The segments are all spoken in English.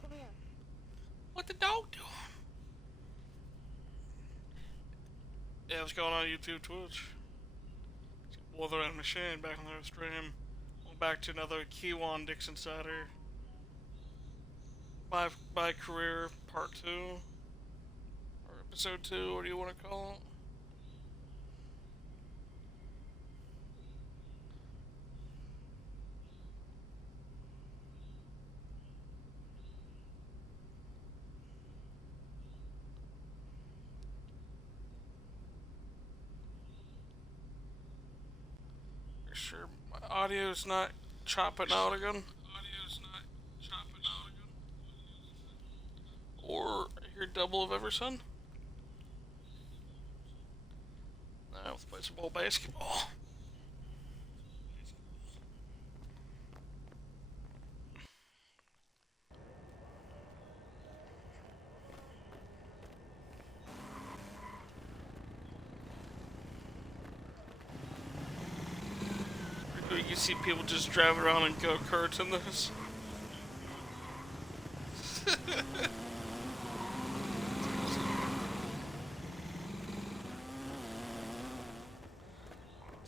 come here. What the dog doing? Yeah, what's going on YouTube, Twitch? Wuthering Machine back on their stream. We're back to another Kewan Dixon-Cider. My Career Part 2. Or Episode 2, what do you want to call it? Make sure my audio's not chopping out again. Or I hear double of Everson. Now let's play some old basketball. You can see people just driving around in go-karts in this.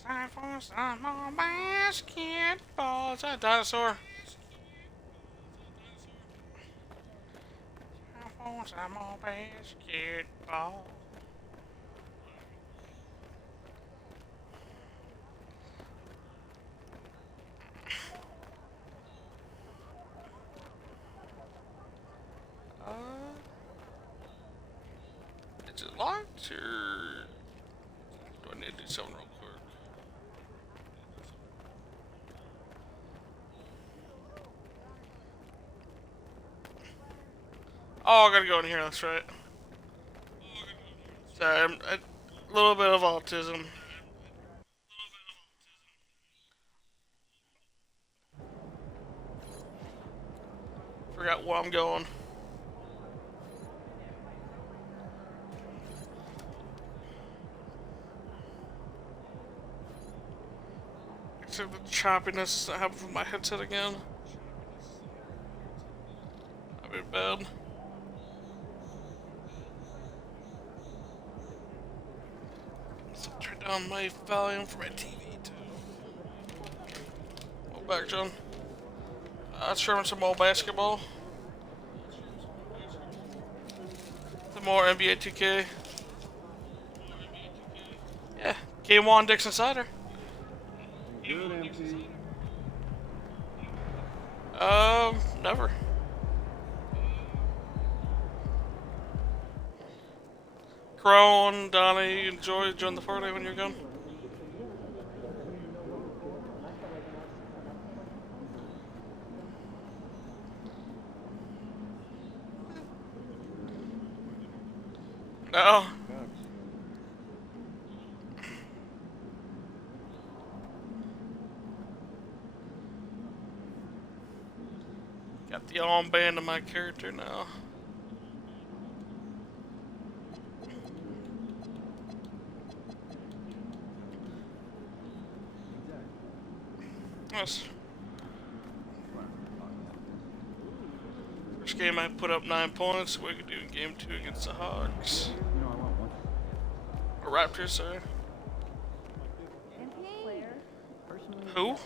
Time for some more basketball. Is that a dinosaur? Time for some more basketball. Is it locked or do I need to do something real quick? Oh, I gotta go in here, that's right. Sorry, I'm a little bit of autism. Forgot where I'm going. Except the choppiness that happened with my headset again. That'd be bad. So turn down my volume for my TV too. Go back, John. Streaming some more basketball. Some more NBA 2K. Yeah, Kewan Dixon-Cider. Good, MP. Never. Crow, Donnie, join the party when you're gone. No. Got the armband of my character now. Yes. First game I put up 9 points. We could do in game 2 against the Hawks. Or Raptors, sorry. Who?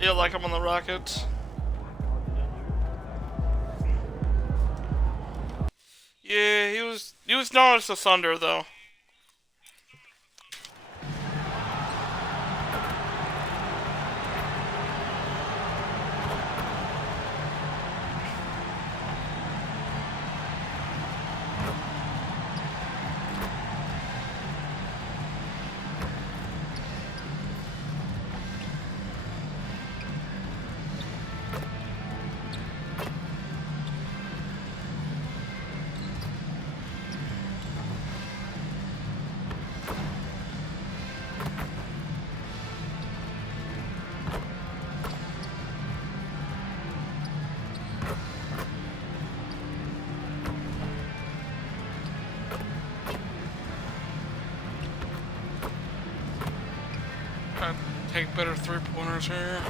Yeah, like I'm on the Rockets. Yeah, he was known as the Thunder though. Take better 3-pointers here.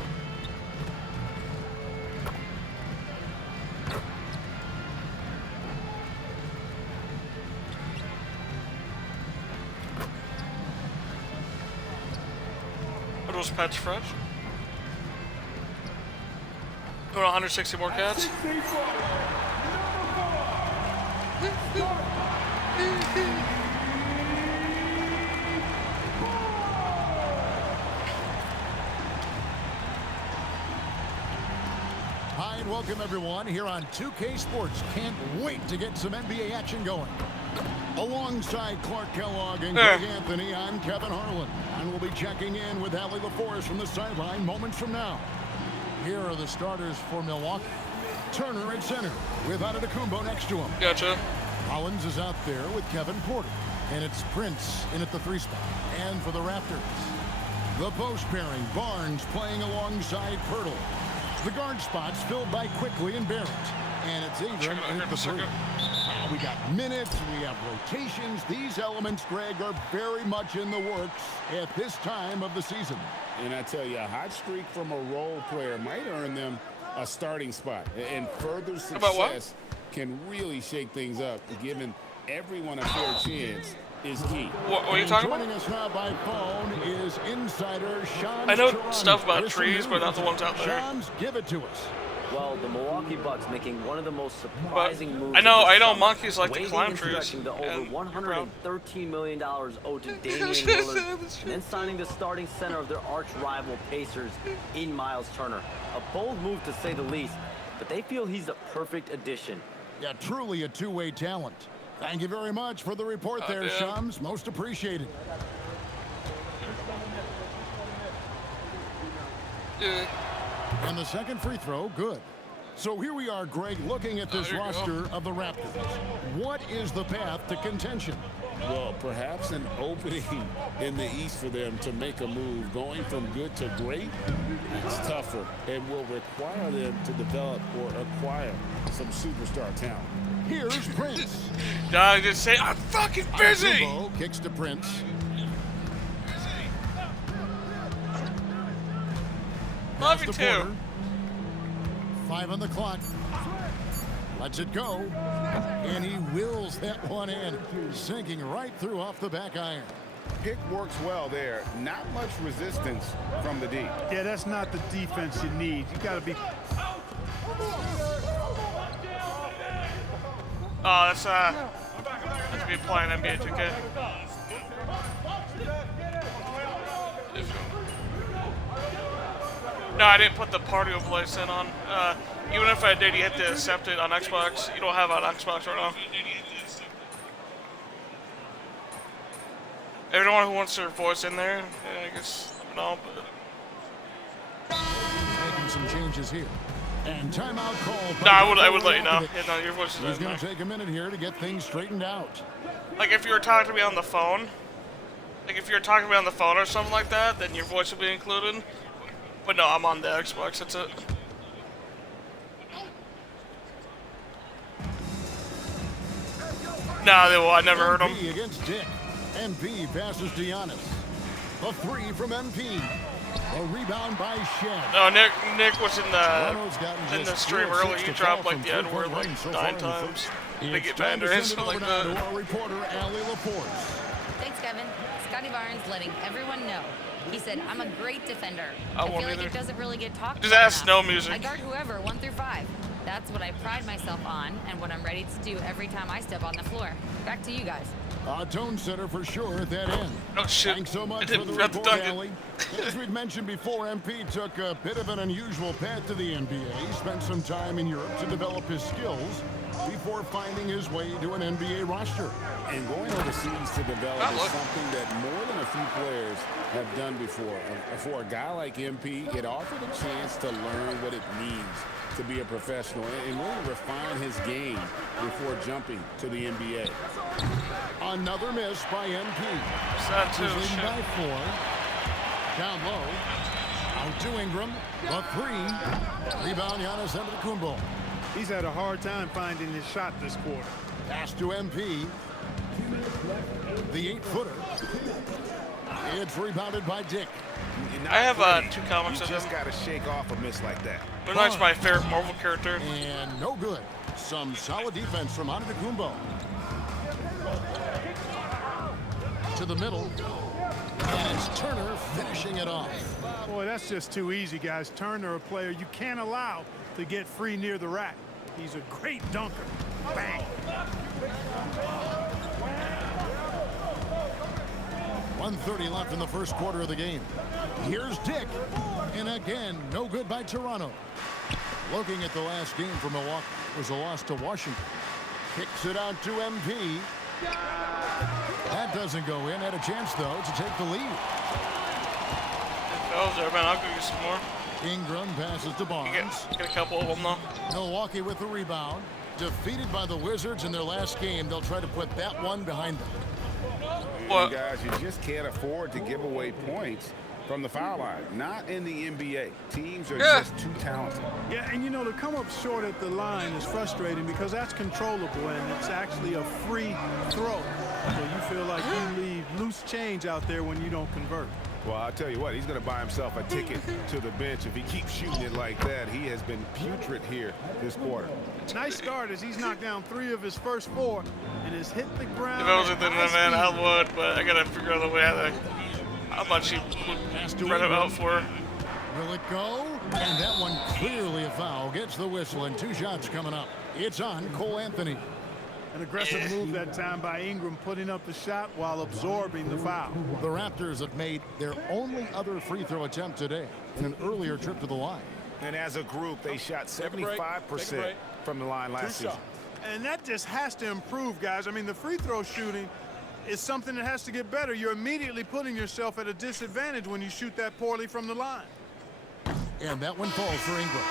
those pets fresh. Go to 160 more cats. Hi and welcome everyone here on 2K Sports. Can't wait to get some NBA action going. Alongside Clark Kellogg and Greg Anthony, I'm Kevin Harlan. And we'll be checking in with Allie LaForest from the sideline moments from now. Here are the starters for Milwaukee. Turner at center with Antetokounmpo next to him. Gotcha. Collins is out there with Kevin Porter. And it's Prince in at the 3 spot. And for the Raptors, the post pairing, Barnes playing alongside Pirtle. The guard spots filled by Quickly and Barrett. And it's Ingram in at the 3. We got minutes, we have rotations. These elements, Greg, are very much in the works at this time of the season. And I tell you, a hot streak from a role player might earn them a starting spot. And further success can really shake things up. Giving everyone a fair chance is key. What are you talking about? Joining us now by phone is insider Sean. I know stuff about trees, but not the ones out there. Sean's, give it to us. Well, the Milwaukee Bucks making one of the most surprising moves. I know monkeys like to waiving climb and trees. stretching the over And $113 million owed to Damian Lillard, and then signing the starting center of their arch rival Pacers in Miles Turner. A bold move to say the least, but they feel he's the perfect addition. Yeah, truly a two-way talent. Thank you very much for the report there, Shams. Most appreciated. And the second free throw, good. So here we are, Greg, looking at this roster of the Raptors. What is the path to contention? Well, perhaps an opening in the East for them to make a move. Going from good to great, it's tougher and will require them to develop or acquire some superstar talent. Here's Prince. I just say I'm fucking busy. Antetokounmpo kicks to Prince. Love you to too. Porter. 5 on the clock. Lets it go. And he wills that one in, sinking right through off the back iron. Pick works well there. Not much resistance from the D. Yeah, that's not the defense you need. You got to be. Oh, that's me playing NBA 2K. No, I didn't put the party overlays in on. Even if I did, you have to accept it on Xbox. You don't have it on Xbox right now. Everyone who wants their voice in there, yeah, I guess, no, but... Making some changes here. And timeout call. No, I would let you know. Yeah, no, your voice is He's in going there. to take a minute here to get things straightened out. Like, if you were talking to me on the phone, or something like that, then your voice would be included. But no, I'm on the Xbox, that's it. Nah, I never heard him. MP against Dick. MP passes to Giannis. A 3 from MP. A rebound by Shed. No, Nick was in the stream earlier. He dropped like the N-word like 9 times. They get banned or something like that. To our reporter, Allie LaForest. Thanks, Kevin. Scotty Barnes letting everyone know. He said, I'm a great defender. I I feel won't like either. it doesn't really get talked Just about ask enough. Snow Music. I guard whoever, 1 through 5. That's what I pride myself on and what I'm ready to do every time I step on the floor. Back to you guys. A tone setter for sure at that end. Oh, shit. Thanks so I much for didn't the forget to report, dunk it. Allie. As we've mentioned before, MP took a bit of an unusual path to the NBA. Spent some time in Europe to develop his skills before finding his way to an NBA roster. And going overseas to develop is something that more than a few players have done before. For a guy like MP, it offered a chance to learn what it means to be a professional and really refine his game before jumping to the NBA. Another miss by MP. Sad too, Is leading shit. by 4. Down low. Out to Ingram. The 3. Rebound Giannis Antetokounmpo. He's had a hard time finding his shot this quarter. Pass to MP. The 8-footer. It's rebounded by Dick. I have 2 comics of him. Just got to shake off a miss like that. Moon Knight's my favorite Marvel character. And no good. Some solid defense from Antetokounmpo. To the middle. And it's Turner finishing it off. Boy, that's just too easy, guys. Turner, a player you can't allow to get free near the rack. He's a great dunker. Bang. 1:30 left in the first quarter of the game. Here's Dick. And again, no good by Toronto. Looking at the last game for Milwaukee was a loss to Washington. Kicks it out to MP. That doesn't go in. Had a chance, though, to take the lead. Oh, there, man. I'll give you some more. Ingram passes to Barnes. Get a couple of them, though. Milwaukee with the rebound. Defeated by the Wizards in their last game. They'll try to put that one behind them. What? Guys, you just can't afford to give away points from the foul line. Not in the NBA. Teams are just too talented. Yeah, and you know, to come up short at the line is frustrating because that's controllable and it's actually a free throw. So you feel like you leave loose change out there when you don't convert. Well, I'll tell you what, he's going to buy himself a ticket to the bench. If he keeps shooting it like that, he has been putrid here this quarter. Nice start as he's knocked down 3 of his first 4 and has hit the ground. If I was within the man, I would, but I got to figure out a way how much he would rent it out for. Will it go? And that one clearly a foul. Gets the whistle and 2 shots coming up. It's on Cole Anthony. An aggressive move that time by Ingram, putting up the shot while absorbing the foul. The Raptors have made their only other free throw attempt today in an earlier trip to the line. And as a group, they shot 75% from the line last season. And that just has to improve, guys. I mean, the free throw shooting is something that has to get better. You're immediately putting yourself at a disadvantage when you shoot that poorly from the line. And that one falls for Ingram.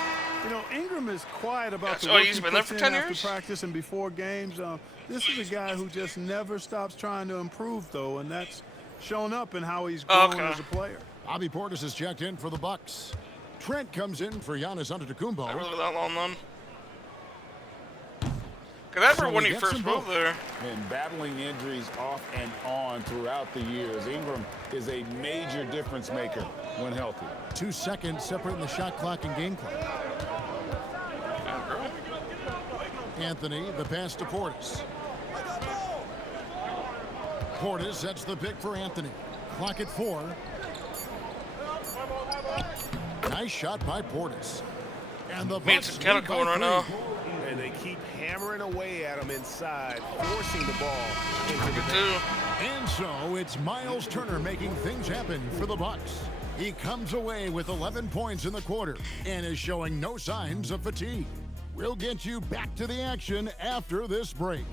You know, Ingram is quiet about the Oh, work he's he been there puts for in 10 after years? practice and before games. This is a guy who just never stops trying to improve, though, and that's shown up in how he's grown as a player. Bobby Portis has checked in for the Bucks. Trent comes in for Giannis Antetokounmpo. I really that long, then. Because I remember when he first moved there. And battling injuries off and on throughout the years. Ingram is a major difference maker when healthy. 2 seconds separating the shot clock and game clock. Anthony, the pass to Portis. Portis sets the pick for Anthony. Clock at 4. Nice shot by Portis. And the Made Bucks some kettle lead by going right 3. now. And they keep hammering away at him inside, forcing the ball into the Too. And so it's Miles Turner making things happen for the Bucks. He comes away with 11 points in the quarter and is showing no signs of fatigue. We'll get you back to the action after this break.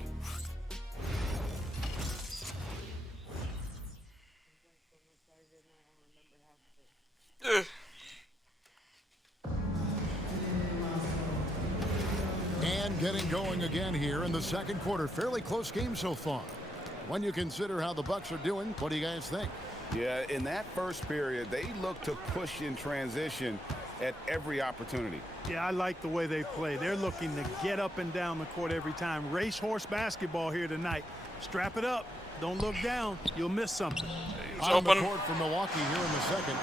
And getting going again here in the second quarter. Fairly close game so far. When you consider how the Bucks are doing, what do you guys think? Yeah, in that first period, they look to push in transition at every opportunity. Yeah, I like the way they play. They're looking to get up and down the court every time. Racehorse basketball here tonight. Strap it up. Don't look down. You'll miss something. On the court for Milwaukee here in the second.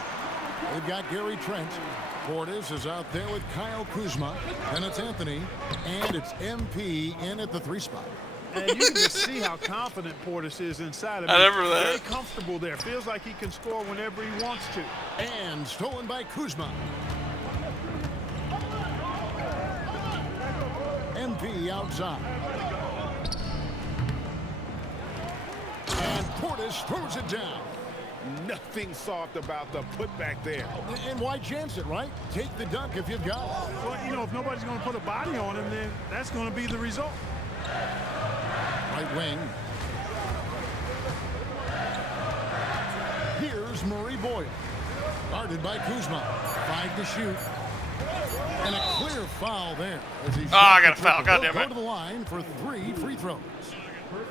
They've got Gary Trent. Portis is out there with Kyle Kuzma. Then it's Anthony. And it's MP in at the 3 spot. And you can just see how confident Portis is inside of I remember that. Very comfortable there. Feels like he can score whenever he wants to. And stolen by Kuzma. MP outside. And Portis throws it down. Nothing soft about the putback there. And why chance it, right? Take the dunk if you've got it. Well, you know, if nobody's going to put a body on him, then that's going to be the result. Right wing. Here's Murray Boyle. Guarded by Kuzma. 5 to shoot. And a clear foul there. As he I got a foul. God damn Go it. to the line for 3 free throws.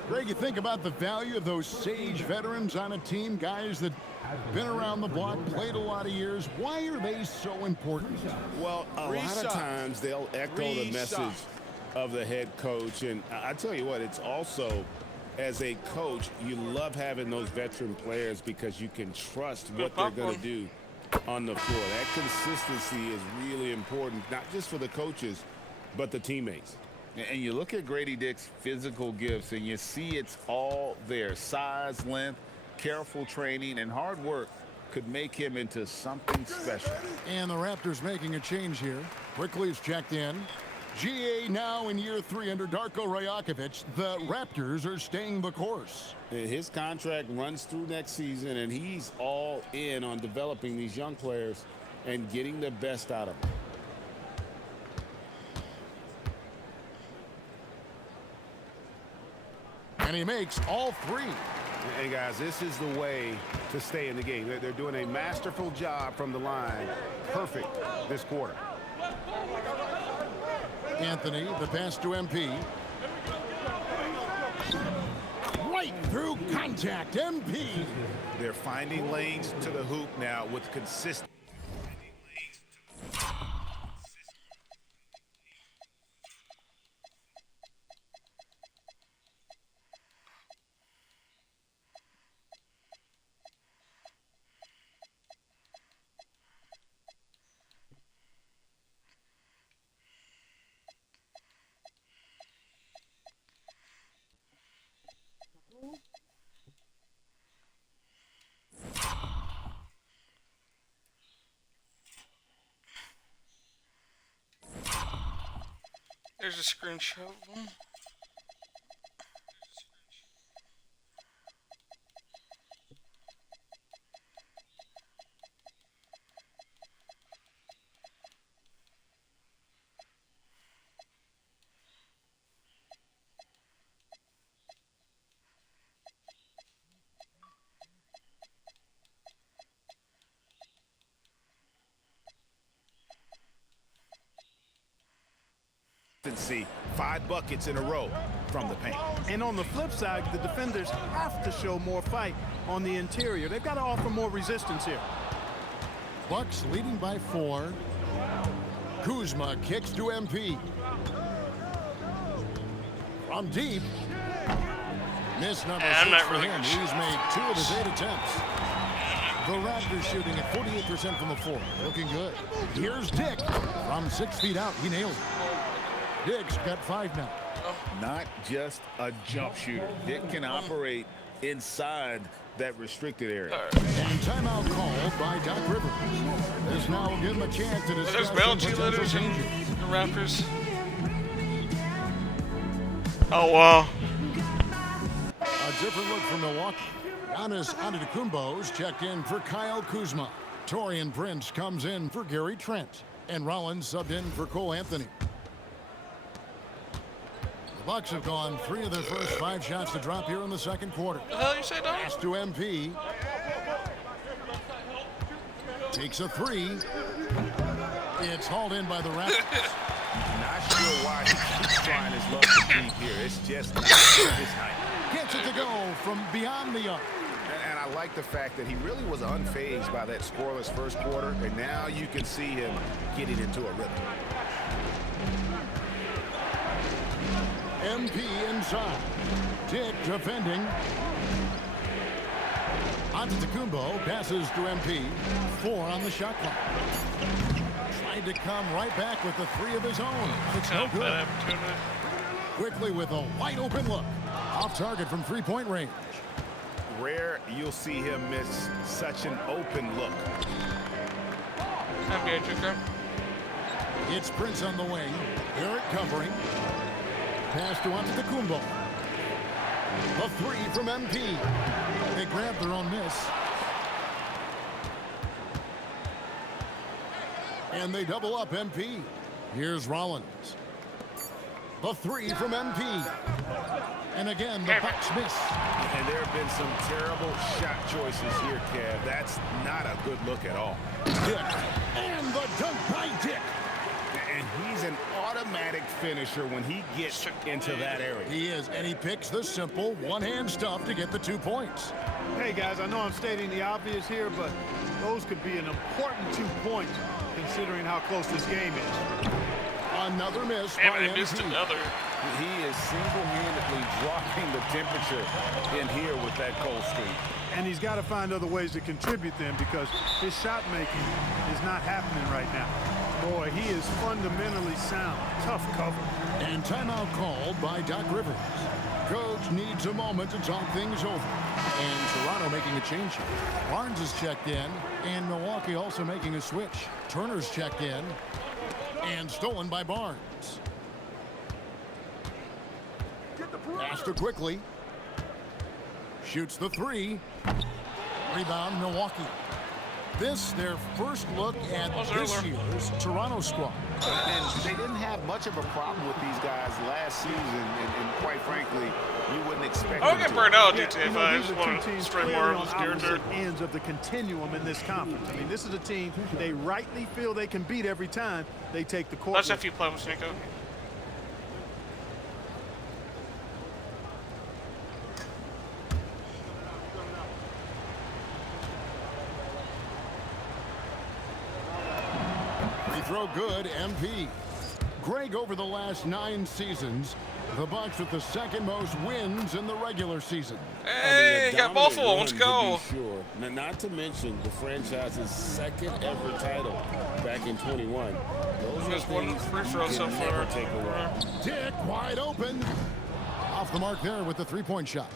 Greg, you think about the value of those sage veterans on a team, guys that have been around the block, played a lot of years. Why are they so important? Well, a lot of times they'll echo the message of the head coach. And I tell you what, it's also, as a coach, you love having those veteran players because you can trust what they're going to do on the floor. That consistency is really important, not just for the coaches, but the teammates. And you look at Grady Dick's physical gifts, and you see it's all there. Size, length, careful training, and hard work could make him into something special. And the Raptors making a change here. Quickly is checked in. GA now in year 3 under Darko Rajakovic. The Raptors are staying the course. His contract runs through next season, and he's all in on developing these young players and getting the best out of them. And he makes all 3. Hey, guys, this is the way to stay in the game. They're doing a masterful job from the line. Perfect this quarter. Anthony, the pass to MP. Right through contact, MP. They're finding lanes to the hoop now with consistent. There's a screenshot of them. See 5 buckets in a row from the paint. And on the flip side, the defenders have to show more fight on the interior. They've got to offer more resistance here. Bucks leading by 4. Kuzma kicks to MP. From deep. Miss number 6 for him. He's made 2 of his 8 attempts. The Raptors shooting at 48% from the floor. Looking good. Here's Dick. From 6 feet out, he nailed it. Dick's got 5 now. Not just a jump shooter. Dick can operate inside that restricted area. And timeout called by Doc Rivers. This now will give him a chance to discuss There's penalty letters in the Raptors. Oh, wow. A different look from Milwaukee. Giannis Antetokounmpo's checked in for Kyle Kuzma. Taurean Prince comes in for Gary Trent. And Rollins subbed in for Cole Anthony. Bucks have gone 3 of their first 5 shots to drop here in the second quarter. The hell you say, Don? Pass to MP. Takes a 3. It's hauled in by the Raptors. Not sure why he keeps trying his luck to deep here. It's just not his night. Gets it to go from beyond the arc. And I like the fact that he really was unfazed by that scoreless first quarter, and now you can see him getting into a rhythm. MP inside. Dick defending. Antetokounmpo passes to MP. 4 on the shot clock. Tried to come right back with the 3 of his own. It's no good. Quickly with a wide open look. Off target from 3-point range. Rare you'll see him miss such an open look. It's Prince on the wing. Barrett covering. Pass to Antetokounmpo. A 3 from MP. They grab their own miss. And they double up MP. Here's Rollins. The 3 from MP. And again, the Bucks miss. And there have been some terrible shot choices here, Kev. That's not a good look at all. Dick. And the dunk by Dick. And he's an automatic finisher when he gets into that area. He is, and he picks the simple one-hand stuff to get the 2 points. Hey, guys, I know I'm stating the obvious here, but those could be an important 2 points considering how close this game is. Another miss Damn, by I missed MP. another. He is single-handedly dropping the temperature in here with that cold streak. And he's got to find other ways to contribute them because his shot making is not happening right now. Boy, he is fundamentally sound. Tough cover. And timeout called by Doc Rivers. Coach needs a moment to talk things over. And Toronto making a change. Barnes is checked in. And Milwaukee also making a switch. Turner's checked in. And stolen by Barnes. Pass to quickly. Shoots the three. Rebound, Milwaukee. This, their first look at this year's Toronto squad. And they didn't have much of a problem with these guys last season, and quite frankly, you wouldn't expect I don't them get to. burned out, Yeah, DT, if you know, I these just are want two to teams stray clearly more on of this character. opposite ends of the continuum in this conference. I mean, this is a team they rightly feel they can beat every time they take the court. That's if you play with Nico. Free throw good, MP. Greg, over the last 9 seasons, the Bucks with the second most wins in the regular season. Hey, got both of them. Let's go. Sure. Now, not to mention the franchise's second ever title back in 21. Those Just are one things free you throw can so never far. take away. Dick wide open. Off the mark there with the three-point shot.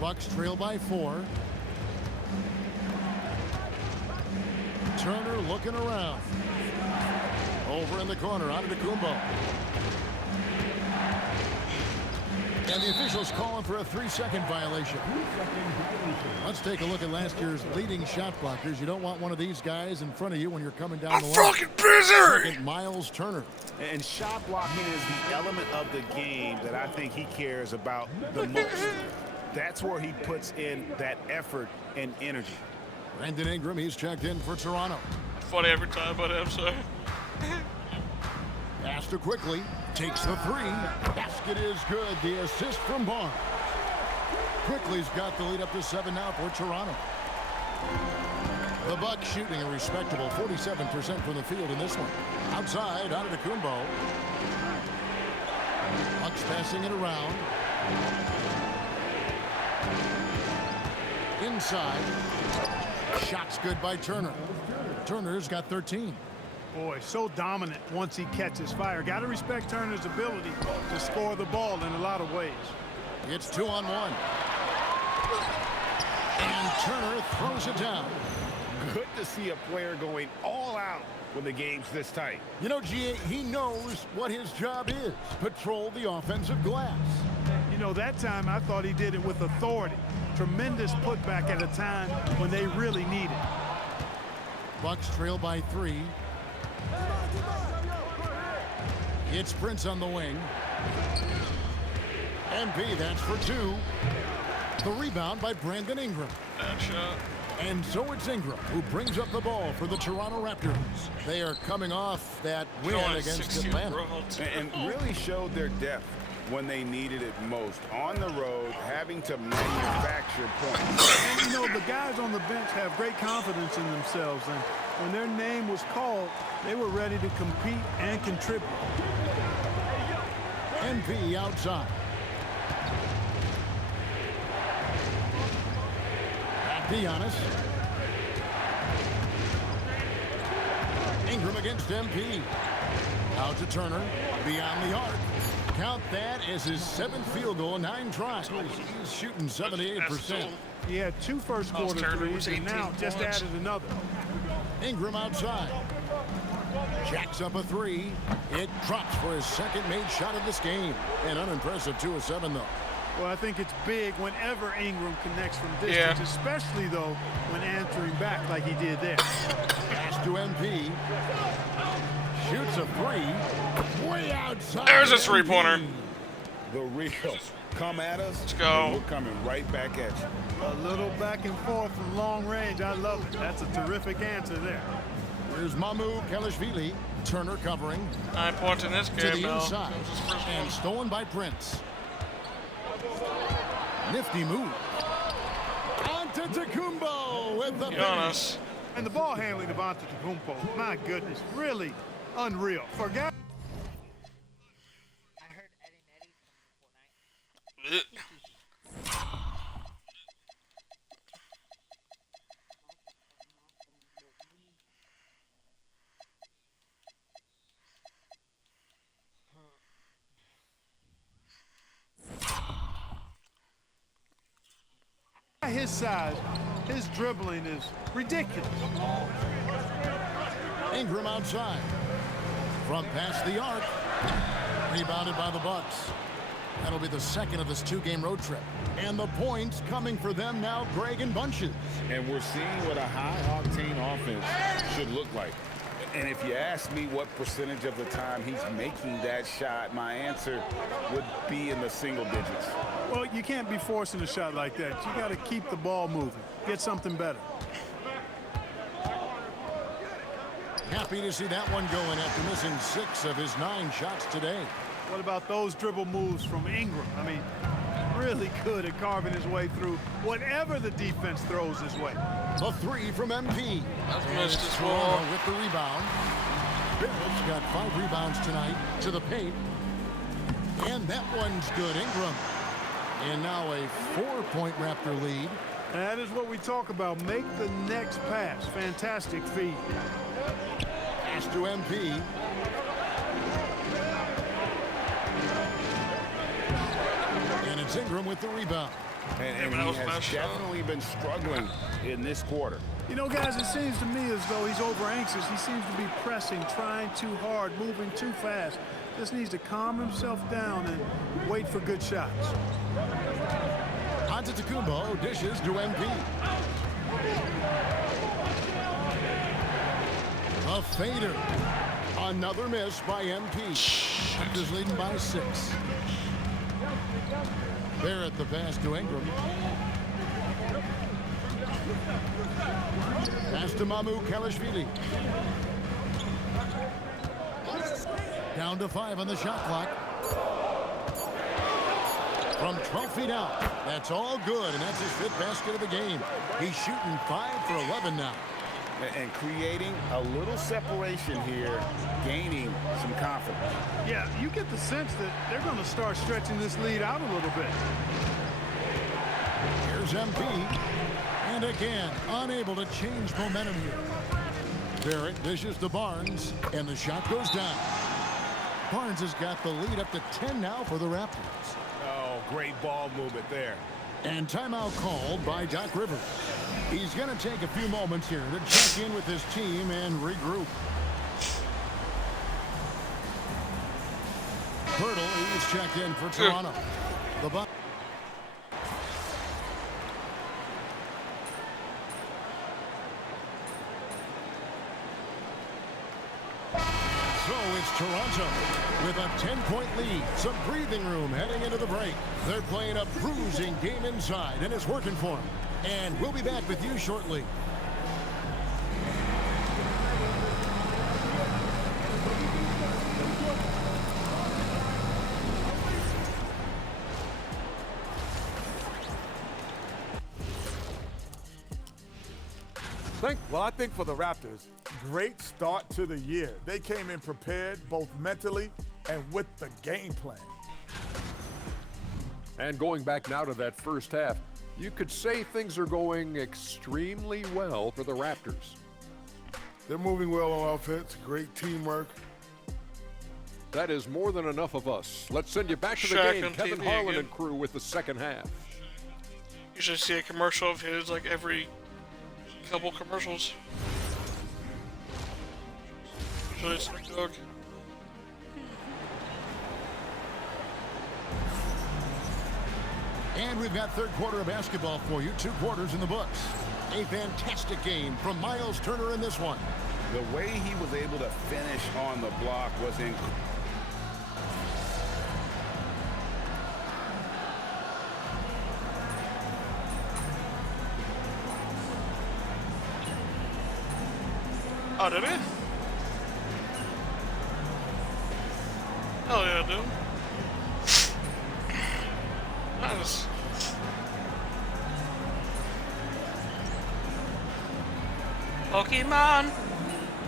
Bucks trail by 4. Turner looking around. Over in the corner, Antetokounmpo. And the officials calling for a 3-second violation. Let's take a look at last year's leading shot blockers. You don't want one of these guys in front of you when you're coming down I'm the line. fucking busy! Second, Miles Turner. And shot blocking is the element of the game that I think he cares about the most. That's where he puts in that effort and energy. Brandon Ingram, he's checked in for Toronto. Funny every time, but I'm sorry. Pass to quickly. Takes the 3. Basket is good. The assist from Barnes. Quickly's got the lead up to 7 now for Toronto. The Bucks shooting a respectable 47% from the field in this one. Outside, Antetokounmpo. Bucks passing it around. Inside. Shots good by Turner. Turner's got 13. Boy, so dominant once he catches fire. Got to respect Turner's ability to score the ball in a lot of ways. It's 2-on-1. And Turner throws it down. Good to see a player going all out when the game's this tight. You know, G.A., he knows what his job is. Patrol the offensive glass. You know, that time I thought he did it with authority. Tremendous putback at a time when they really need it. Bucks trail by 3. It's Prince on the wing. MP, that's for 2. The rebound by Brandon Ingram. Bad shot. And so it's Ingram who brings up the ball for the Toronto Raptors. They are coming off that win Going against 16 Atlanta. roads. And really showed their depth when they needed it most. On the road, having to manufacture points. And, you know, the guys on the bench have great confidence in themselves. And when their name was called, they were ready to compete and contribute. MP outside. Back to Giannis. Ingram against MP. Out to Turner. Beyond the arc. Count that as his 7th field goal in 9 tries. He's shooting 78%. He had 2 first-quarter Turner was threes and 18 now just points. added another. Ingram outside. Jacks up a 3. It drops for his second made shot of this game. An unimpressive 2 of 7, though. Well, I think it's big whenever Ingram connects from distance, Yeah. especially, though, when answering back like he did there. Pass to MP. Shoots a 3. Way outside. There's a three-pointer. The real come at us. Let's go. And we're coming right back at you. A little back and forth from long range. I love it. That's a terrific answer there. Here's Mamu Kelishvili. Turner covering 9 points in this to game the now. inside. That was his first And one. stolen by Prince. Nifty move. Antetokounmpo with the Be finish. honest. And the ball handling of Antetokounmpo, my goodness, really unreal. Forget. his size, his dribbling is ridiculous. Ingram outside. From past the arc. Rebounded by the Bucks. That'll be the second of this 2-game road trip. And the points coming for them now, Greg, in bunches. And we're seeing what a high-octane offense should look like. And if you ask me what percentage of the time he's making that shot, my answer would be in the single digits. Well, you can't be forcing a shot like that. You got to keep the ball moving. Get something better. Happy to see that one going after missing 6 of his 9 shots today. What about those dribble moves from Ingram? I mean, really good at carving his way through whatever the defense throws his way. A 3 from MP. That's missed as Toronto well. with the rebound. Barrett's got 5 rebounds tonight to the paint. And that one's good, Ingram. And now a 4-point Raptor lead. That is what we talk about. Make the next pass. Fantastic feed. Pass to MP. And it's Ingram with the rebound. And he has definitely been struggling in this quarter. You know, guys, it seems to me as though he's over anxious. He seems to be pressing, trying too hard, moving too fast. Just needs to calm himself down and wait for good shots. Antetokounmpo dishes to MP. A fader. Another miss by MP. Raptors leading by 6. Barrett the pass to Ingram. Pass to Mamu Kalashvili. Down to 5 on the shot clock. From 12 feet out. That's all good, and that's his 5th basket of the game. He's shooting 5 for 11 now. And creating a little separation here, gaining some confidence. Yeah, you get the sense that they're going to start stretching this lead out a little bit. Here's MP. And again, unable to change momentum here. Barrett dishes to Barnes, and the shot goes down. Barnes has got the lead up to 10 now for the Raptors. Oh, great ball movement there. And timeout called by Doc Rivers. He's going to take a few moments here to check in with his team and regroup. Pirtle is checked in for Toronto. The Bucks. So it's Toronto with a 10-point lead. Some breathing room heading into the break. They're playing a bruising game inside, and it's working for them. And we'll be back with you shortly. Well, I think for the Raptors, great start to the year. They came in prepared both mentally and with the game plan. And going back now to that first half, you could say things are going extremely well for the Raptors. They're moving well on offense, great teamwork. That is more than enough of us. Let's send you back to the Shaq game. on Kevin TV Harlan again. and crew with the second half. You should see a commercial of his like every couple commercials. Usually it's Snoop Dogg. And we've got third quarter of basketball for you. 2 quarters in the books. A fantastic game from Miles Turner in this one. The way he was able to finish on the block was incredible. Oh, did he? Hell yeah, dude. Nice. Pokemon,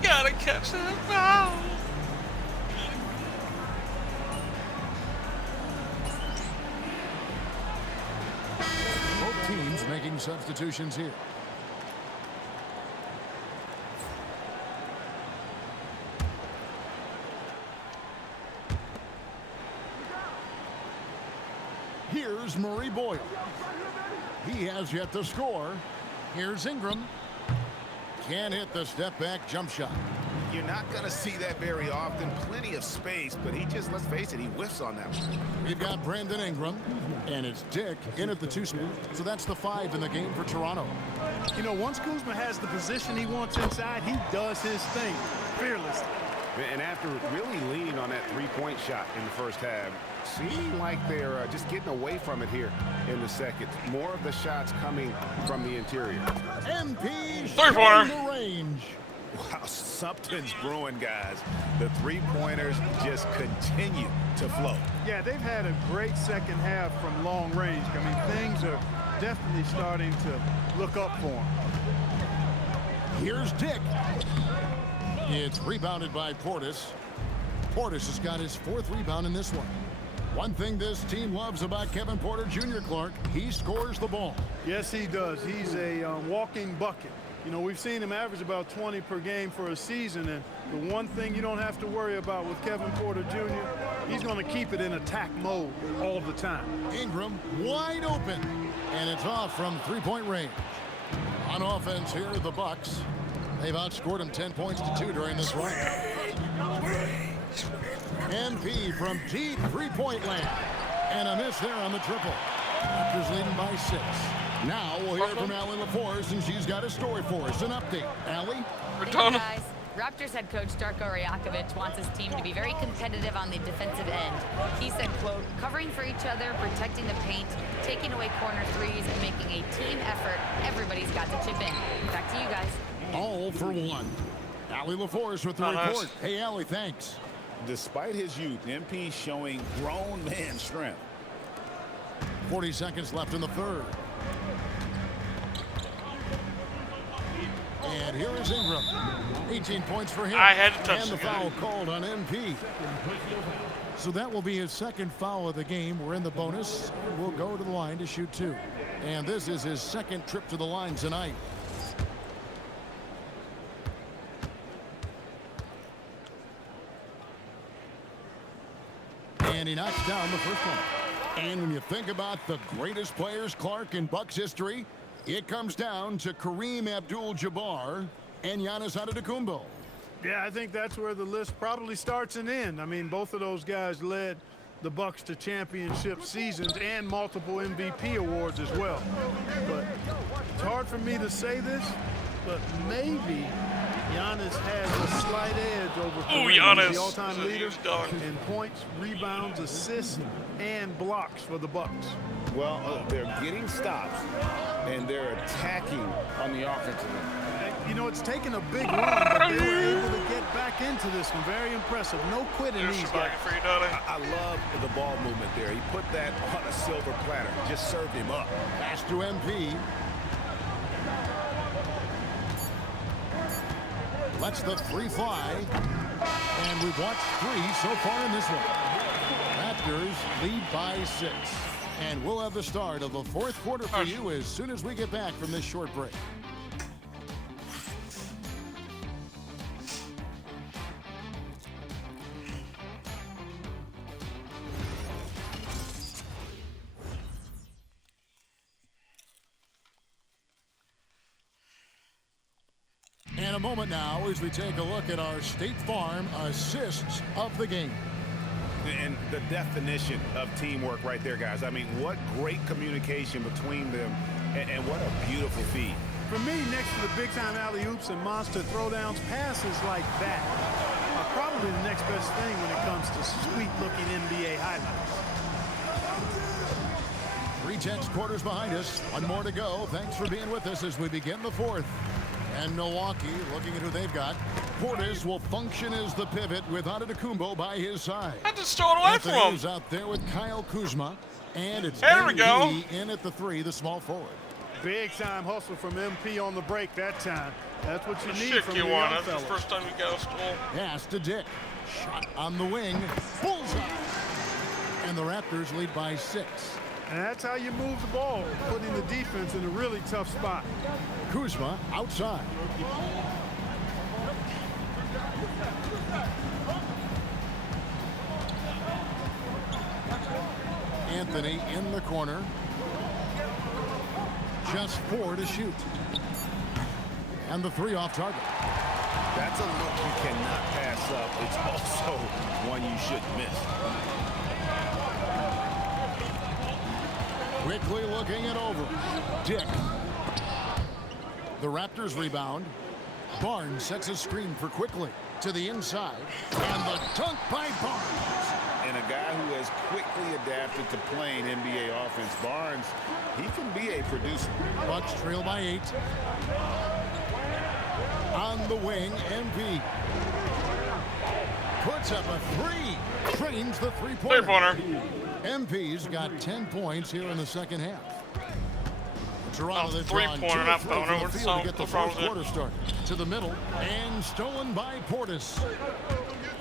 gotta catch the ball. Both teams making substitutions here. Here's Murray Boyle. He has yet to score. Here's Ingram. Can't hit the step-back jump shot. You're not going to see that very often. Plenty of space, but he just, let's face it, he whiffs on that one. We've got Brandon Ingram, and it's Dick in at the 2 spot. So that's the 5 in the game for Toronto. You know, once Kuzma has the position he wants inside, he does his thing fearlessly. And after really leaning on that three-point shot in the first half, seemed like they're just getting away from it here in the second. More of the shots coming from the interior. MP Three-pointer. the range. Wow, something's brewing, guys. The three-pointers just continue to flow. Yeah, they've had a great second half from long range. I mean, things are definitely starting to look up for them. Here's Dick. It's rebounded by Portis. Portis has got his 4th rebound in this one. One thing this team loves about Kevin Porter Jr., Clark, he scores the ball. Yes, he does. He's a walking bucket. You know, we've seen him average about 20 per game for a season, and the one thing you don't have to worry about with Kevin Porter Jr., he's going to keep it in attack mode all the time. Ingram wide open, and it's off from 3-point range. On offense here, the Bucks. They've outscored him 10 points to 2 during this run. MP from deep 3-point land. And a miss there on the triple. Raptors leading by 6. Now we'll hear from Allie LaForce, and she's got a story for us. An update. Allie? Hey guys. Raptors head coach Darko Rajakovic wants his team to be very competitive on the defensive end. He said, quote, covering for each other, protecting the paint, taking away corner threes, and making a team effort. Everybody's got to chip in. Back to you guys. All for one. Allie LaForce with the report. Hey, Allie, thanks. Despite his youth, MP showing grown man strength. 40 seconds left in the third. And here is Ingram. 18 points for him. I had to touch and the foul called on MP. So that will be his 2nd foul of the game. We're in the bonus. We'll go to the line to shoot 2. And this is his 2nd trip to the line tonight. And he knocks down the first one. And when you think about the greatest players, Clark, in Bucks history, it comes down to Kareem Abdul-Jabbar and Giannis Antetokounmpo. Yeah, I think that's where the list probably starts and ends. I mean, both of those guys led the Bucks to championship seasons and multiple MVP awards as well. But it's hard for me to say this, but maybe Giannis has a slight edge over Kareem. He's the all-time leader in points, rebounds, assists, and blocks for the Bucks. Well, they're getting stops, and they're attacking on the offensive end. You know, it's taken a big run, but they were able to get back into this one. Very impressive. No quitting these guys. I love the ball movement there. He put that on a silver platter. Just served him up. Pass to MP. Lets the 3 fly. And we've watched 3 so far in this one. Raptors lead by 6. And we'll have the start of the 4th quarter for you as soon as we get back from this short break. And a moment now as we take a look at our State Farm assists of the game. And the definition of teamwork right there, guys. I mean, what great communication between them, and what a beautiful feed. For me, next to the big-time alley-oops and monster throwdowns, passes like that are probably the next best thing when it comes to sweet-looking NBA highlights. 3 quarters behind us. One more to go. Thanks for being with us as we begin the 4th. And Milwaukee, looking at who they've got. Portis will function as the pivot with Antetokounmpo by his side. I just stole it away from him. Is out there with Kyle Kuzma. And it's there we go. In at the 3, the small forward. Big-time hustle from MP on the break that time. That's what you need Shit, from Kewan. the That's the first time you got a stole. Pass to Dick. Shot on the wing. Bullseye. And the Raptors lead by 6. And that's how you move the ball, putting the defense in a really tough spot. Kuzma outside. Anthony in the corner. just 4 to shoot. And the 3 off target. That's a look you cannot pass up. It's also one you shouldn't miss. Quickly looking it over. Dick. The Raptors rebound. Barnes sets a screen for Quickly to the inside. And the dunk by Barnes. And a guy who has quickly adapted to playing NBA offense, Barnes, he can be a producer. Bucks trail by 8. On the wing, MP. Puts up a 3. Trains the three-pointer. Three-pointer. MP's got 10 points here in the second half. Toronto, they've drawn 2 three-pointer, not from boner. the What's field to get the what's wrong fourth with it? quarter started. To the middle, and stolen by Portis.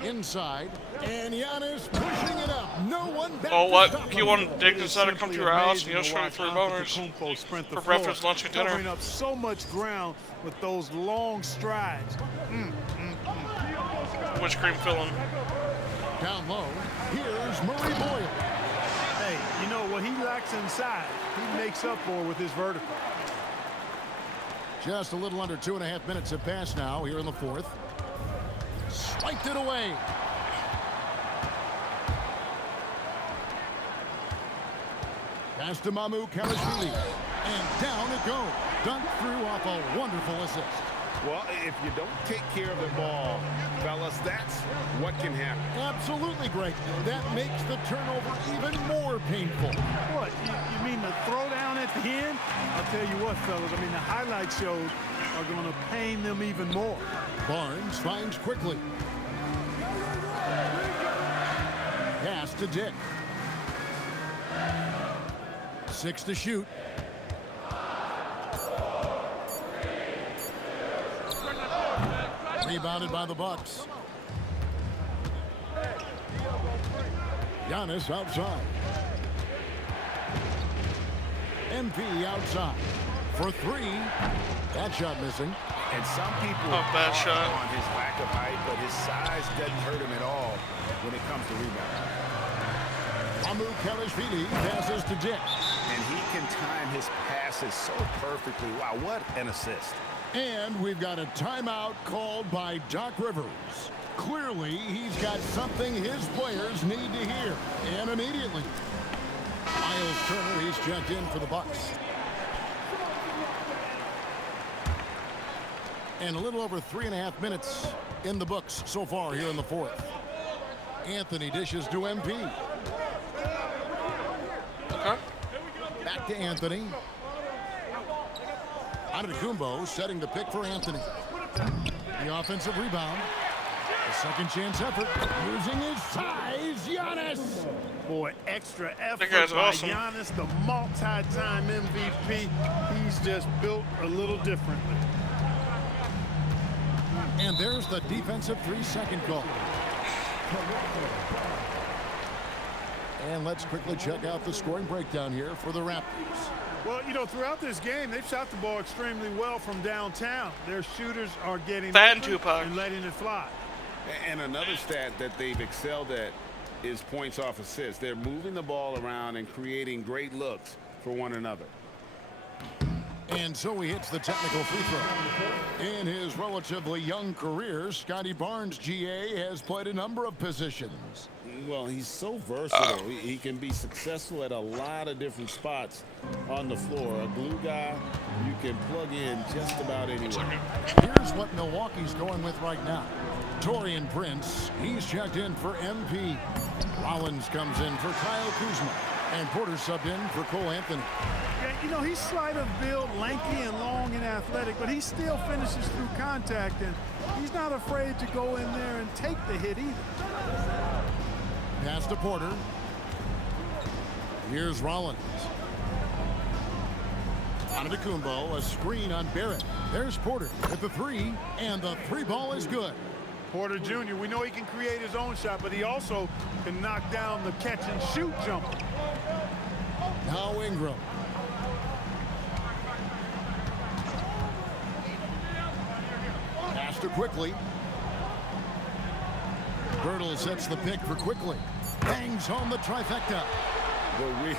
Inside, and Giannis pushing it up. No one back. Oh, what? to stop him. Kewan Dixon-Cider come to your house and you'll show me 3 boners Antetokounmpo sprint the for floor, breakfast, lunch, and dinner. covering up so much ground with those long strides. Which cream filling? Down low, here's Murray Boyle. Hey, you know what he lacks inside, he makes up for with his vertical. Just a little under 2.5 minutes have passed now here in the fourth. Swiped it away. Pass to MyCareer. And down it goes. Dunked through off a wonderful assist. Well, if you don't take care of the ball, fellas, that's what can happen. Absolutely great. That makes the turnover even more painful. What, you mean the throwdown at the end? I'll tell you what, fellas, I mean, the highlight shows are going to pain them even more. Barnes finds Quickly. Pass to Dick. 6 to shoot. Rebounded by the Bucks. Giannis outside. MP outside for 3. That shot missing. And some people bad are shot. on his lack of height, but his size doesn't hurt him at all when it comes to rebounding. MyCareer passes to Dick. And he can time his passes so perfectly. Wow, what an assist. And we've got a timeout called by Doc Rivers. Clearly, he's got something his players need to hear. And immediately, Miles Turner, he's checked in for the Bucks. And a little over 3.5 minutes in the books so far here in the fourth. Anthony dishes to MP. Okay. Back to Anthony. Antetokounmpo setting the pick for Anthony. The offensive rebound. A second chance effort. Using his size, Giannis. Boy, extra effort That guy's by awesome. Giannis, the multi-time MVP. He's just built a little differently. And there's the defensive 3-second call. And let's quickly check out the scoring breakdown here for the Raptors. Well, you know, throughout this game, they've shot the ball extremely well from downtown. Their shooters are getting That and open Tupac. and letting it fly. And another stat that they've excelled at is points off assists. They're moving the ball around and creating great looks for one another. And so he hits the technical free throw. In his relatively young career, Scotty Barnes, GA, has played a number of positions. Well, he's so versatile. He can be successful at a lot of different spots on the floor. A glue guy, you can plug in just about anywhere. Here's what Milwaukee's going with right now. Taurean Prince, he's checked in for MP. Rollins comes in for Kyle Kuzma. And Porter subbed in for Cole Anthony. Yeah, you know, he's slight of build, lanky and long and athletic, but he still finishes through contact, and he's not afraid to go in there and take the hit either. Pass to Porter. Here's Rollins. Antetokounmpo, a screen on Barrett. There's Porter at the 3, and the 3 ball is good. Porter Jr., we know he can create his own shot, but he also can knock down the catch-and-shoot jumper. Now Ingram. Pass to Quickly. Birtle sets the pick for Quickly. Bangs home the trifecta. The real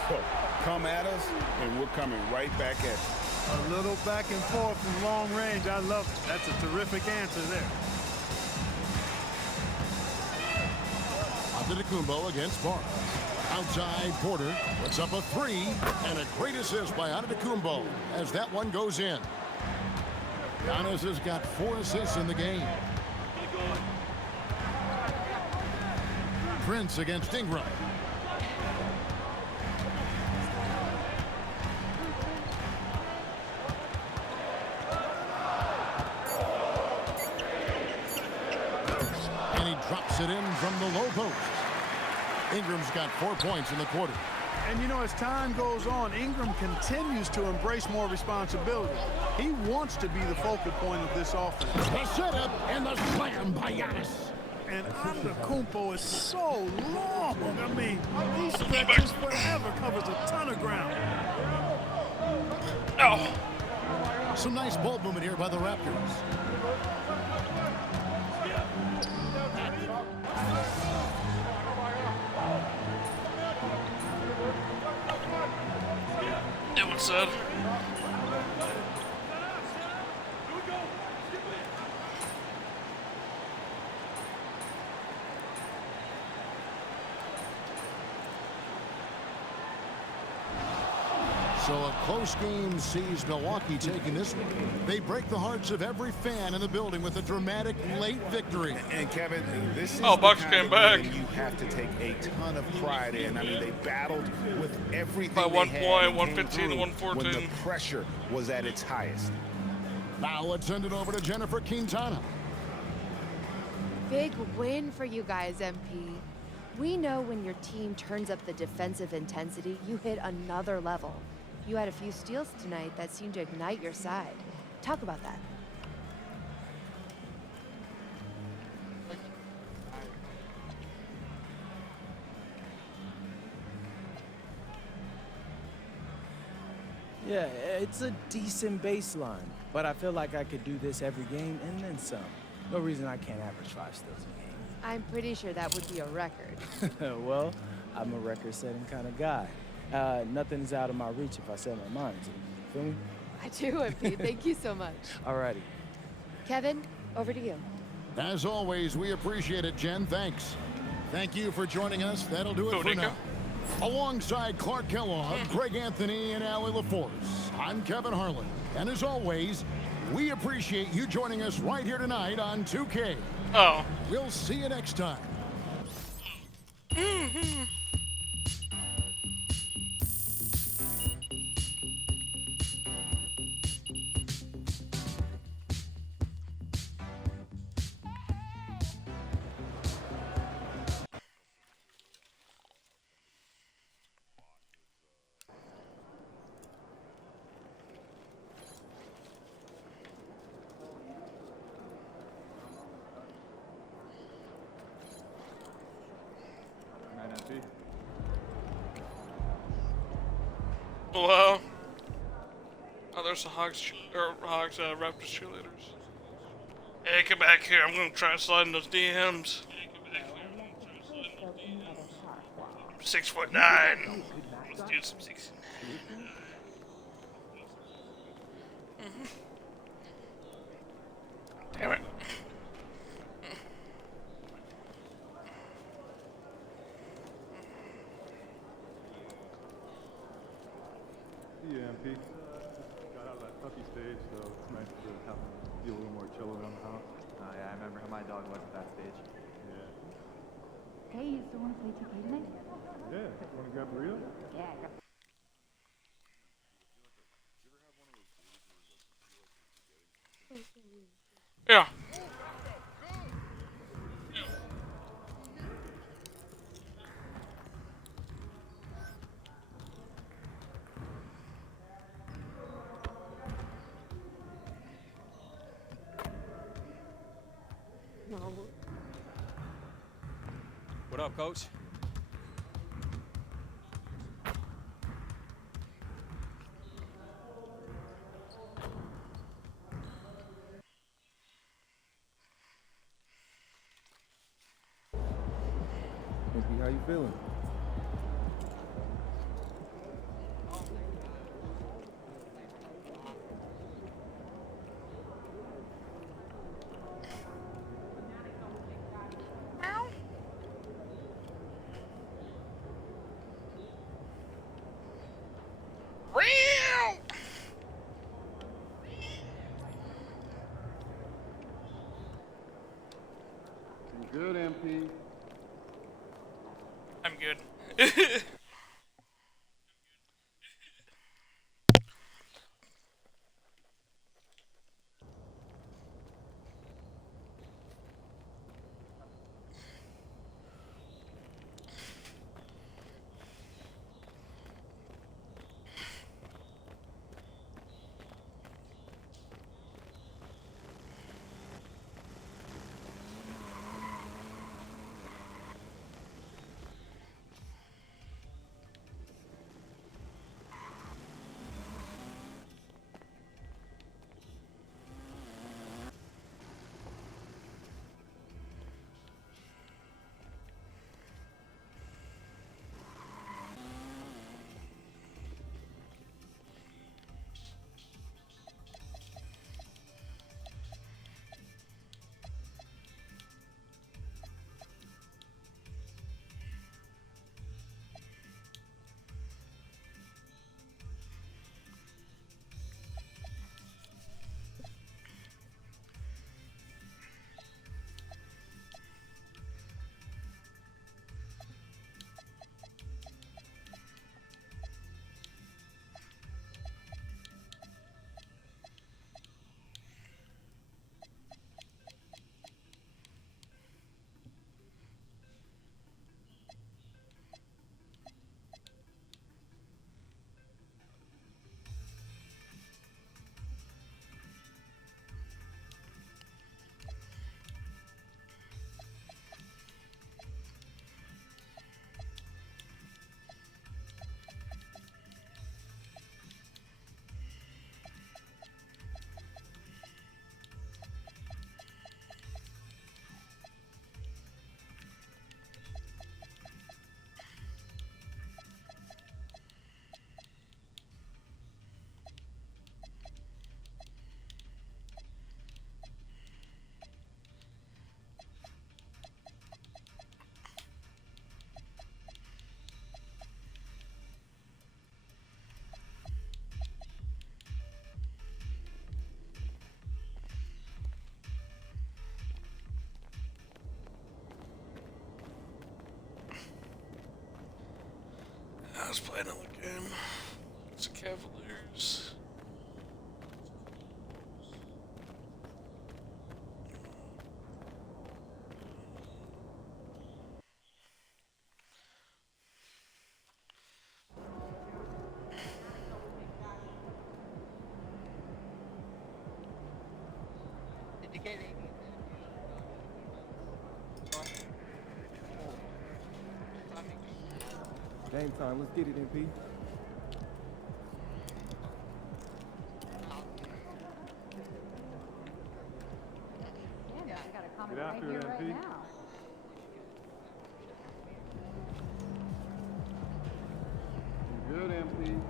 come at us, and we're coming right back at you. A little back and forth from long range. I love it. That's a terrific answer there. Antetokounmpo against Barnes. Outside, Porter puts up a three, and a great assist by Antetokounmpo as that one goes in. Giannis has got 4 assists in the game. Prince against Ingram. And he drops it in from the low post. Ingram's got 4 points in the quarter. And you know, as time goes on, Ingram continues to embrace more responsibility. He wants to be the focal point of this offense. The setup and the slam by Giannis. And Antetokounmpo is so long. I mean, he stretches forever, covers a ton of ground. Oh. Some nice ball movement here by the Raptors. It was said. So a close game sees Milwaukee taking this one. They break the hearts of every fan in the building with a dramatic late victory. And Kevin, this is Bucks the kind came of back. win you have to take a ton of pride in. I mean, they battled with everything By 1 they had point, and 115 came to through 114. when the pressure was at its highest. Now let's send it over to Jennifer Quintana. Big win for you guys, MP. We know when your team turns up the defensive intensity, you hit another level. You had a few steals tonight that seemed to ignite your side. Talk about that. Yeah, it's a decent baseline, but I feel like I could do this every game and then some. No reason I can't average 5 steals a game. I'm pretty sure that would be a record. Well, I'm a record-setting kind of guy. Nothing's out of my reach if I set my mind to. Feel me? I do, MP. Thank you so much. Alrighty. Kevin, over to you. As always, we appreciate it, Jen. Thanks. Thank you for joining us. That'll do it for now. Alongside Clark Kellogg, Greg Anthony, and Allie LaForce, I'm Kevin Harlan. And as always, we appreciate you joining us right here tonight on 2K. Oh. We'll see you next time. Well, oh, there's the Raptors cheerleaders. Hey, come back here. I'm gonna try and slide in those DMs. 6'9". Let's do some 6'9". Damn it. Yeah, MP. Got out of that puppy stage, so it's nice to have him be a little more chill around the house. Yeah, I remember how my dog was at that stage. Yeah. Hey, you still want to play 2K tonight? Yeah. Want to grab a burrito? Yeah. Yeah. What up, Coach? MP, how you feeling? Good, MP. I'm good. I was playing another game. It's the Cavaliers. Did you get it? Game time. Let's get it, MP. Yeah, I got a comment Get right after here, it, right MP. now. Good, MP.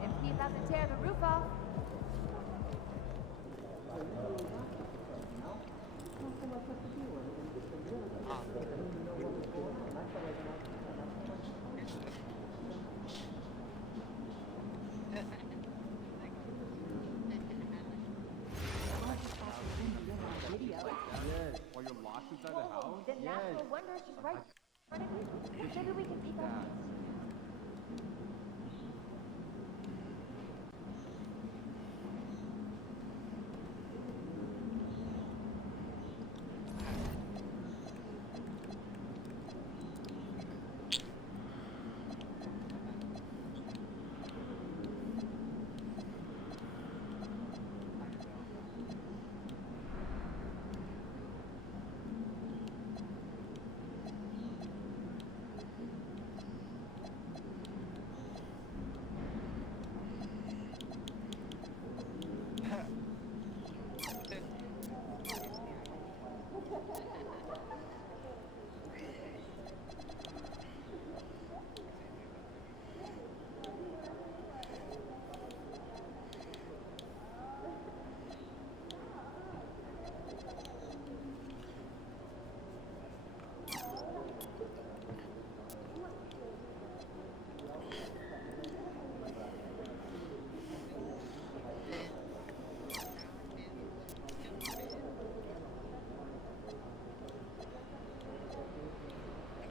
MP about to tear the roof off. Yes. While you're locked inside the house? The natural wonder is just right in front of you. Maybe we can pick up.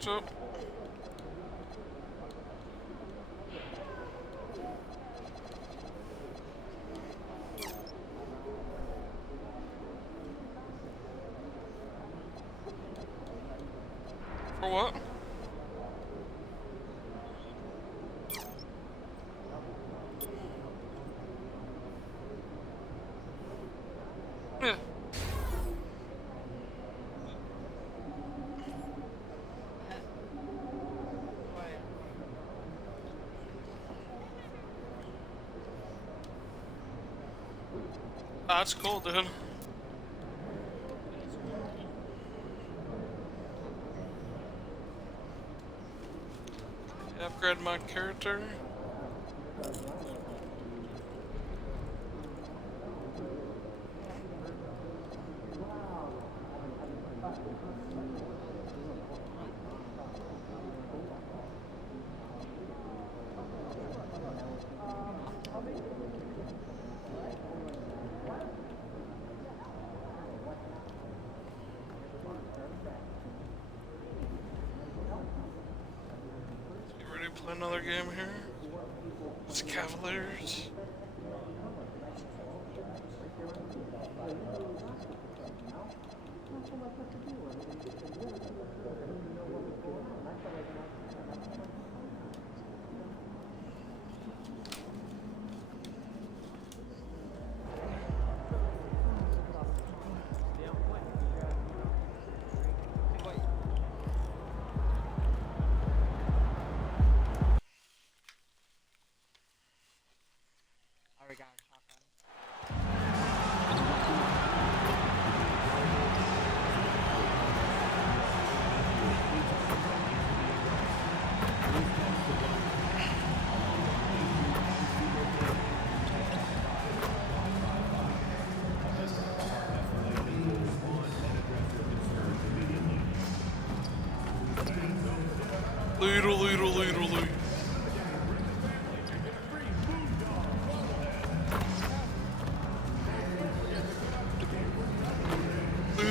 up. For what? Yeah. That's cool, dude. Upgrade my character. Play another game here. It's Cavaliers.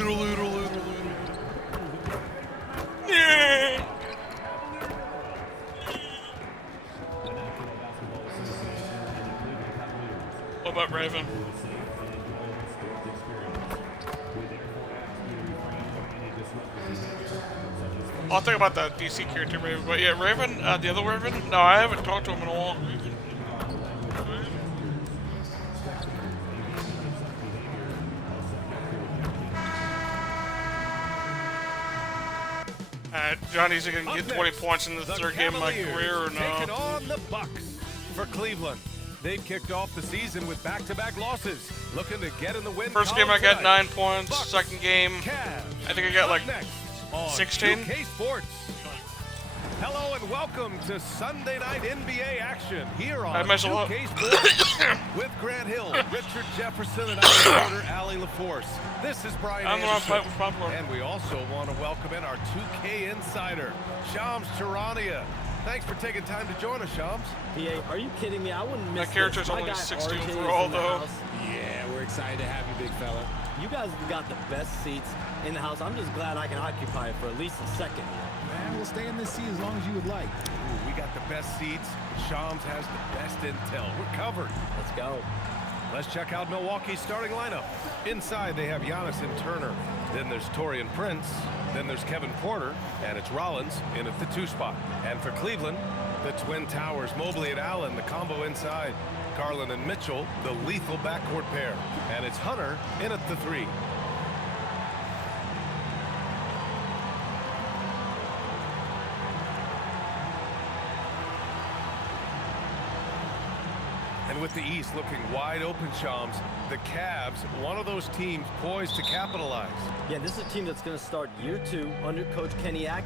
Little. Yeah. What about Raven? I'll think about that DC character Raven, but yeah, Raven, the other Raven? No, I haven't talked to him in a while. Johnny's gonna get 20 points in the third game of my career or no? Taking on the Bucks for Cleveland. They've kicked off the season with back-to-back losses, looking to get in the win. First game I got 9 points. Bucks, Second game, I think I got like 16. UK Sports. Hello and welcome to Sunday night NBA action here on UK Sports with Grant Hill, Richard Jefferson, and our reporter Allie LaForce. This is Brian Anderson, and we also want to welcome in our 2K insider, Shams Charania. Thanks for taking time to join us, Shams. PA, are you kidding me? I wouldn't miss My character's this. only guy 60 RJ overall, though. Yeah, we're excited to have you, big fella. You guys have got the best seats in the house. I'm just glad I can occupy it for at least a second here. Man, we'll stay in this seat as long as you would like. Ooh, we got the best seats. Shams has the best intel. We're covered. Let's go. Let's check out Milwaukee's starting lineup. Inside, they have Giannis and Turner. Then there's Taurean Prince. Then there's Kevin Porter. And it's Rollins in at the 2 spot. And for Cleveland, the Twin Towers, Mobley and Allen, the combo inside. Garland and Mitchell, the lethal backcourt pair. And it's Hunter in at the 3. And with the East looking wide open, Shams, the Cavs, one of those teams poised to capitalize. Yeah, this is a team that's going to start year 2 under Coach Kenny Ack.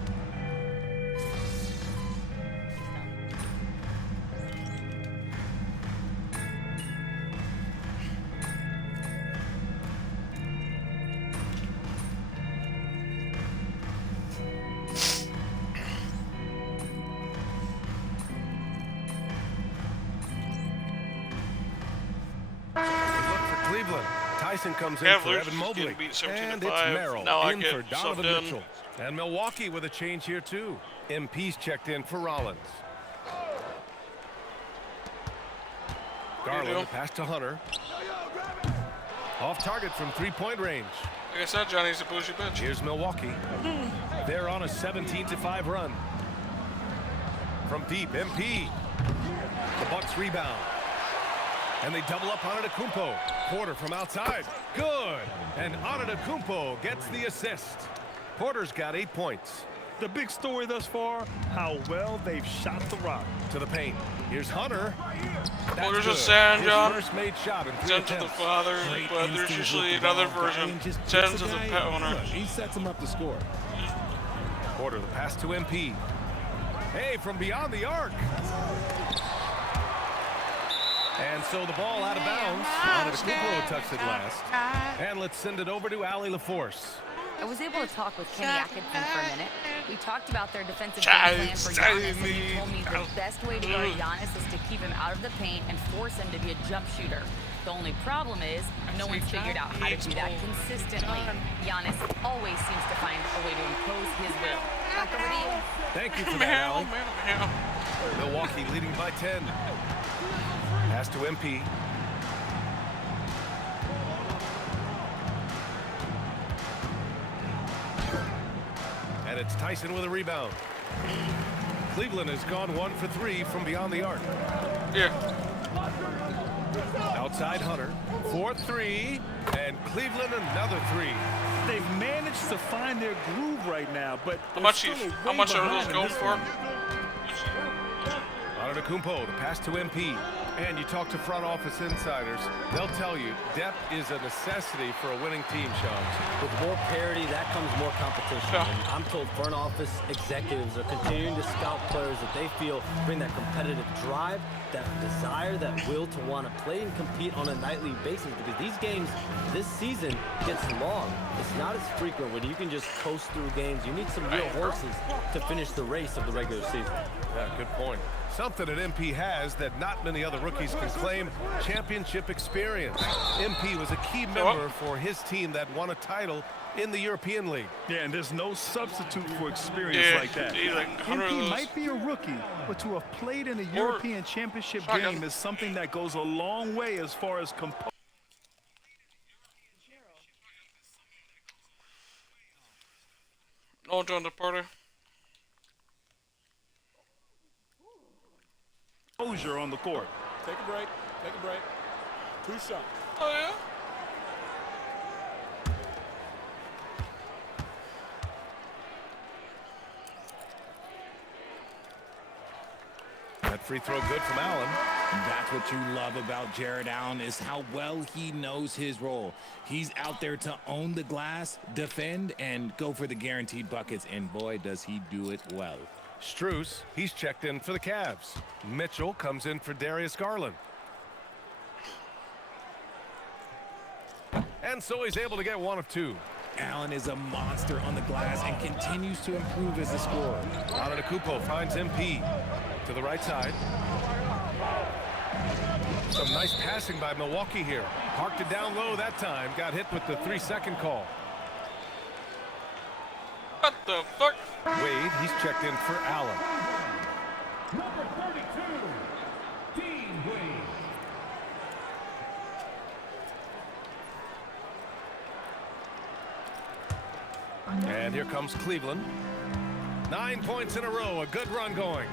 Tyson comes in Cavaliers for Evan just Mobley. getting beat And 17-5. it's Merrill Now I in get for Donovan subbed in. Mitchell. And Milwaukee with a change here, too. MP's checked in for Rollins. Garland, the pass to Hunter. Off target from three-point range. Like I said, Johnny's a bougie bitch. Here's Milwaukee. They're on a 17-5 run. From deep, MP. The Bucks rebound. And they double up on Antetokounmpo. Porter from outside. Good. And Antetokounmpo gets the assist. Porter's got 8 points. The big story thus far, how well they've shot the rock. To the paint. Here's Hunter. Porter's a sand, John. His first made shot in 3 Send to the attempts. father, but there's usually another version. Send to the pet owner. He sets him up to score. Porter, the pass to MP. Hey, from beyond the arc. And so the ball out of bounds. Antetokounmpo touched it last. And let's send it over to Allie LaForce. I was able to talk with Kenny Atkinson for a minute. We talked about their defensive game plan for Giannis, and he told me the best way to guard Giannis is to keep him out of the paint and force him to be a jump shooter. The only problem is no one's figured out how to do that consistently. Giannis always seems to find a way to impose his will. Back over to you. Thank you for that, Allie. Milwaukee leading by 10. Pass to MP. And it's Tyson with a rebound. Cleveland has gone 1 for 3 from beyond the arc. Yeah. Outside Hunter. 4-3. And Cleveland another 3. They've managed to find their groove right now, but how much are those going for? Antetokounmpo, the pass to MP. And you talk to front office insiders, they'll tell you depth is a necessity for a winning team, Shams. With more parity, that comes more competition. Yeah. And I'm told front office executives are continuing to scout players that they feel bring that competitive drive, that desire, that will to want to play and compete on a nightly basis, because these games this season gets long. It's not as frequent when you can just coast through games. You need some real horses to finish the race of the regular season. Yeah, good point. Something that MP has that not many other rookies can claim: championship experience. MP was a key member for his team that won a title in the European League. Yeah, and there's no substitute for experience like that. MP might be a rookie, but to have played in a European Championship game is something that goes a long way as far as composure. No, John DePorter. On the court. Take a break. Take a break. 2 shots. Oh, yeah? That free throw good from Allen. That's what you love about Jared Allen, is how well he knows his role. He's out there to own the glass, defend, and go for the guaranteed buckets, and boy, does he do it well. Strus, he's checked in for the Cavs. Mitchell comes in for Darius Garland. And so he's able to get 1 of 2. Allen is a monster on the glass and continues to improve as a scorer. Antetokounmpo finds MP to the right side. Some nice passing by Milwaukee here. Parked it down low that time. Got hit with the 3-second call. What the fuck? Wade, he's checked in for Allen. Number 32, Dean Wade. And here comes Cleveland. 9 points in a row. A good run going.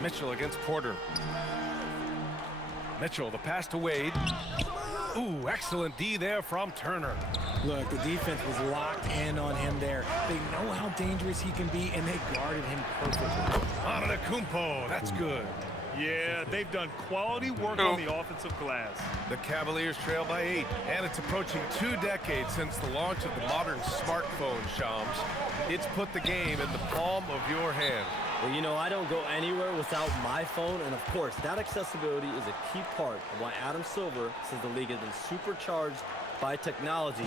Mitchell against Porter. Mitchell, the pass to Wade. Ooh, excellent D there from Turner. Look, the defense was locked in on him there. They know how dangerous he can be, and they guarded him perfectly. Antetokounmpo, that's good. Yeah, they've done quality work on the offensive glass. The Cavaliers trail by 8, and it's approaching 2 decades since the launch of the modern smartphone, Shams. It's put the game in the palm of your hand. Well, you know, I don't go anywhere without my phone, and of course, that accessibility is a key part of why Adam Silver says the league has been supercharged by technology.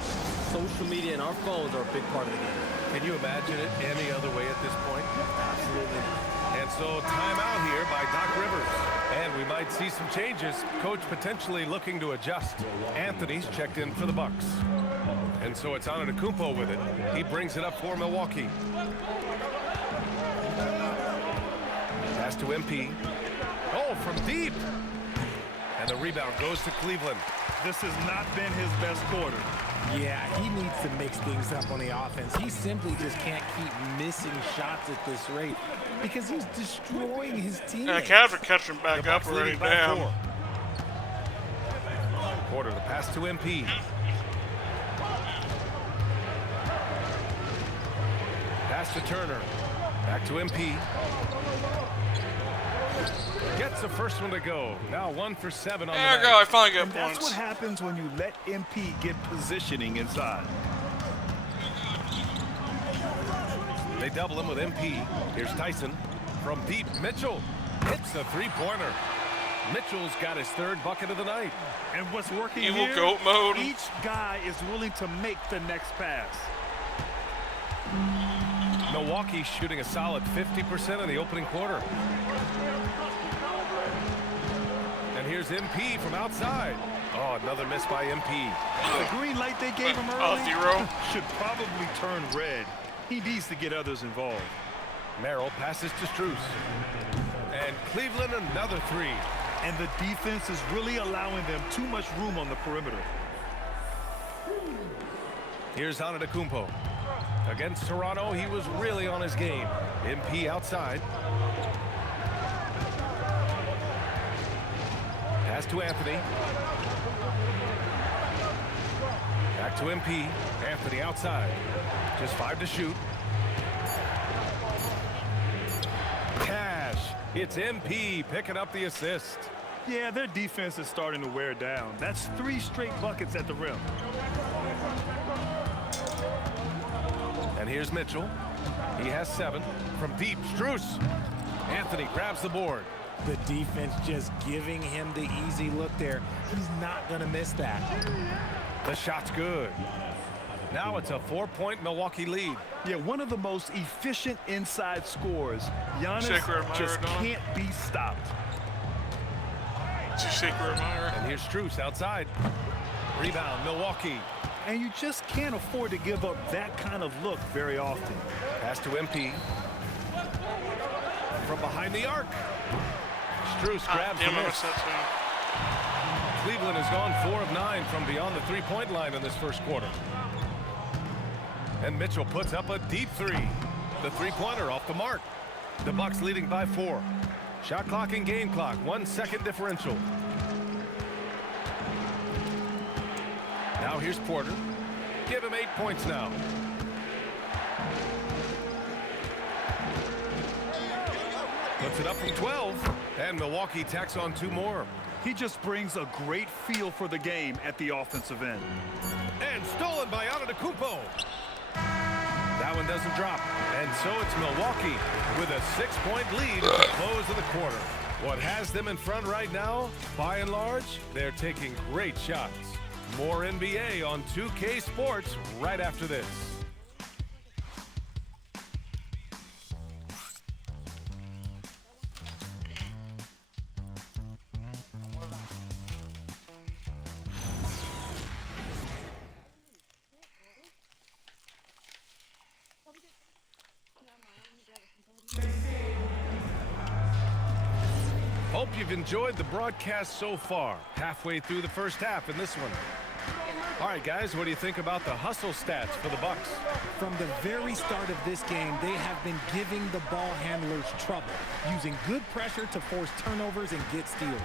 Social media and our phones are a big part of the game. Can you imagine it any other way at this point? Absolutely not. And so timeout here by Doc Rivers. And we might might see some changes. Coach potentially looking to adjust. Anthony's checked in for the Bucks. And so it's Antetokounmpo with it. He brings it up for Milwaukee. Pass to MP. Oh, from deep. And the rebound goes to Cleveland. This has not been his best quarter. Yeah, he needs to mix things up on the offense. He simply just can't keep missing shots at this rate because he's destroying his team. Yeah, Cavs are catching back up already. Damn. Quarter the pass to MP. Pass to Turner. Back to MP. Gets the first one to go. Now 1 for 7 on the night. There we go. I finally got points. That's what happens when you let MP get positioning inside. They double him with MP. Here's Tyson. From deep, Mitchell hits the three-pointer. Mitchell's got his third bucket of the night. And what's working Evil here, goat mode. Each guy is willing to make the next pass. Milwaukee shooting a solid 50% in the opening quarter. And here's MP from outside. Oh, another miss by MP. The green light they gave him early should probably turn red. He needs to get others involved. Merrill passes to Strus. And Cleveland another three. And the defense is really allowing them too much room on the perimeter. Here's Antetokounmpo. Against Toronto, he was really on his game. MP outside. Pass to Anthony. Back to MP. Anthony outside. Just 5 to shoot. Cash. It's MP picking up the assist. Yeah, their defense is starting to wear down. That's 3 straight buckets at the rim. And here's Mitchell. He has 7 from deep. Strus. Anthony grabs the board. The defense just giving him the easy look there. He's not going to miss that. The shot's good. Now it's a 4-point Milwaukee lead. Yeah, one of the most efficient inside scorers. Giannis just can't be stopped. And here's Strus outside. Rebound, Milwaukee. And you just can't afford to give up that kind of look very often. Pass to MP. From behind the arc. Strus grabs the miss. Cleveland has gone 4 of 9 from beyond the three-point line in this first quarter. And Mitchell puts up a deep 3. The three-pointer off the mark. The Bucks leading by 4. Shot clock and game clock, 1 second differential. Now here's Porter. Give him 8 points now. Puts it up from 12. And Milwaukee tacks on 2 more. He just brings a great feel for the game at the offensive end. And stolen by Antetokounmpo. That one doesn't drop. And so it's Milwaukee with a 6-point lead at the close of the quarter. What has them in front right now, by and large, they're taking great shots. More NBA on 2K Sports right after this. Hope you've enjoyed the broadcast so far. Halfway through the first half in this one. All right, guys, what do you think about the hustle stats for the Bucks? From the very start of this game, they have been giving the ball handlers trouble, using good pressure to force turnovers and get steals.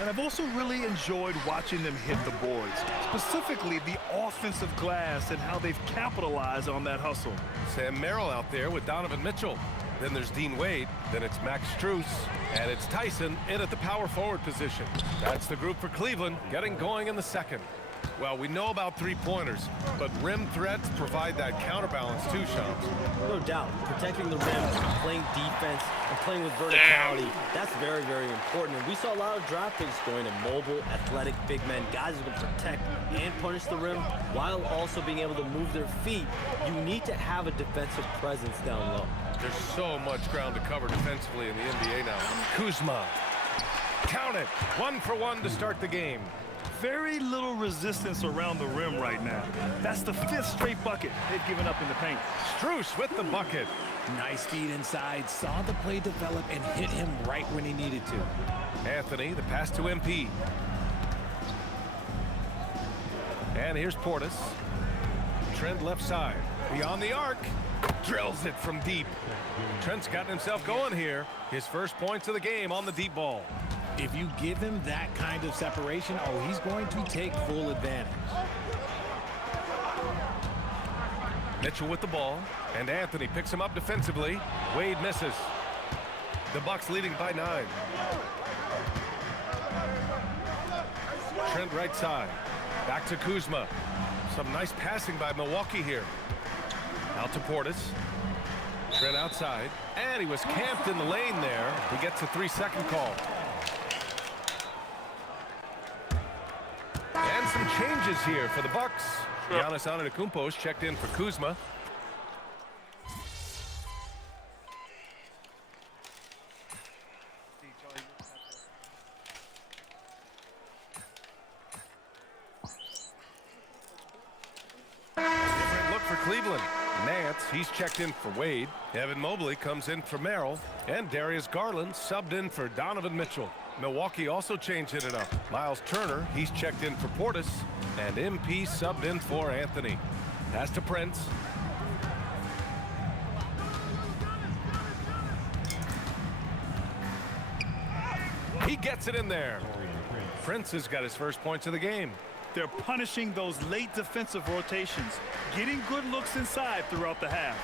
And I've also really enjoyed watching them hit the boards, specifically the offensive glass and how they've capitalized on that hustle. Sam Merrill out there with Donovan Mitchell. Then there's Dean Wade. Then it's Max Strus. And it's Tyson in at the power forward position. That's the group for Cleveland getting going in the second. Well, we know about three-pointers, but rim threats provide that counterbalance too, Shams. No doubt. Protecting the rim, playing defense, and playing with verticality, that's very, very important. And we saw a lot of draft picks going to mobile, athletic big men, guys who can protect and punish the rim while also being able to move their feet. You need to have a defensive presence down low. There's so much ground to cover defensively in the NBA now. Kuzma. Count it. 1 for 1 to start the game. Very little resistance around the rim right now. That's the 5th straight bucket they've given up in the paint. Strus with the bucket. Nice feed inside, saw the play develop and hit him right when he needed to. Anthony, the pass to MP. And here's Portis. Trent left side. Beyond the arc. Drills it from deep. Trent's gotten himself going here. His first points of the game on the deep ball. If you give him that kind of separation, oh, he's going to take full advantage. Mitchell with the ball, and Anthony picks him up defensively. Wade misses. The Bucks leading by 9. Trent right side. Back to Kuzma. Some nice passing by Milwaukee here. Out to Portis. Trent outside, and he was camped in the lane there. He gets a 3-second call. And some changes here for the Bucks. Giannis Antetokounmpo is checked in for Kuzma. Different look for Cleveland. Nance, he's checked in for Wade. Evan Mobley comes in for Merrill. And Darius Garland subbed in for Donovan Mitchell. Milwaukee also changed it up. Miles Turner, he's checked in for Portis. And MP subbed in for Anthony. Pass to Prince. He gets it in there. Prince has got his first points of the game. They're punishing those late defensive rotations, getting good looks inside throughout the half.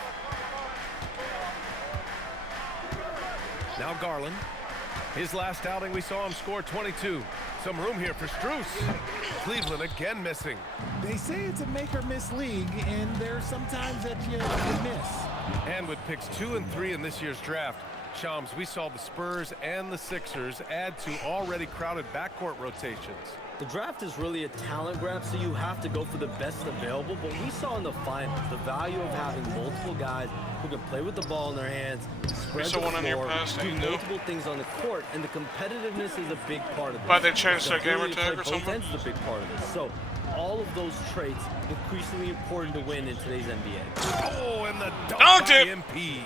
Now Garland. His last outing, we saw him score 22. Some room here for Strus. Cleveland again missing. They say it's a make or miss league, and there's sometimes that you miss. And with picks 2 and 3 in this year's draft, Shams, we saw the Spurs and the Sixers add to already crowded backcourt rotations. The draft is really a talent grab, so you have to go for the best available. But we saw in the finals the value of having multiple guys who can play with the ball in their hands, spread the floor, do multiple things on the court, and the competitiveness is a big part of this. But they changed their gamer tag or something? Both ends is a big part of this. So all of those traits increasingly important to win in today's NBA. Oh, and the dunk by MP.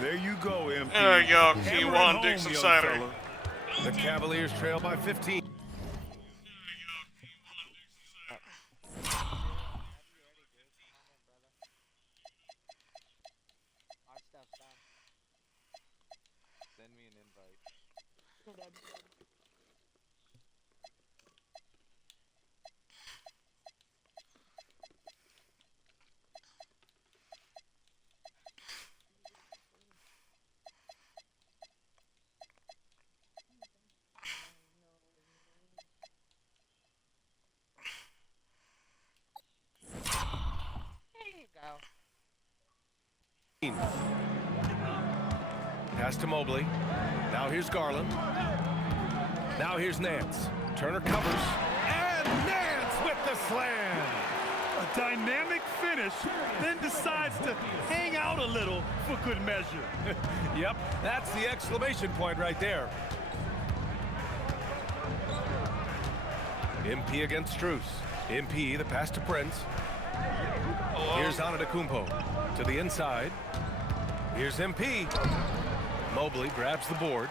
There you go, MP. There you go, Kewan, Dixon-Cider. The Cavaliers trail by 15. Send me an invite. Pass to Mobley. Now here's Garland. Now here's Nance. Turner covers. And Nance with the slam. A dynamic finish, then decides to hang out a little for good measure. Yep, that's the exclamation point right there. MP against Strus. MP, the pass to Prince. Here's Antetokounmpo to the inside. Here's MP. Mobley grabs the board.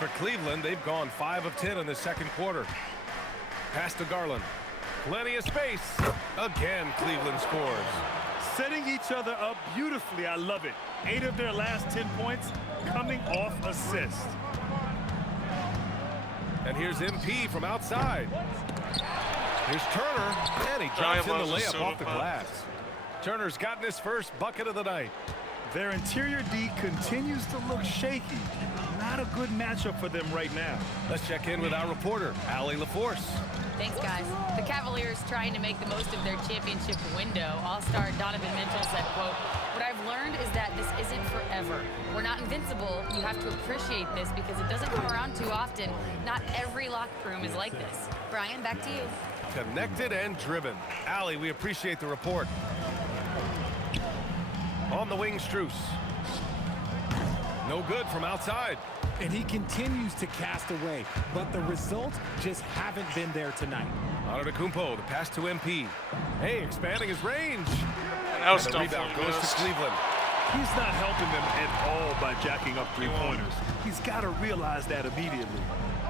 For Cleveland, they've gone 5 of 10 in the second quarter. Pass to Garland. Plenty of space. Again, Cleveland scores. Setting each other up beautifully. I love it. 8 of their last 10 points coming off assist. And here's MP from outside. Here's Turner, and he drops in the layup off the glass. Turner's gotten his first bucket of the night. Their interior D continues to look shaky. Not a good matchup for them right now. Let's check in with our reporter, Allie LaForce. Thanks, guys. The Cavaliers trying to make the most of their championship window. All-star Donovan Mitchell said, quote, "What I've learned is that this isn't forever. We're not invincible. You have to appreciate this because it doesn't come around too often. Not every locker room is like this." Brian, back to you. Connected and driven. Allie, we appreciate the report. On the wing, Strus. No good from outside. and he continues to cast away, but the results just haven't been there tonight. Antetokounmpo, the pass to MP. Hey, expanding his range. And the rebound goes to Cleveland. He's not helping them at all by jacking up three-pointers. He's got to realize that immediately.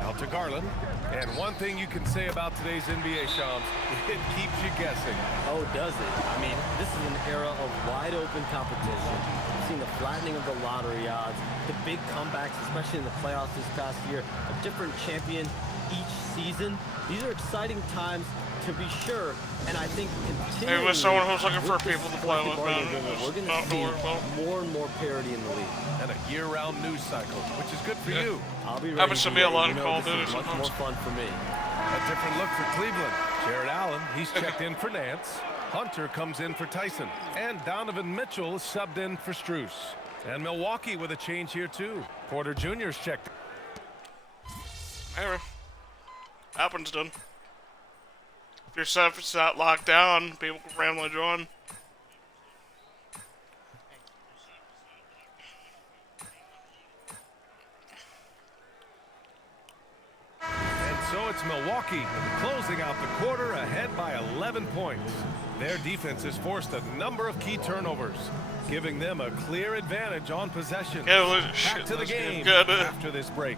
Out to Garland. And one thing you can say about today's NBA, Shams, it keeps you guessing. Oh, does it? I mean, this is an era of wide-open competition. We've seen the flattening of the lottery odds, the big comebacks, especially in the playoffs this past year, a different champion each season. These are exciting times, to be sure, and I think continuing Maybe with someone who's looking for people to play with, man. We're going to see more and more parity in the league. And a year-round news cycle, which is good for you. I'll be ready. Happens to me a lot in Call of Duty much sometimes. more fun for me. A different look for Cleveland. Jared Allen, he's checked in for Nance. Hunter comes in for Tyson. And Donovan Mitchell is subbed in for Strus. And Milwaukee with a change here, too. Porter Jr.'s checked. Anyway, happens, done. If your stuff's not locked down, people can randomly join. And so it's Milwaukee closing out the quarter ahead by 11 points. Their defense has forced a number of key turnovers, giving them a clear advantage on possession. Back to the game after this break.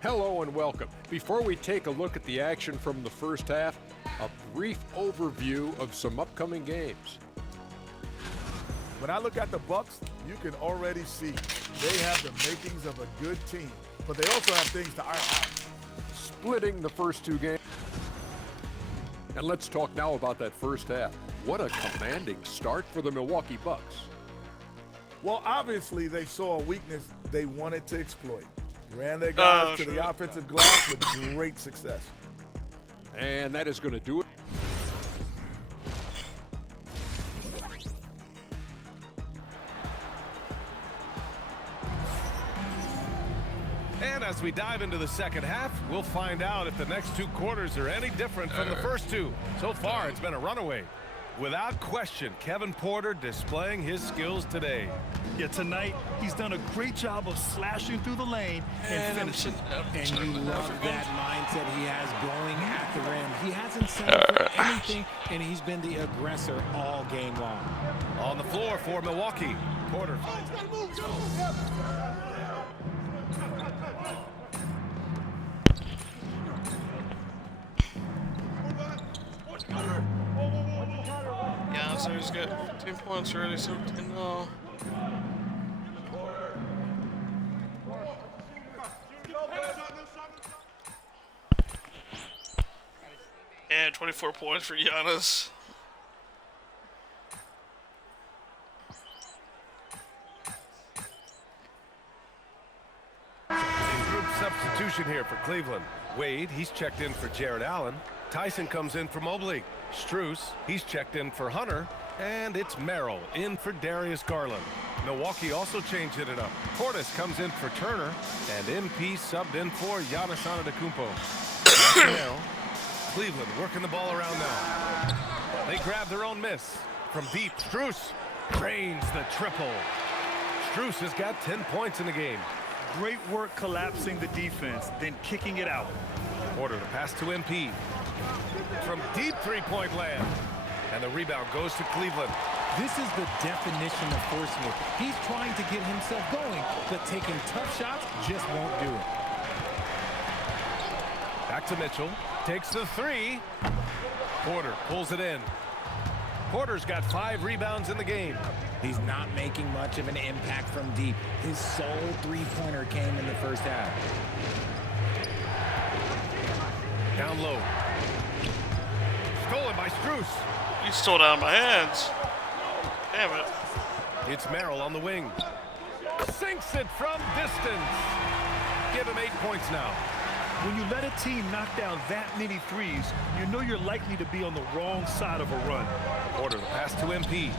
Hello and welcome. Before we take a look at the action from the first half, a brief overview of some upcoming games. When I look at the Bucks, you can already see they have the makings of a good team, but they also have things to iron out. Splitting the first two games. And let's talk now about that first half. What a commanding start for the Milwaukee Bucks. Well, obviously they saw a weakness they wanted to exploit. Ran their guys to the offensive glass with great success. And that is going to do it. And as we dive into the second half, we'll find out if the next two quarters are any different from the first two. So far, it's been a runaway. Without question, Kevin Porter displaying his skills today. Yeah, tonight, he's done a great job of slashing through the lane and finishing. And you love that mindset he has going at the rim. He hasn't settled for anything, and he's been the aggressor all game long. On the floor for Milwaukee, Porter. Yeah, so he's got 10 points already, so 10-0. And 24 points for Giannis. Group substitution here for Cleveland. Wade, he's checked in for Jared Allen. Tyson comes in for Mobley. Strus, he's checked in for Hunter. And it's Merrill in for Darius Garland. Milwaukee also changed it up. Portis comes in for Turner. And MP subbed in for Giannis Antetokounmpo. Merrill. Cleveland working the ball around now. They grab their own miss. From deep, Strus drains the triple. Strus has got 10 points in the game. Great work collapsing the defense, then kicking it out. Porter the pass to MP. From deep three-point land. And the rebound goes to Cleveland. This is the definition of forcing it. He's trying to get himself going, but taking tough shots just won't do it. Back to Mitchell. Takes the three. Porter pulls it in. Porter's got 5 rebounds in the game. He's not making much of an impact from deep. His sole three-pointer came in the first half. Down low. Stolen by Strus. You stole out of my hands. Damn it. It's Merrill on the wing. Sinks it from distance. Give him 8 points now. When you let a team knock down that many threes, you know you're likely to be on the wrong side of a run. Porter, the pass to MP.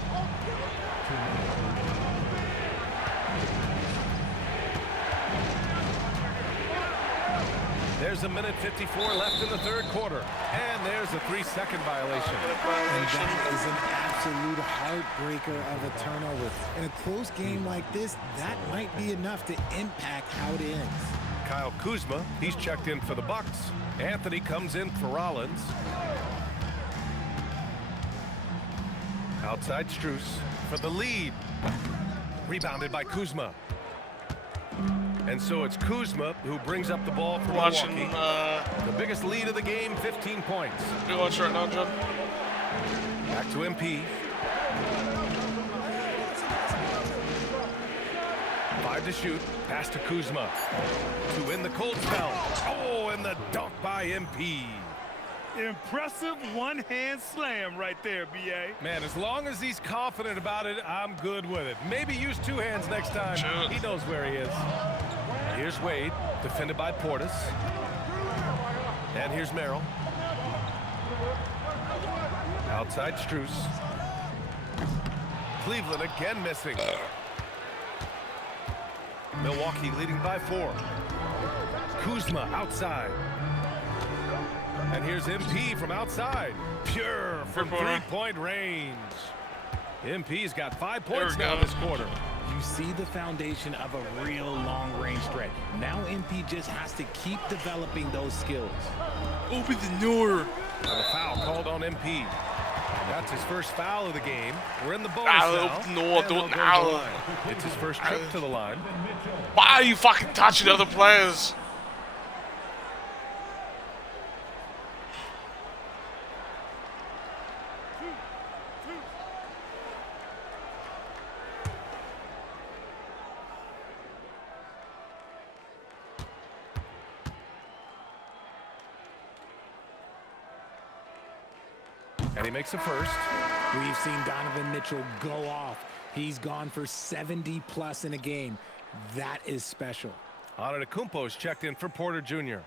There's a minute 54 left in the third quarter. And there's a 3-second violation. And that is an absolute heartbreaker of a turnover. In a close game like this, that might be enough to impact how it ends. Kyle Kuzma, he's checked in for the Bucks. Anthony comes in for Rollins. Outside Strus for the lead. Rebounded by Kuzma. And so it's Kuzma who brings up the ball for Milwaukee. The biggest lead of the game, 15 points. You watch right now, John? Back to MP. 5 to shoot. Pass to Kuzma. To win the cold spell. Oh, and the dunk by MP. Impressive one-hand slam right there, B.A. Man, as long as he's confident about it, I'm good with it. Maybe use 2 hands next time. He knows where he is. Here's Wade, defended by Portis. And here's Merrill. Outside Strus. Cleveland again missing. Milwaukee leading by 4. Kuzma outside. And here's MP from outside. Pure from 3-point range. MP's got 5 points now this quarter. You see the foundation of a real long-range threat. Now MP just has to keep developing those skills. Open the door. And a foul called on MP. That's his first foul of the game. We're in the bonus now. It's his first trip to the line. Why are you fucking touching other players? And he makes a first. We've seen Donovan Mitchell go off. He's gone for 70+ in a game. That is special. Antetokounmpo's checked in for Porter Jr.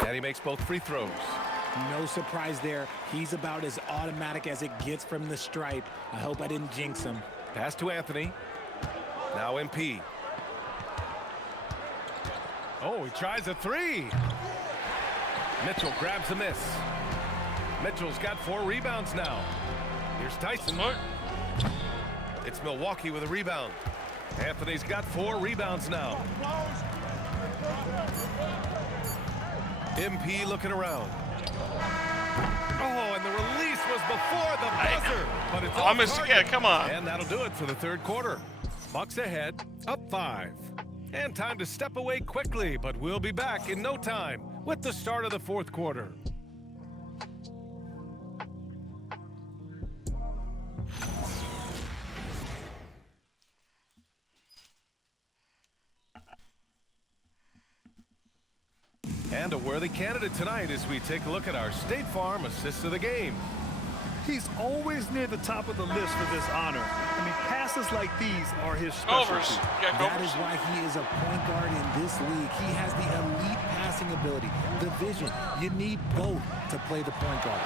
And he makes both free throws. No surprise there. He's about as automatic as it gets from the stripe. I hope I didn't jinx him. Pass to Anthony. Now MP. Oh, he tries a 3. Mitchell grabs a miss. Mitchell's got 4 rebounds now. Here's Tyson. It's Milwaukee with a rebound. Anthony's got 4 rebounds now. MP looking around. Oh, and the release was before the buzzer. But it's off target. Yeah, come on. And that'll do it for the third quarter. Bucks ahead, up 5. And time to step away quickly, but we'll be back in no time with the start of the fourth quarter. And a worthy candidate tonight as we take a look at our State Farm assist of the game. He's always near the top of the list for this honor. I mean, passes like these are his specialty. That is why he is a point guard in this league. He has the elite passing ability, the vision. You need both to play the point guard.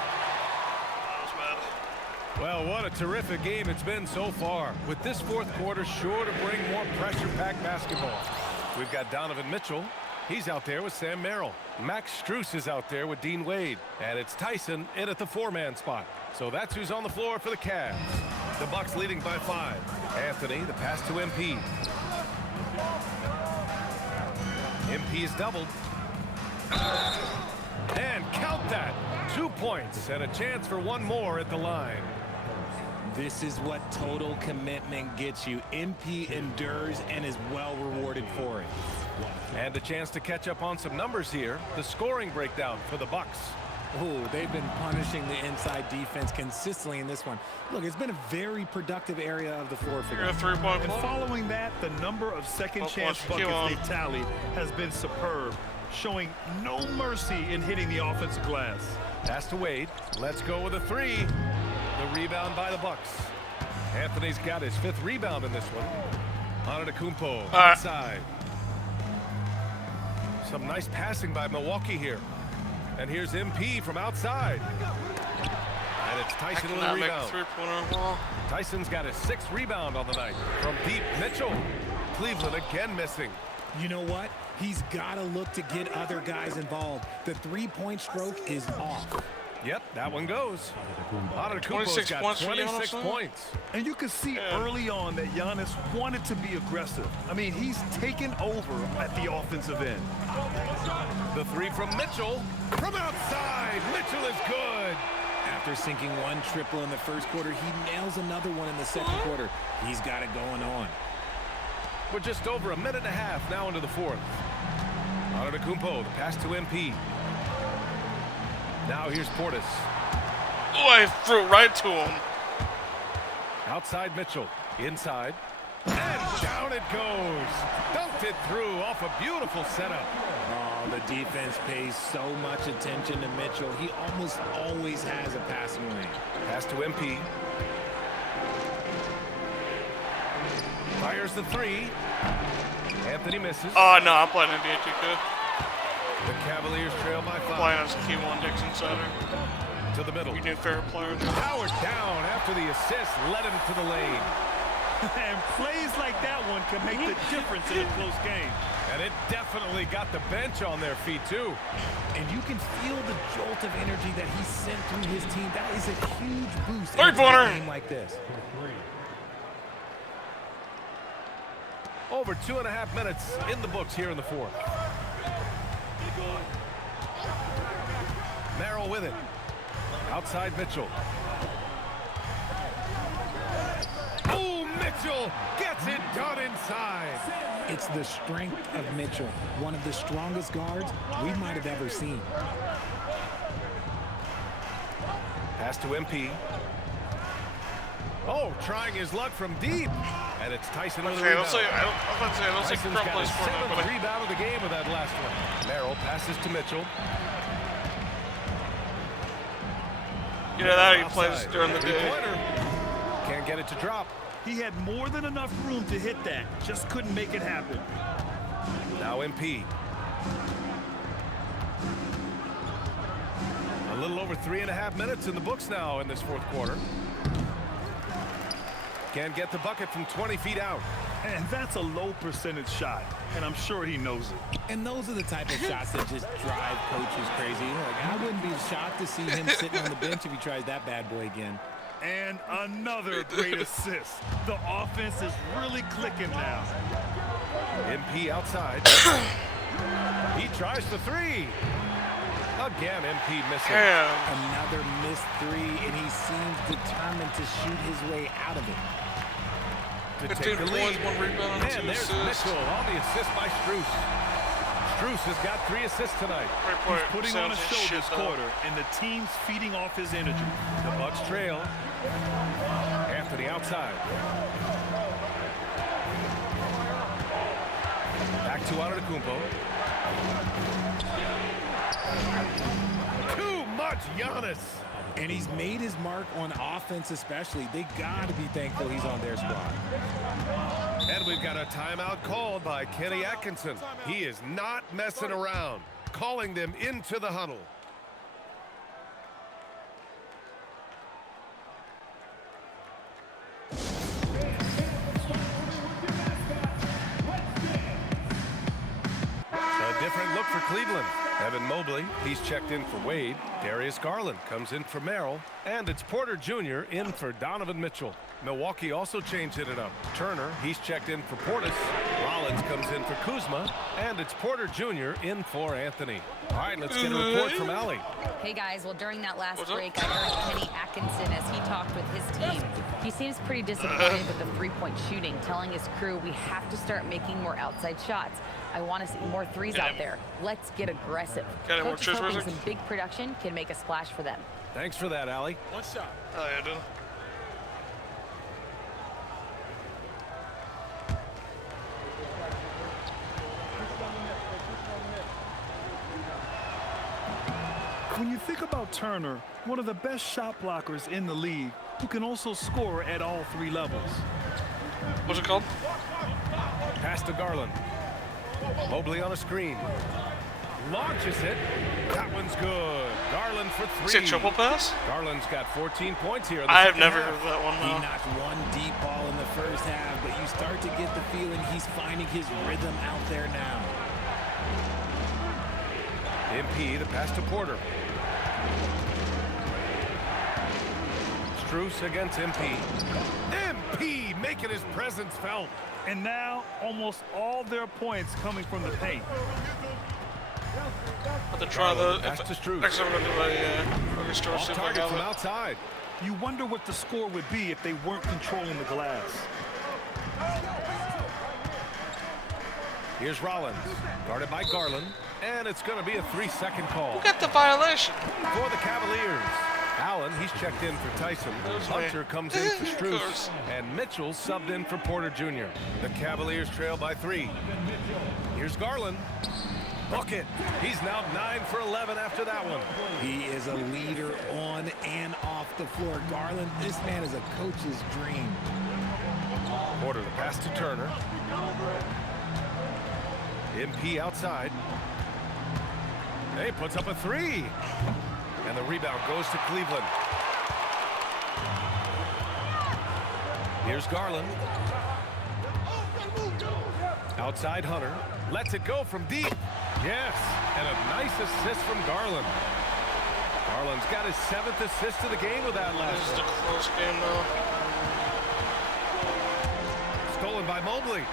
Well, what a terrific game it's been so far. With this fourth quarter sure to bring more pressure-packed basketball. We've got Donovan Mitchell. He's out there with Sam Merrill. Max Strus is out there with Dean Wade. And it's Tyson in at the 4-man spot. So that's who's on the floor for the Cavs. The Bucks leading by 5. Anthony, the pass to MP. MP is doubled. And count that. 2 points and a chance for one more at the line. This is what total commitment gets you. MP endures and is well rewarded for it. And a chance to catch up on some numbers here. The scoring breakdown for the Bucks. Oh, they've been punishing the inside defense consistently in this one. Look, it's been a very productive area of the floor for them. And following that, the number of second chance buckets they tallied has been superb. showing no mercy in hitting the offensive glass. Pass to Wade. Let's go with a three. The rebound by the Bucks. Anthony's got his 5th rebound in this one. Antetokounmpo inside. Some nice passing by Milwaukee here. And here's MP from outside. And it's Tyson with a rebound. Tyson's got his 6th rebound on the night. From deep, Mitchell. Cleveland again missing. You know what? He's got to look to get other guys involved. The three-point stroke is off. Yep, that one goes. Antetokounmpo's got 26 points. And you can see early on that Giannis wanted to be aggressive. I mean, he's taken over at the offensive end. The three from Mitchell. From outside, Mitchell is good. After sinking one triple in the first quarter, he nails another one in the second quarter. He's got it going on. We're just over a minute and a half now into the 4th. Antetokounmpo, the pass to MP. Now here's Portis. Oh, I threw it right to him. Outside Mitchell. Inside. And down it goes. Dunked it through off a beautiful setup. Oh, the defense pays so much attention to Mitchell. He almost always has a passing lane. Pass to MP. Fires the three. Anthony misses. Oh, no, I'm playing NBA 2K. The Cavaliers trail by 5. Playing as Kewan, Dixon-Cider. To the middle. Your new favorite player. Howard down after the assist led him to the lane. And plays like that one can make the difference in a close game. And it definitely got the bench on their feet, too. And you can feel the jolt of energy that he sent through his team. That is a huge boost in a game like this. Over 2.5 minutes in the books here in the 4th. Merrill with it. Outside Mitchell. Oh, Mitchell gets it done inside. It's the strength of Mitchell, one of the strongest guards we might have ever seen. Pass to MP. Oh, trying his luck from deep. And it's Tyson with the rebound. I don't think Tyson's got his 7th rebound of the game with that last one. Merrill passes to Mitchell. You know that he plays during the day. Can't get it to drop. He had more than enough room to hit that. Just couldn't make it happen. Now MP. A little over 3.5 minutes in the books now in this 4th quarter. Can't get the bucket from 20 feet out. And that's a low percentage shot, and I'm sure he knows it. And those are the type of shots that just drive coaches crazy. Like, I wouldn't be shocked to see him sitting on the bench if he tries that bad boy again. And another great assist. The offense is really clicking now. MP outside. He tries the three. Again, MP missing. Another missed three, and he seems determined to shoot his way out of it. To take the lead. 1 rebound, and there's Mitchell on the assist by Strus. Strus has got 3 assists tonight. He's putting on a show this quarter, and the team's feeding off his energy. The Bucks trail. Anthony outside. Back to Antetokounmpo. Too much Giannis. And he's made his mark on offense especially. They got to be thankful he's on their squad. And we've got a timeout called by Kenny Atkinson. He is not messing around, calling them into the huddle. A different look for Cleveland. Evan Mobley, he's checked in for Wade. Darius Garland comes in for Merrill. And it's Porter Jr. in for Donovan Mitchell. Milwaukee also changed it up. Turner, he's checked in for Portis. Rollins comes in for Kuzma. And it's Porter Jr. in for Anthony. All right, let's get a report from Allie. Hey, guys. Well, during that last break, I heard Kenny Atkinson as he talked with his team. He seems pretty disappointed with the three-point shooting, telling his crew we have to start making more outside shots. I want to see more threes out there. Let's get aggressive. Coach is hoping some big production can make a splash for them. Thanks for that, Allie. One shot. Oh, yeah, dude. When you think about Turner, one of the best shot blockers in the league, who can also score at all 3 levels. What's it called? Pass to Garland. Mobley on a screen. Launches it. That one's good. Garland for 3. Is it triple pass? Garland's got 14 points here. I have never heard of that one. He knocked one deep ball in the first half, but you start to get the feeling he's finding his rhythm out there now. MP, the pass to Porter. Strus against MP. MP making his presence felt. And now, almost all their points coming from the paint. Have to try the pass to Strus. Next time I'm gonna do a restore. All See if I targets got from it. outside. You wonder what the score would be if they weren't controlling the glass. Here's Rollins, guarded by Garland, and it's going to be a 3-second call. Who got the violation? For the Cavaliers. Allen, he's checked in for Tyson. Hunter comes in for Strus, and Mitchell subbed in for Porter Jr. The Cavaliers trail by 3. Here's Garland. Bucket. He's now 9 for 11 after that one. He is a leader on and off the floor. Garland, this man is a coach's dream. Porter, the pass to Turner. MP outside. He puts up a 3. And the rebound goes to Cleveland. Here's Garland. Outside Hunter. Lets it go from deep. Yes. And a nice assist from Garland. Garland's got his 7th assist of the game with that last This is a close game, though. Stolen by Mobley.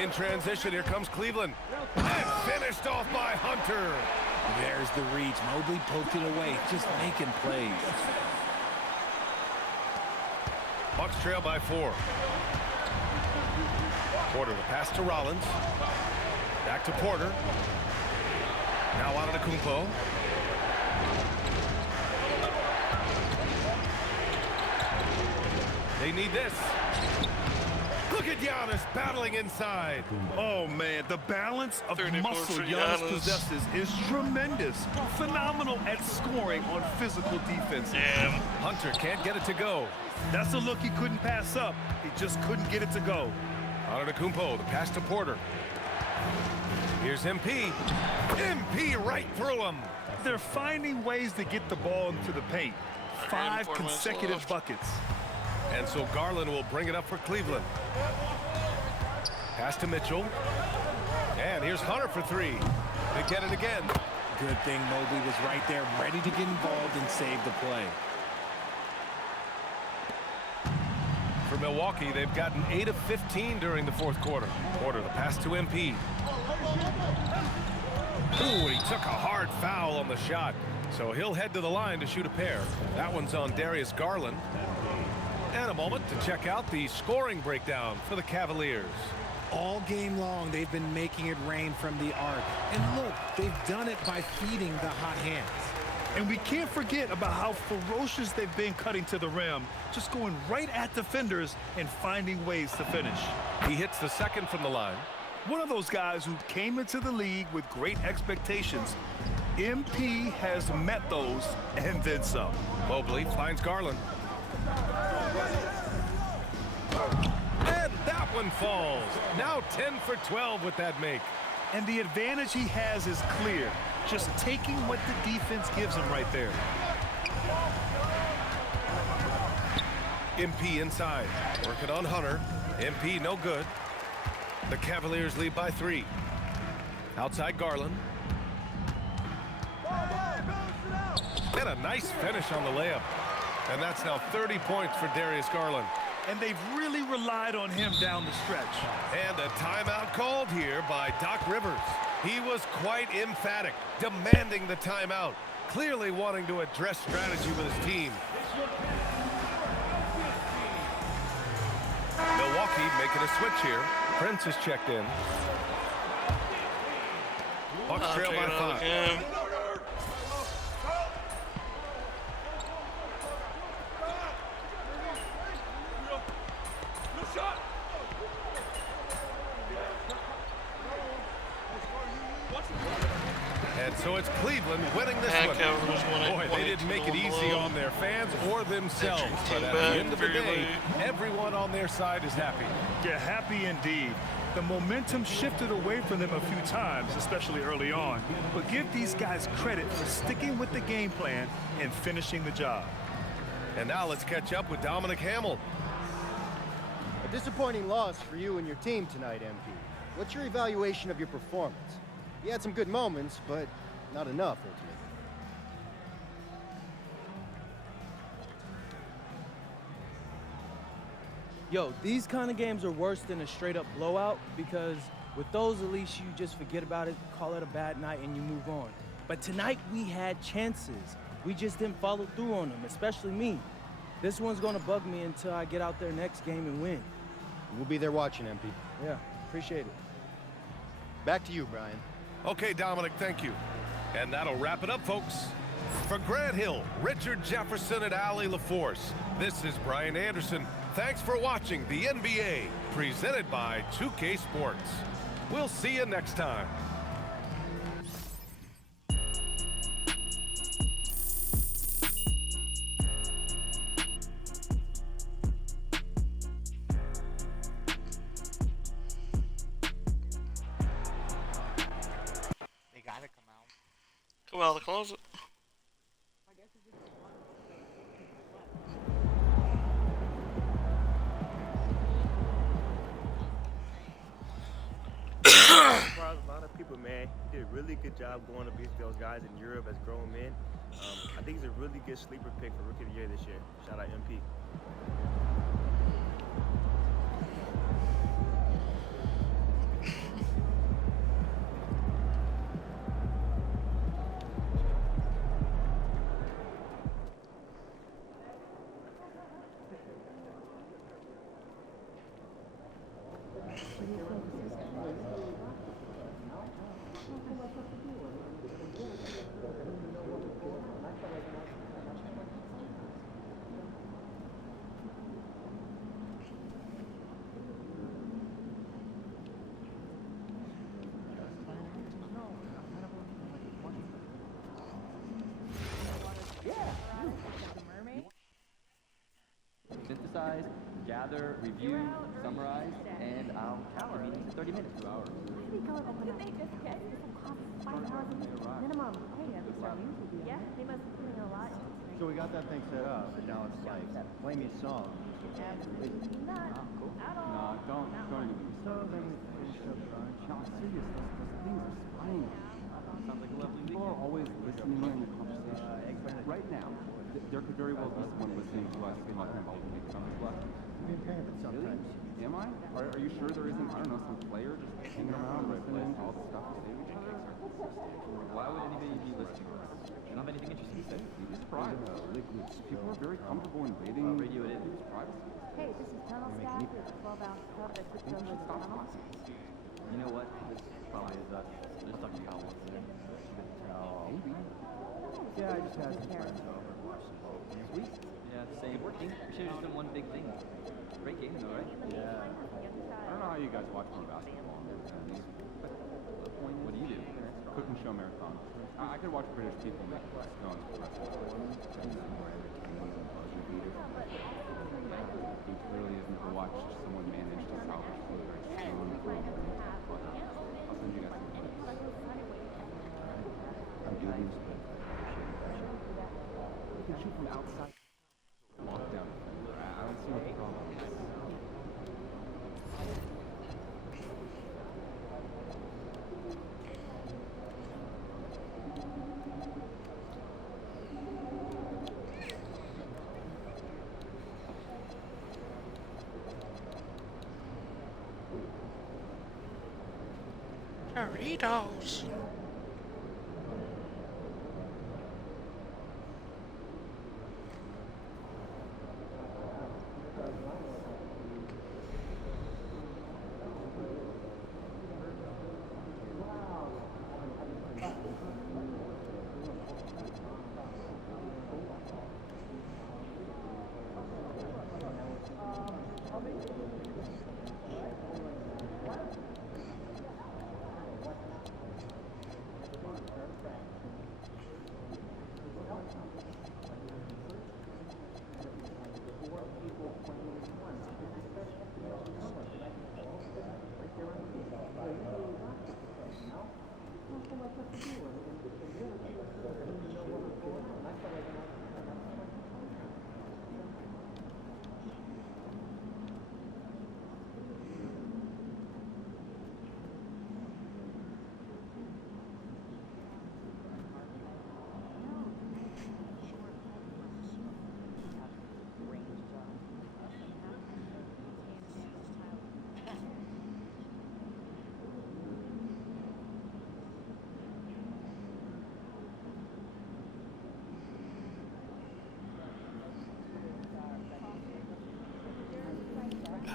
In transition, here comes Cleveland. And finished off by Hunter. There's the reach. Mobley poked it away, just making plays. Bucks trail by 4. Porter, the pass to Rollins. Back to Porter. Now Antetokounmpo. They need this. Look at Giannis battling inside. Oh, man, the balance of 30 muscle points for Giannis Giannis. possesses is tremendous. Phenomenal at scoring on physical defense. Damn. Hunter can't get it to go. That's a look he couldn't pass up. He just couldn't get it to go. Antetokounmpo, the pass to Porter. Here's MP. MP right through him. They're finding ways to get the ball into the paint. 5 4 minutes consecutive left. buckets. And so Garland will bring it up for Cleveland. Pass to Mitchell. And here's Hunter for 3. They get it again. Good thing Mobley was right there, ready to get involved and save the play. For Milwaukee, they've gotten 8 of 15 during the 4th quarter. Porter, the pass to MP. Ooh, he took a hard foul on the shot. So he'll head to the line to shoot a pair. That one's on Darius Garland. And a moment to check out the scoring breakdown for the Cavaliers. All game long, they've been making it rain from the arc. And look, they've done it by feeding the hot hands. And we can't forget about how ferocious they've been cutting to the rim, just going right at defenders and finding ways to finish. He hits the second from the line. One of those guys who came into the league with great expectations. MP has met those and then some. Mobley finds Garland. And that one falls. Now 10 for 12 with that make. And the advantage he has is clear. Just taking what the defense gives him right there. MP inside. Working on Hunter. MP no good. The Cavaliers lead by 3. Outside Garland. And a nice finish on the layup. And that's now 30 points for Darius Garland. And they've really relied on him down the stretch. And a timeout called here by Doc Rivers. He was quite emphatic, demanding the timeout, clearly wanting to address strategy with his team. Milwaukee making a switch here. Prince is checked in. Bucks trail by 5. And so it's Cleveland winning this one. Boy, they didn't make it easy on their fans or themselves. But at the end of the day, everyone on their side is happy. Yeah, happy indeed. The momentum shifted away from them a few times, especially early on. But give these guys credit for sticking with the game plan and finishing the job. And now let's catch up with Dominic Hamill. A disappointing loss for you and your team tonight, MP. What's your evaluation of your performance? You had some good moments, but not enough, ultimately. Yo, these kind of games are worse than a straight-up blowout because with those, at least you just forget about it, call it a bad night, and you move on. But tonight, we had chances. We just didn't follow through on them, especially me. This one's gonna bug me until I get out there next game and win. We'll be there watching, MP. Yeah, appreciate it. Back to you, Brian. Okay, Dominic, thank you. And that'll wrap it up, folks. For Grant Hill, Richard Jefferson, and Allie LaForce, this is Brian Anderson. Thanks for watching the NBA, presented by 2K Sports. We'll see you next time. They gotta come out. Come out of the closet. A lot of people, man, he did a really good job going up against those guys in Europe as grown men. I think he's a really good sleeper pick for Rookie of the Year this year. Shout out MP. Synthesize, gather, review, summarize, and I'll count the meeting to 30 minutes. 2 hours. Minimum. Yeah, they must be doing a lot. So we got that thing set up, but now it's like, play me a song. Cool. No, don't even. So then we finish up lunch. No, serious, those things are spying. Sounds like a lovely weekend. People are always listening in the conversation. Right now, there could very well be someone listening to us talking about the big summers left. Being paranoid sometimes. Really? Am I? Are you sure there isn't, I don't know, some player just hanging around listening to all the stuff we say? Why would anybody be listening to us? You don't have anything interesting to say? You'd be surprised. People are very comfortable invading radio it is. privacy. Hey, this is Tunnel Staff with a 12-ounce cup that sits over the tunnel. You know what? This probably is us. There's something I want to say. Maybe. Yeah, I just had some friends over and watched it. Sweet. Yeah, same. We should have just done one big thing. Great game though, right? Yeah. I don't know how you guys watch more basketball on their phones. What do you do? Cook and show marathon. I could watch British people make scones for the rest of the It clearly isn't to watch someone manage to salvage food or stone for a moment. I'll send you guys some clips. I'm doing this, but you can shoot from outside. Lockdown. I don't see what the problem is. Doritos.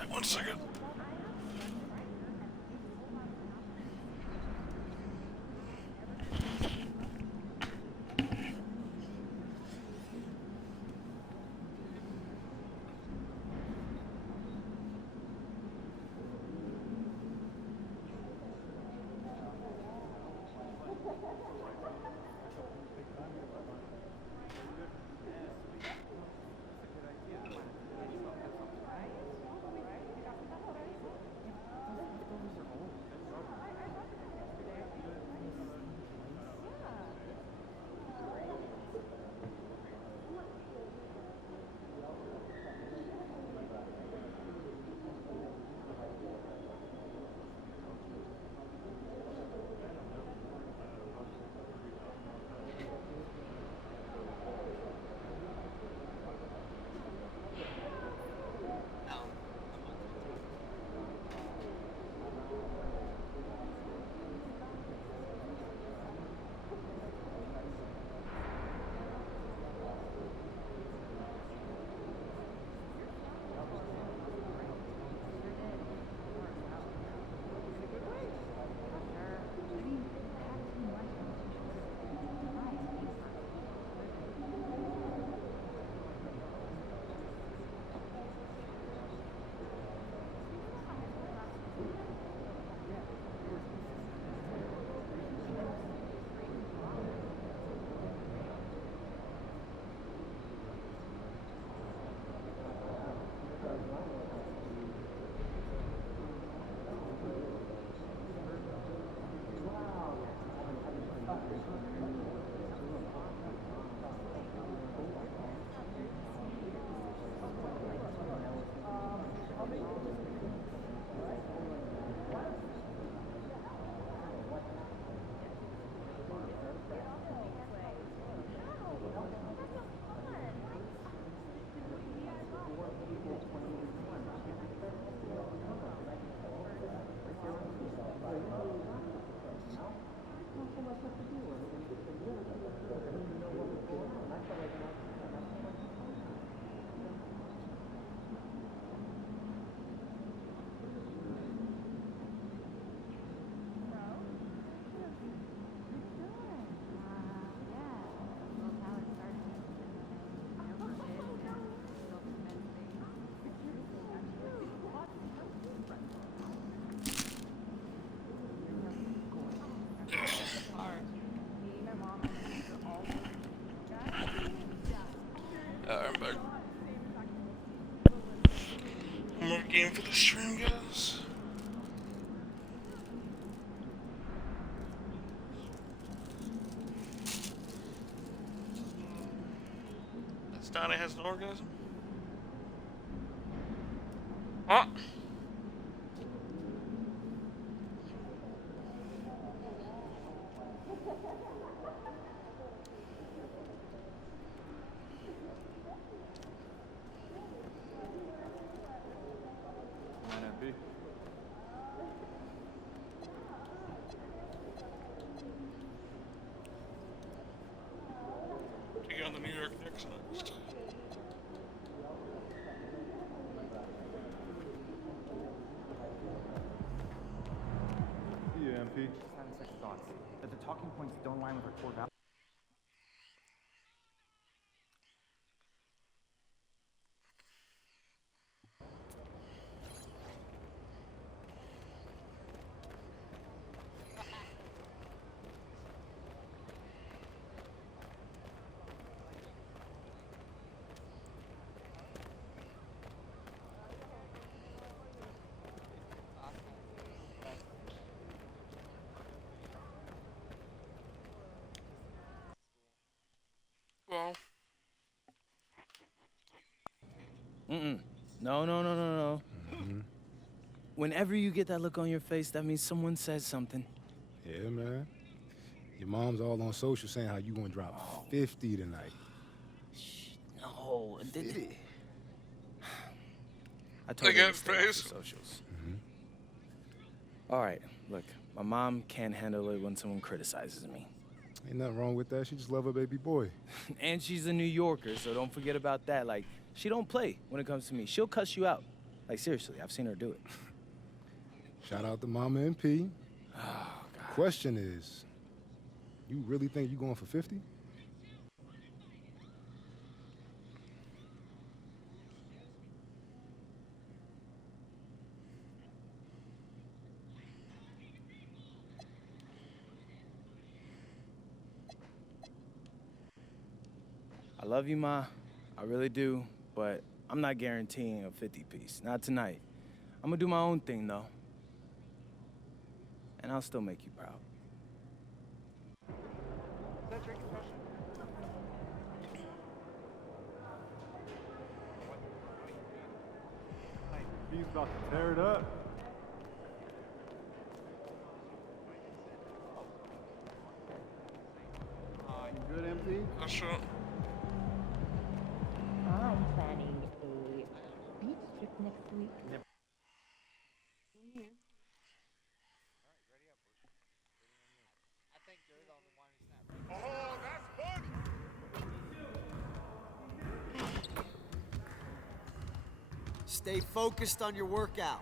1 second. I'm back. One more game for the stream, guys. Donnie has an orgasm? Huh? Taking on the New York Knicks next. Yeah, MP. Second thoughts. That the talking points don't align with our core values. Well. No. Whenever you get that look on your face, that means someone said something. Yeah, man. Your mom's all on social saying how you gonna drop 50 tonight. No. I I told her get to stay off the face. socials. All right, look, my mom can't handle it when someone criticizes me. Ain't nothing wrong with that. She just love her baby boy. And she's a New Yorker, so don't forget about that. Like, she don't play when it comes to me. She'll cuss you out. Like, seriously, I've seen her do it. Shout out to Mama MP. Question is, you really think you going for 50? I love you, Ma. I really do, but I'm not guaranteeing a 50-piece. Not tonight. I'm gonna do my own thing, though. And I'll still make you proud. He's about to tear it up. You good, MP? Sure. I'm planning a beach trip next week. Stay focused on your workout.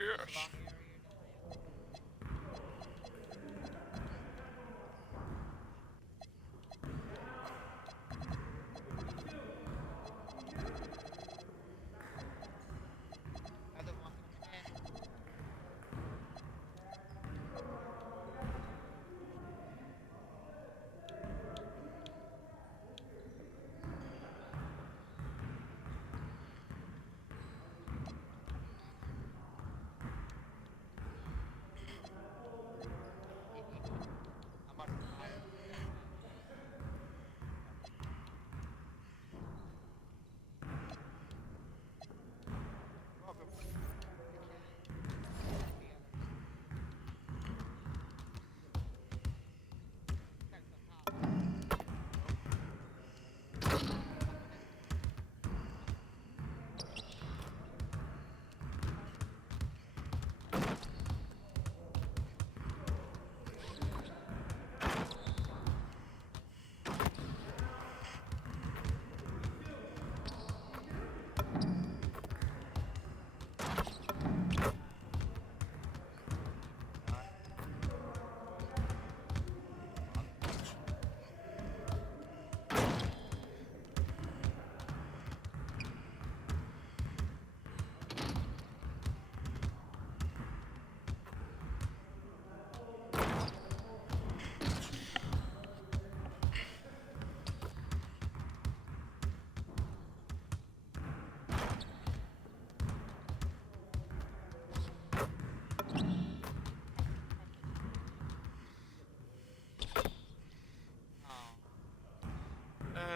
Yes.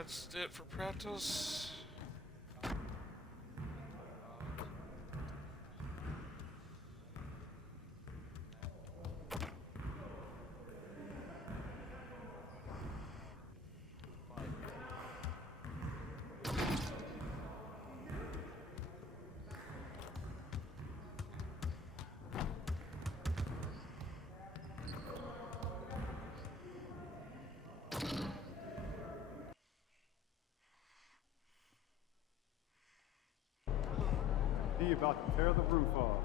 That's it for practice. He about to tear the roof off.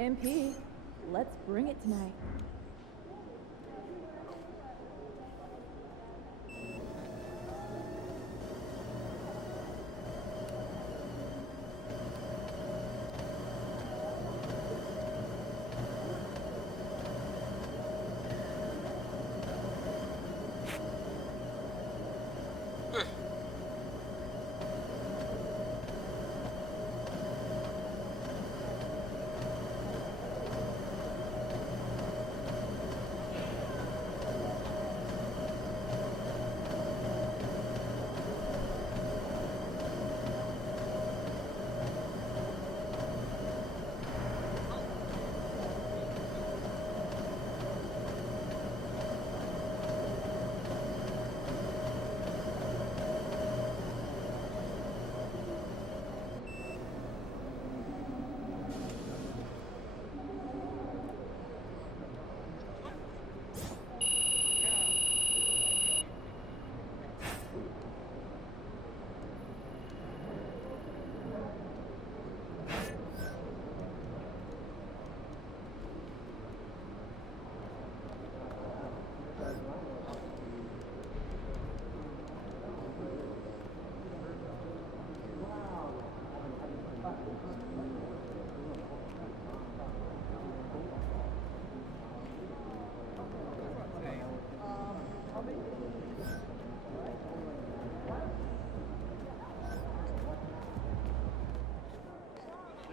MP, let's bring it tonight.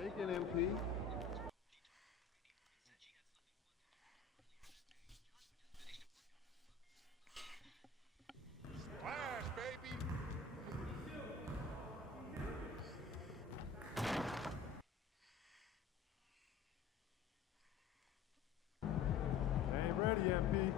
Shaking, MP. Splash, baby! Ain't ready, MP.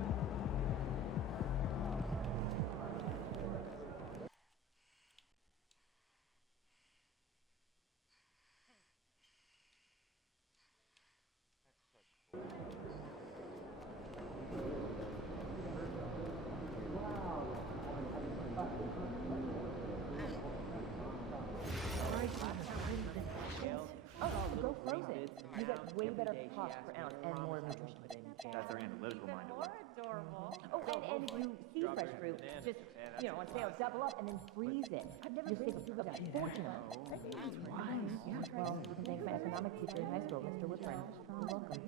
Go frozen. You get way better cost per ounce and more nutrition. That's our analytical mind at work. Adorable. Oh, and if you see fresh fruit, just, on sale, double up and then freeze it. You'll save a fortune on it. That's wise. Yeah. Well, you can thank my economics teacher in high school, Mr. Woodburn. You're welcome.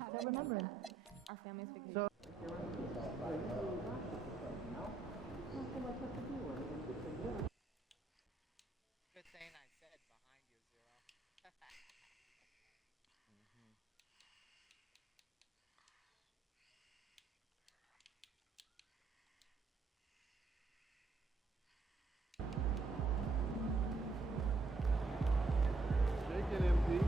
I still remember him. Our family's vacation. Good thing I said behind you, Zero. Shaking MP.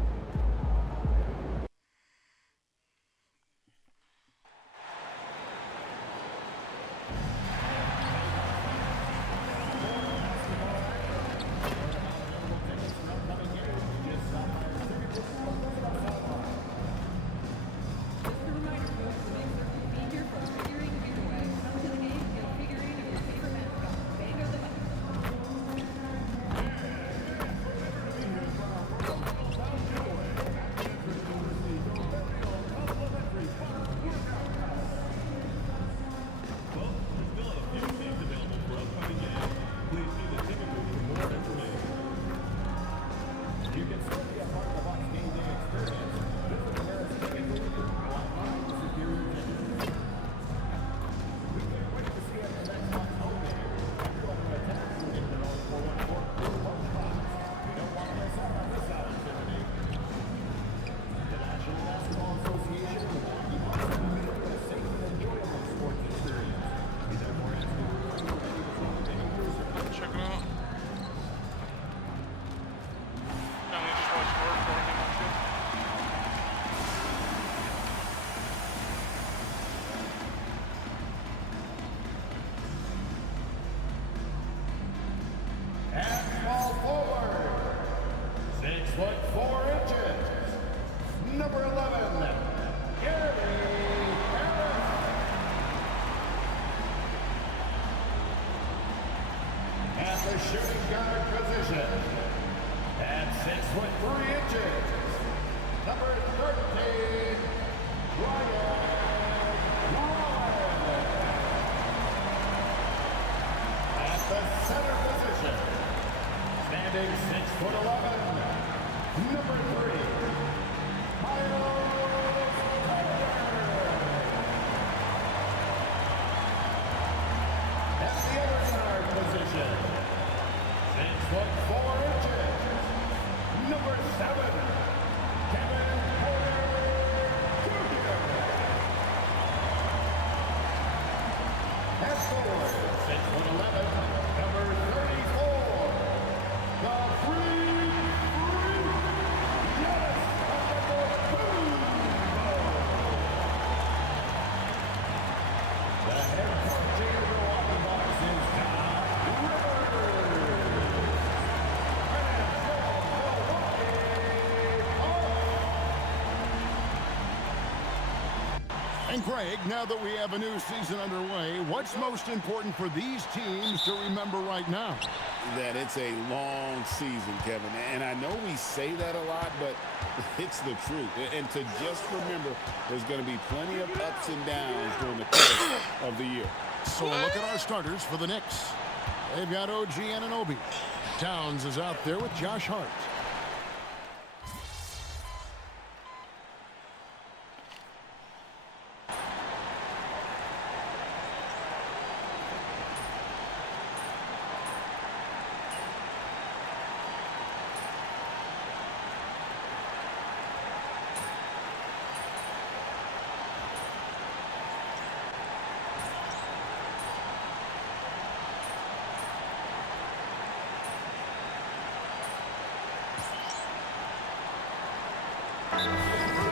The shooting guard position at 6'3" number 13, Ryan Kewan. At the center position, standing 6'11", number 3, at the other guard position, 6'4", number 7, Kevin Porter Jr. At forward, 6'11", number 34, the free, yes, the head coach of the Milwaukee Bucks is And Craig, now that we have a new season underway, what's most important for these teams to remember right now? That it's a long season, Kevin. And I know we say that a lot, but it's the truth. And to just remember, there's going to be plenty of ups and downs during the course of the year. So a look at our starters for the Knicks. They've got OG Anunoby. Towns is out there with Josh Hart.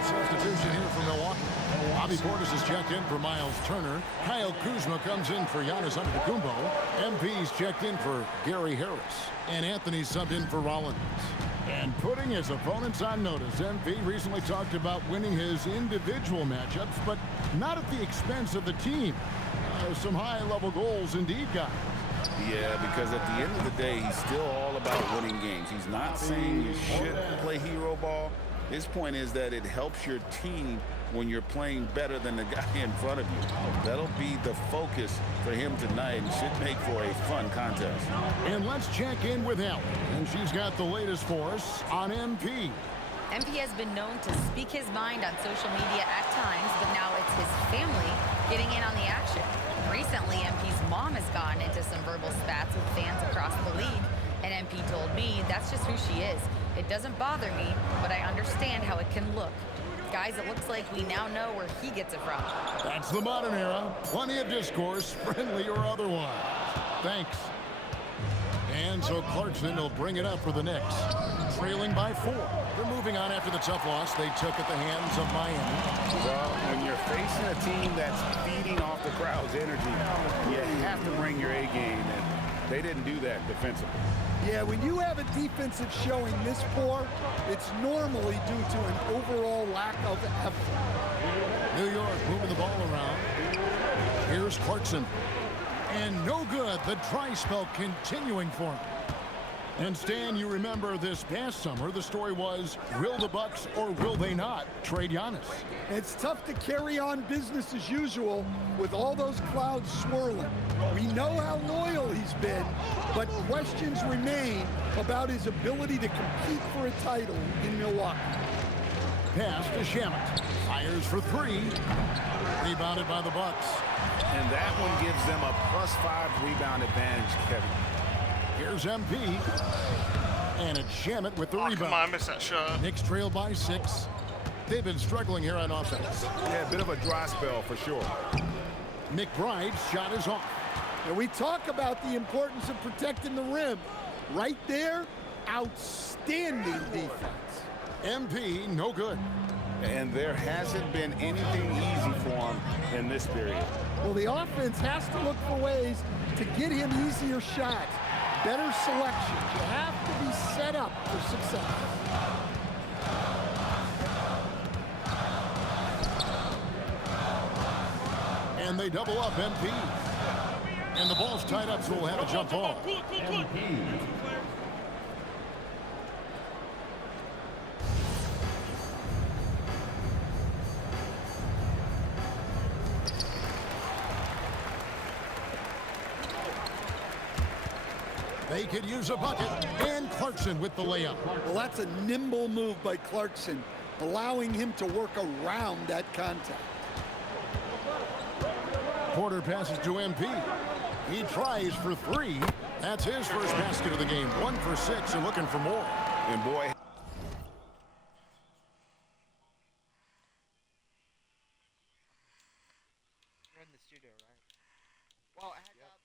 Substitution here for Milwaukee. Bobby Portis has checked in for Miles Turner. Kyle Kuzma comes in for Giannis Antetokounmpo. MP's checked in for Gary Harris. And Anthony subbed in for Rollins. And putting his opponents on notice, MP recently talked about winning his individual matchups, but not at the expense of the team. Some high-level goals indeed, guys. Yeah, because at the end of the day, he's still all about winning games. He's not saying you should play hero ball. His point is that it helps your team when you're playing better than the guy in front of you. That'll be the focus for him tonight and should make for a fun contest. And let's check in with Ellen. And she's got the latest for us on MP. MP has been known to speak his mind on social media at times, but now it's his family getting in on the action. Recently, MP's mom has gotten into some verbal spats with fans across the league, and MP told me that's just who she is. It doesn't bother me, but I understand how it can look. Guys, it looks like we now know where he gets it from. That's the modern era. Plenty of discourse, friendly or otherwise. Thanks. And so Clarkson will bring it up for the Knicks, trailing by 4. They're moving on after the tough loss they took at the hands of Miami. Well, when you're facing a team that's feeding off the crowd's energy, you have to bring your A game, and they didn't do that defensively. Yeah, when you have a defensive showing this poor, it's normally due to an overall lack of effort. New York moving the ball around. Here's Clarkson. And no good. The dry spell continuing for him. And Stan, you remember this past summer, the story was, will the Bucks or will they not trade Giannis? It's tough to carry on business as usual with all those clouds swirling. We know how loyal he's been, but questions remain about his ability to compete for a title in Milwaukee. Pass to Shamet. Fires for 3. Rebounded by the Bucks. And that one gives them a +5 rebound advantage, Kevin. Here's MP. And it's Shamet with the rebound. Come on, I missed that shot. Knicks trail by 6. They've been struggling here on offense. Yeah, a bit of a dry spell for sure. McBride's shot is off. And we talk about the importance of protecting the rim. Right there, outstanding defense. MP, no good. And there hasn't been anything easy for him in this period. Well, the offense has to look for ways to get him easier shots, better selection. You have to be set up for success. And they double up MP. And the ball's tied up, so we'll have a jump ball. MP. They could use a bucket, and Clarkson with the layup. Well, that's a nimble move by Clarkson, allowing him to work around that contact. Porter passes to MP. He tries for 3. That's his first basket of the game. 1 for 6 and looking for more. And boy, you're in the studio, right? Well, heads up.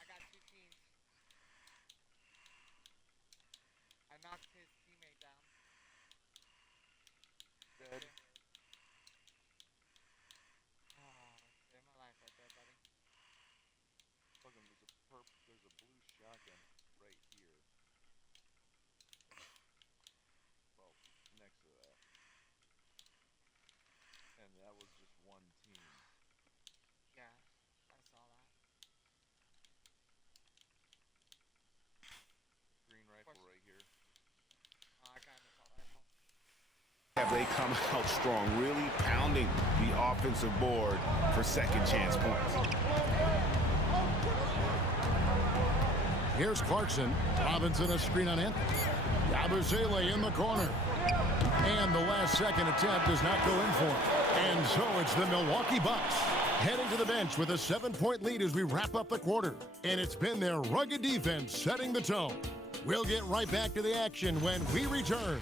I got 2 teams. I knocked his teammate down. Good. Save my life right there, buddy. Look, there's a blue shotgun right here. Well, next to that. And that was just one team. Yeah, I saw that. Green rifle right here. Oh, I got an assault rifle. have they come out strong, really pounding the offensive board for second chance points. Here's Clarkson. Robinson a screen on Anthony. Yabusele in the corner. And the last second attempt does not go in for him. And so it's the Milwaukee Bucks heading to the bench with a 7-point lead as we wrap up the quarter. And it's been their rugged defense setting the tone. We'll get right back to the action when we return.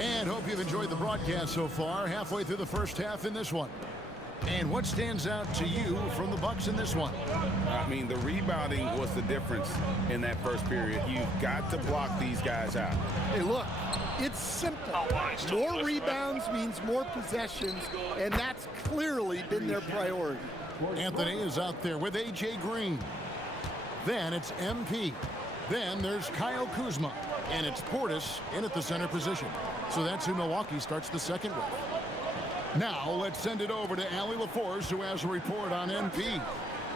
And hope you've enjoyed the broadcast so far, halfway through the first half in this one. And what stands out to you from the Bucks in this one? I mean, the rebounding was the difference in that first period. You've got to block these guys out. Hey, look, it's simple. More rebounds means more possessions, and that's clearly been their priority. Anthony is out there with A.J. Green. Then it's MP. Then there's Kyle Kuzma. And it's Portis in at the center position. So that's who Milwaukee starts the second with. Now let's send it over to Allie LaForce, who has a report on MP.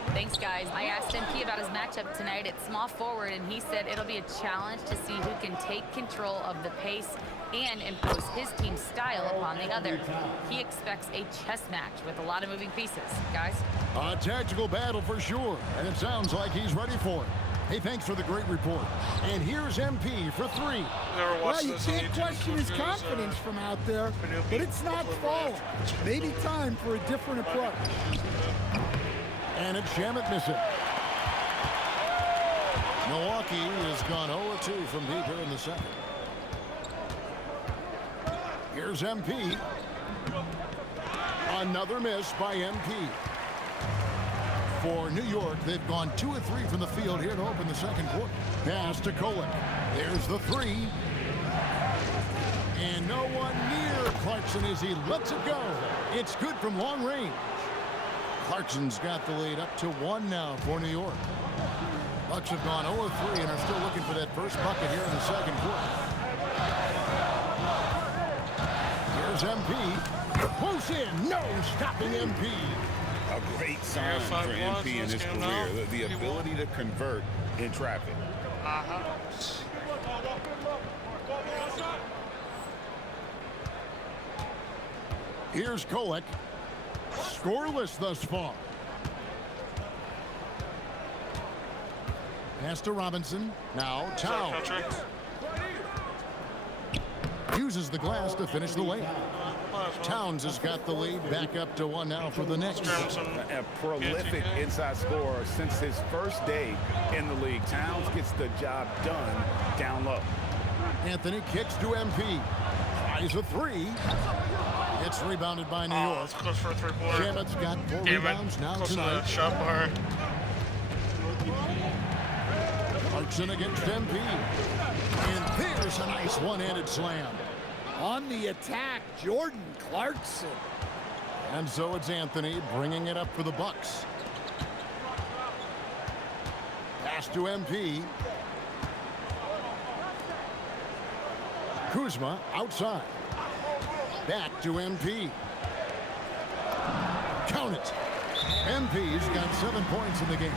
Thanks, guys. I asked MP about his matchup tonight at small forward, and he said it'll be a challenge to see who can take control of the pace and impose his team's style upon the other. He expects a chess match with a lot of moving pieces. Guys? A tactical battle for sure, and it sounds like he's ready for it. Hey, thanks for the great report. And here's MP for 3. Well, you can't question his confidence from out there, but it's not falling. Maybe time for a different approach. And it's Shamet missing. Milwaukee has gone 0-2 from deep here in the second. Here's MP. Another miss by MP. For New York, they've gone 2 of 3 from the field here to open the second quarter. Pass to Kolek. There's the 3. And no one near Clarkson as he lets it go. It's good from long range. Clarkson's got the lead up to 1 now for New York. Bucks have gone 0 of 3 and are still looking for that first bucket here in the second quarter. Here's MP. Close in. No stopping MP. A great sign for MP in his career, the ability to convert in traffic. Here's Kolek. Scoreless thus far. Pass to Robinson. Now Towns. Uses the glass to finish the layup. Towns has got the lead back up to 1 now for the Knicks. A prolific inside scorer since his first day in the league. Towns gets the job done down low. Anthony kicks to MP. Tries a 3. It's rebounded by New York. It's close for a 3-pointer. Shamet's got 4 rebounds now close tonight. To the shot bar. Clarkson against MP. And there's a nice one-handed slam. On the attack, Jordan Clarkson. And so it's Anthony bringing it up for the Bucks. Pass to MP. Kuzma outside. Back to MP. Count it. MP's got 7 points in the game.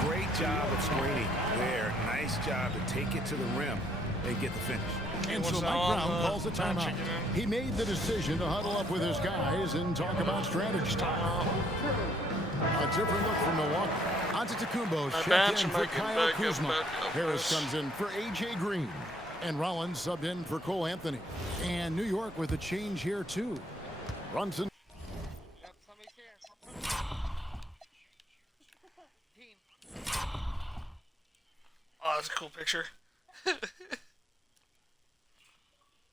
Great job of screening there. Nice job to take it to the rim and get the finish. And so Mike Brown calls a timeout. He made the decision to huddle up with his guys and talk about strategy. A different look from Milwaukee. Antetokounmpo's checked in for Kyle Kuzma. Harris comes in for A.J. Green. And Rollins subbed in for Cole Anthony. And New York with a change here, too. Brunson. Oh, that's a cool picture.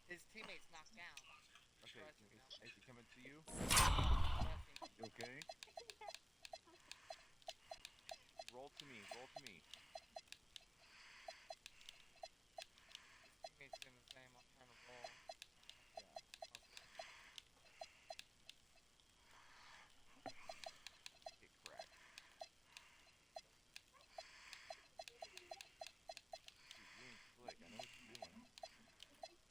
His teammates knocked down. Okay, is he coming to you? You okay? Roll to me, roll to me. Teammates doing the same. I'm trying to roll. Get cracked. You ain't slick, I know what you're doing.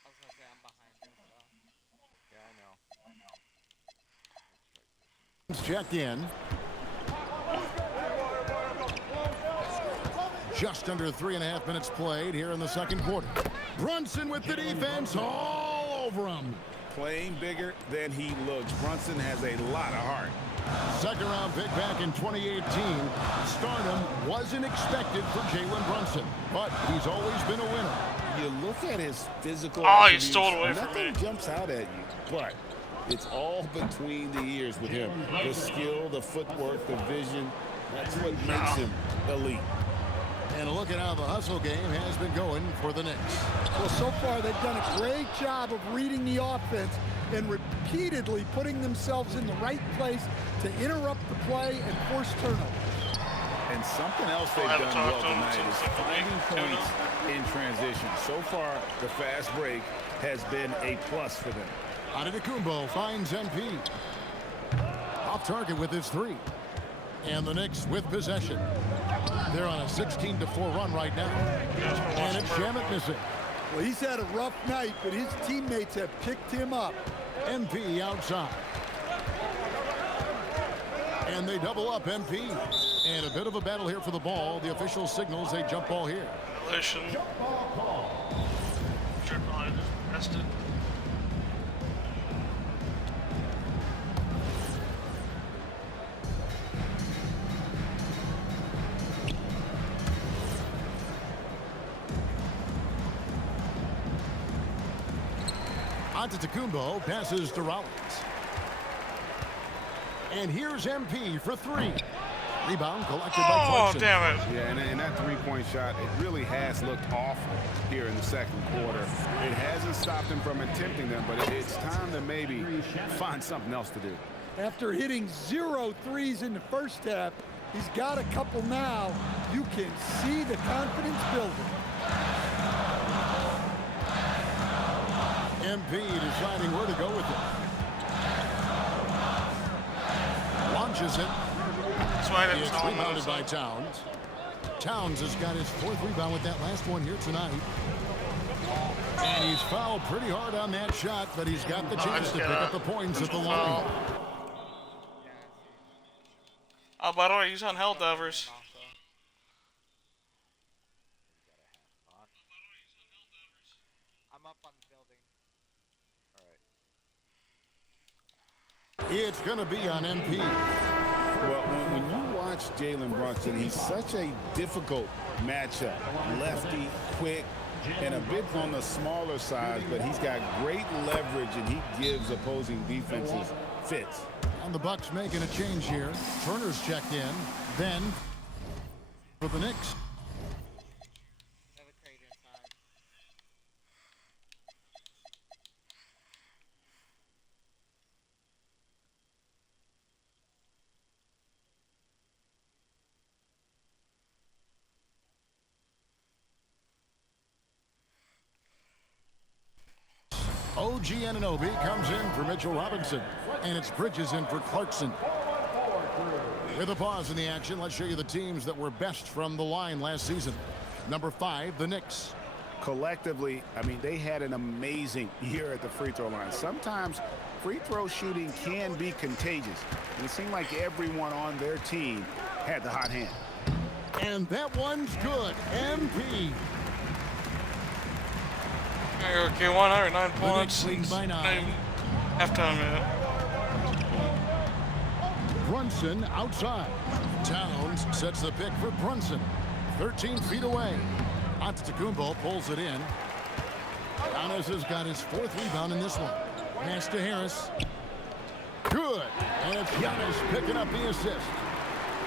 I was gonna say I'm behind him, so. Yeah, I know. Checked in. Just under 3.5 minutes played here in the second quarter. Brunson with the defense all over him. Playing bigger than he looks. Brunson has a lot of heart. Second round pick back in 2018. Stardom wasn't expected for Jalen Brunson, but he's always been a winner. You look at his physical. Oh, he stole it away from me. Nothing jumps out at you, but it's all between the ears with him. The skill, the footwork, the vision. That's what makes him elite. And look at how the hustle game has been going for the Knicks. Well, so far they've done a great job of reading the offense and repeatedly putting themselves in the right place to interrupt the play and force turnovers. And something else they've done well tonight is finding points in transition. So far, the fast break has been a plus for them. Antetokounmpo finds MP. Off target with his 3. And the Knicks with possession. They're on a 16-4 run right now. And it's Shamet missing. Well, he's had a rough night, but his teammates have picked him up. MP outside. And they double up MP. And a bit of a battle here for the ball. The official signals a jump ball here. Violation. Trip on it. Messed it. Antetokounmpo passes to Rollins. And here's MP for three. Rebound collected by Clarkson. Oh, damn it. Yeah, and that three-point shot, it really has looked awful here in the second quarter. It hasn't stopped him from attempting them, but it's time to maybe find something else to do. After hitting 0 threes in the first half, he's got a couple now. You can see the confidence building. MP deciding where to go with it. Launches it. It's rebounded by Towns. Towns has got his fourth rebound with that last one here tonight. And he's fouled pretty hard on that shot, but he's got the chance to pick up the points at the line. Oh, by the way, he's on Helldivers. I'm up on the building. It's going to be on MP. Well, when you watch Jalen Brunson, he's such a difficult matchup. Lefty, quick, and a bit on the smaller side, but he's got great leverage, and he gives opposing defenses fits. And the Bucks making a change here. Turner's checked in. Ben for the Knicks. OG Anunoby comes in for Mitchell Robinson, and it's Bridges in for Clarkson. With a pause in the action, let's show you the teams that were best from the line last season. Number 5, the Knicks. Collectively, I mean, they had an amazing year at the free throw line. Sometimes free throw shooting can be contagious, and it seemed like everyone on their team had the hot hand. And that one's good. MP. Okay, 109 points. By 9. Halftime, man. Brunson outside. Towns sets the pick for Brunson. 13 feet away. Antetokounmpo pulls it in. Giannis has got his fourth rebound in this one. Pass to Harris. Good. And it's Giannis picking up the assist.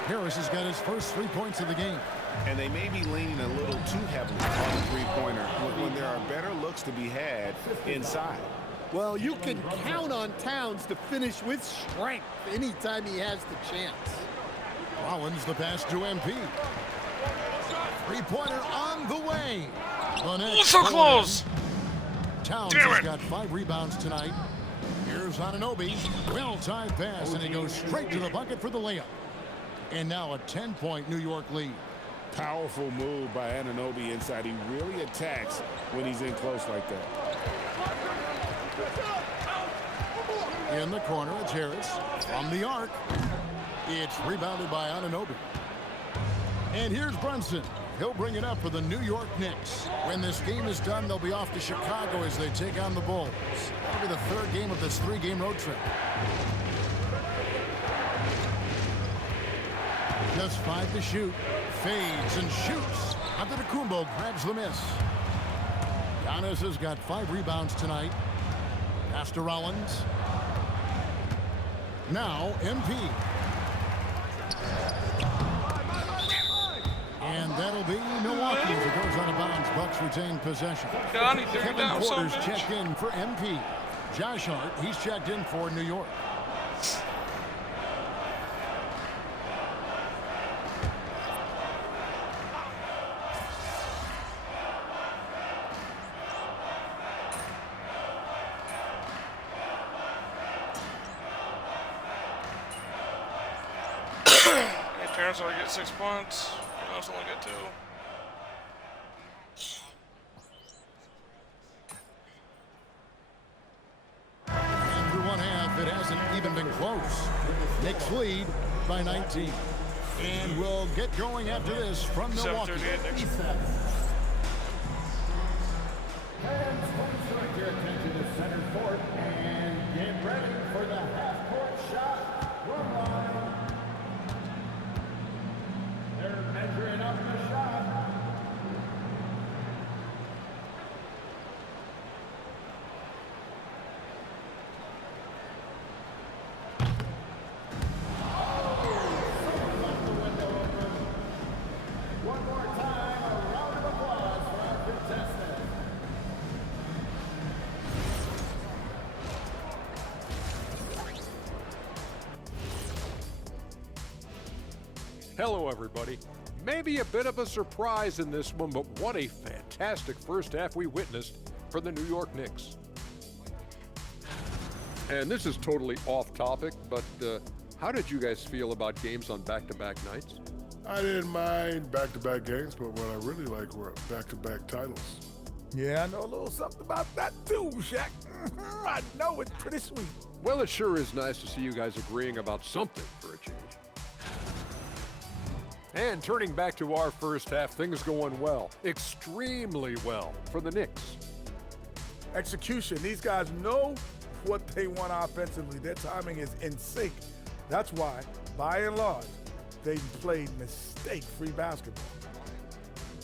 Harris has got his first 3 points of the game. And they may be leaning a little too heavily on the three-pointer when there are better looks to be had inside. Well, you can count on Towns to finish with strength anytime he has the chance. Rollins the pass to MP. Three-pointer on the way. Oh, so close. Towns has got 5 rebounds tonight. Here's Anunoby. Well-timed pass, and he goes straight to the bucket for the layup. And now a 10-point New York lead. Powerful move by Anunoby inside. He really attacks when he's in close like that. In the corner, it's Harris. From the arc, it's rebounded by Anunoby. And here's Brunson. He'll bring it up for the New York Knicks. When this game is done, they'll be off to Chicago as they take on the Bulls. That'll be the third game of this 3-game road trip. Just 5 to shoot. Fades and shoots. Antetokounmpo grabs the miss. Giannis has got 5 rebounds tonight. Pass to Rollins. Now MP. And that'll be Milwaukee as it goes out of bounds. Bucks retain possession. Kevin Porter's checked in for MP. Josh Hart, he's checked in for New York. Terrence only get 6 points. Giannis only get 2. After one half, it hasn't even been close. Knicks lead by 19. And we'll get going after this from Milwaukee. Fans, please direct your attention to center court and get ready for the half-court shot run line. They're measuring up the shot. one more time, a round of applause for our contestants. Hello, everybody. Maybe a bit of a surprise in this one, but what a fantastic first half we witnessed for the New York Knicks. And this is totally off topic, but how did you guys feel about games on back-to-back nights? I didn't mind back-to-back games, but what I really like were back-to-back titles. Yeah, I know a little something about that too, Shaq. I know it's pretty sweet. Well, it sure is nice to see you guys agreeing about something for a change. And turning back to our first half, things going well, extremely well for the Knicks. Execution, these guys know what they want offensively. Their timing is in sync. That's why, by and large, they played mistake-free basketball.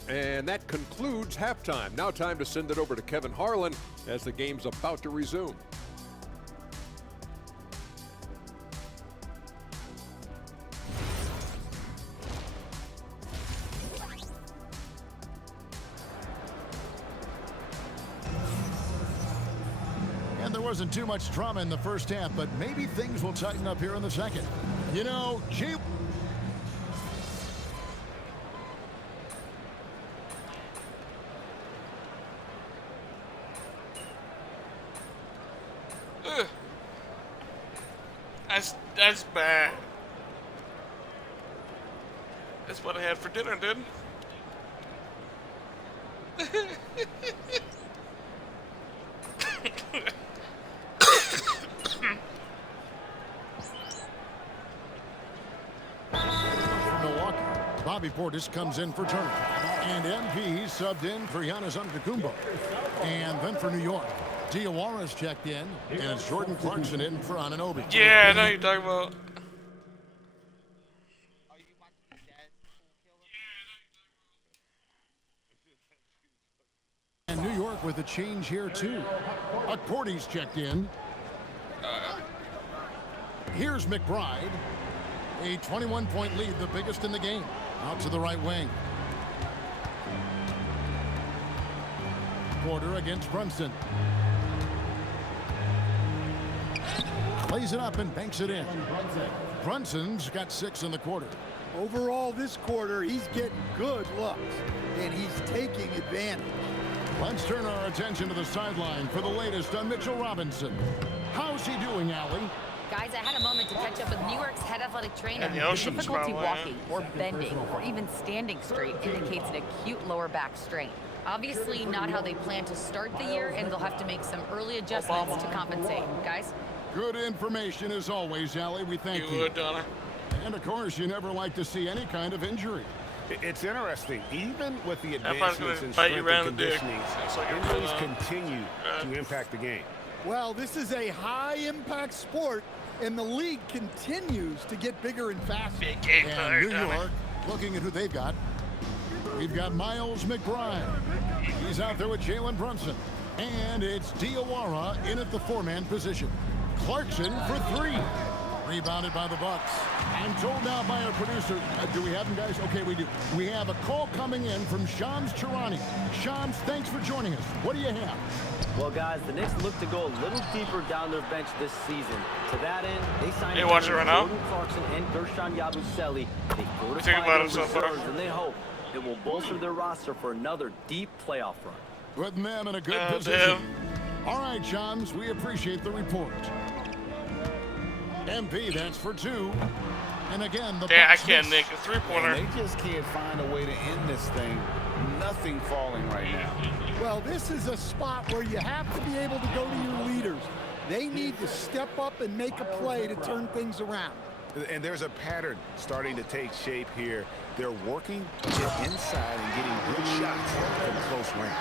And that concludes halftime. Now time to send it over to Kevin Harlan as the game's about to resume. There wasn't too much drama in the first half, but maybe things will tighten up here in the second. You know, That's bad. That's what I had for dinner, dude. Milwaukee, Bobby Portis comes in for Turner. And MP subbed in for Giannis Antetokounmpo. And then for New York, Diawara's checked in, and it's Jordan Clarkson in for Anunoby. Yeah, I know you're talking about. And New York with a change here, too. Portis checked in. Here's McBride. A 21-point lead, the biggest in the game. Out to the right wing. Porter against Brunson. Plays it up and banks it in. Brunson's got 6 in the quarter. Overall, this quarter, he's getting good looks, and he's taking advantage. Let's turn our attention to the sideline for the latest on Mitchell Robinson. How's he doing, Allie? Guys, I had a moment to catch up with New York's head athletic trainer. And the The ocean's difficulty probably, walking or bending or even standing straight indicates an acute lower back strain. Obviously not how they plan to start the year, and they'll have to make some early adjustments to compensate. Guys? Good information as always, Allie. We thank you. Good, Donna. And of course, you never like to see any kind of injury. It's interesting. Even with the I'm advancements in bite you strength around and the dick. conditioning, Like injuries continue to impact the game. Well, this is a high-impact sport, and the league continues to get bigger and faster. And New York, looking at who they've got, we've got Miles McBride. He's out there with Jalen Brunson. And it's Diawara in at the 4-man position. Clarkson for 3. Rebounded by the Bucks. I'm told now by our producer, do we have them, guys? Okay, we do. We have a call coming in from Shams Charani. Shams, thanks for joining us. What do you have? Well, guys, the Knicks look to go a little deeper down their bench this season. To that end, they signed Jordan Clarkson and Gershon Yabusele. They Think about it fortified so their far. reserves, and they hope it will bolster their roster for another deep playoff run. Putting them in a good position. All right, Shams, we appreciate the report. MP, that's for 2. And again, the I Bucks can't miss. nick a 3-pointer. They just can't find a way to end this thing. Nothing falling right now. Well, this is a spot where you have to be able to go to your leaders. They need to step up and make a play to turn things around. And there's a pattern starting to take shape here. They're working to get inside and getting good shots from close range.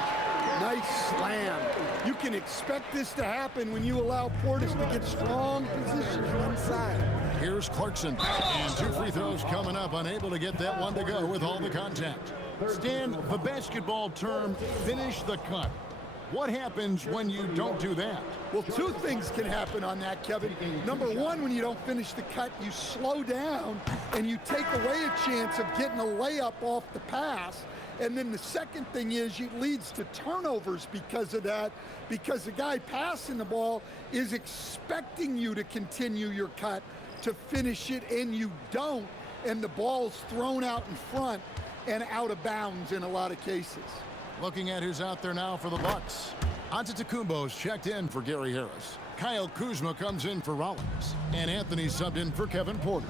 Nice slam. You can expect this to happen when you allow Portis to get strong positions inside. Here's Clarkson. And 2 free throws coming up. Unable to get that one to go with all the contact. Stan, the basketball term, finish the cut. What happens when you don't do that? Well, two things can happen on that, Kevin. Number one, when you don't finish the cut, you slow down and you take away a chance of getting a layup off the pass. And then the second thing is it leads to turnovers because of that, because the guy passing the ball is expecting you to continue your cut, to finish it, and you don't, and the ball's thrown out in front and out of bounds in a lot of cases. Looking at who's out there now for the Bucks. Antetokounmpo's checked in for Gary Harris. Kyle Kuzma comes in for Rollins. And Anthony subbed in for Kevin Porter.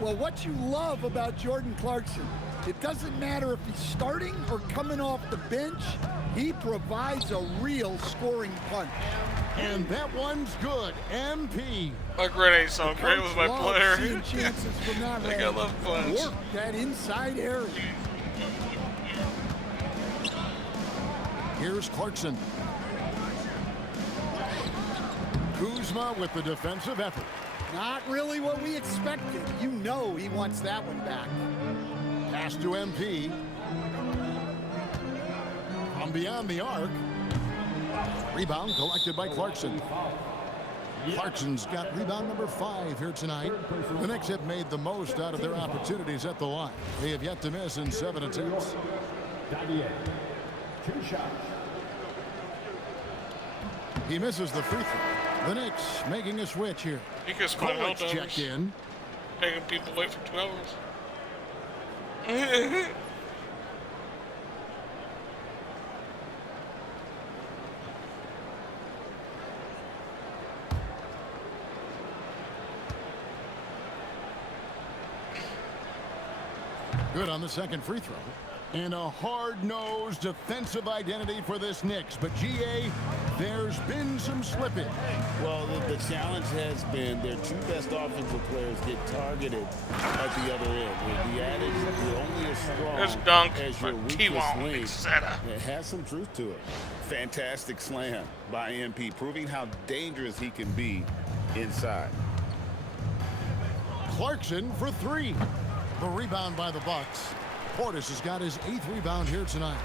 Well, what you love about Jordan Clarkson, it doesn't matter if he's starting or coming off the bench, he provides a real scoring punch. And that one's good. MP. My grenade so great with my player. Seeing chances from that I think I love punch. Work that inside area. Here's Clarkson. Kuzma with the defensive effort. Not really what we expected. You know he wants that one back. Pass to MP. From beyond the arc. Rebound collected by Clarkson. Clarkson's got rebound number 5 here tonight. The Knicks have made the most out of their opportunities at the line. They have yet to miss in 7 attempts. 2 shots. He misses the free throw. The Knicks making a switch here. He can spot Kovacs checked in. Taking people away for 2 hours. Good on the second free throw. And a hard-nosed defensive identity for this Knicks. But, GA, there's been some slippage. Well, the challenge has been their 2 best offensive players get targeted at the other end. The adage, you're only as strong as your weakest link. It has some truth to it. Fantastic slam by MP, proving how dangerous he can be inside. Clarkson for 3. The rebound by the Bucks. Portis has got his 8th rebound here tonight.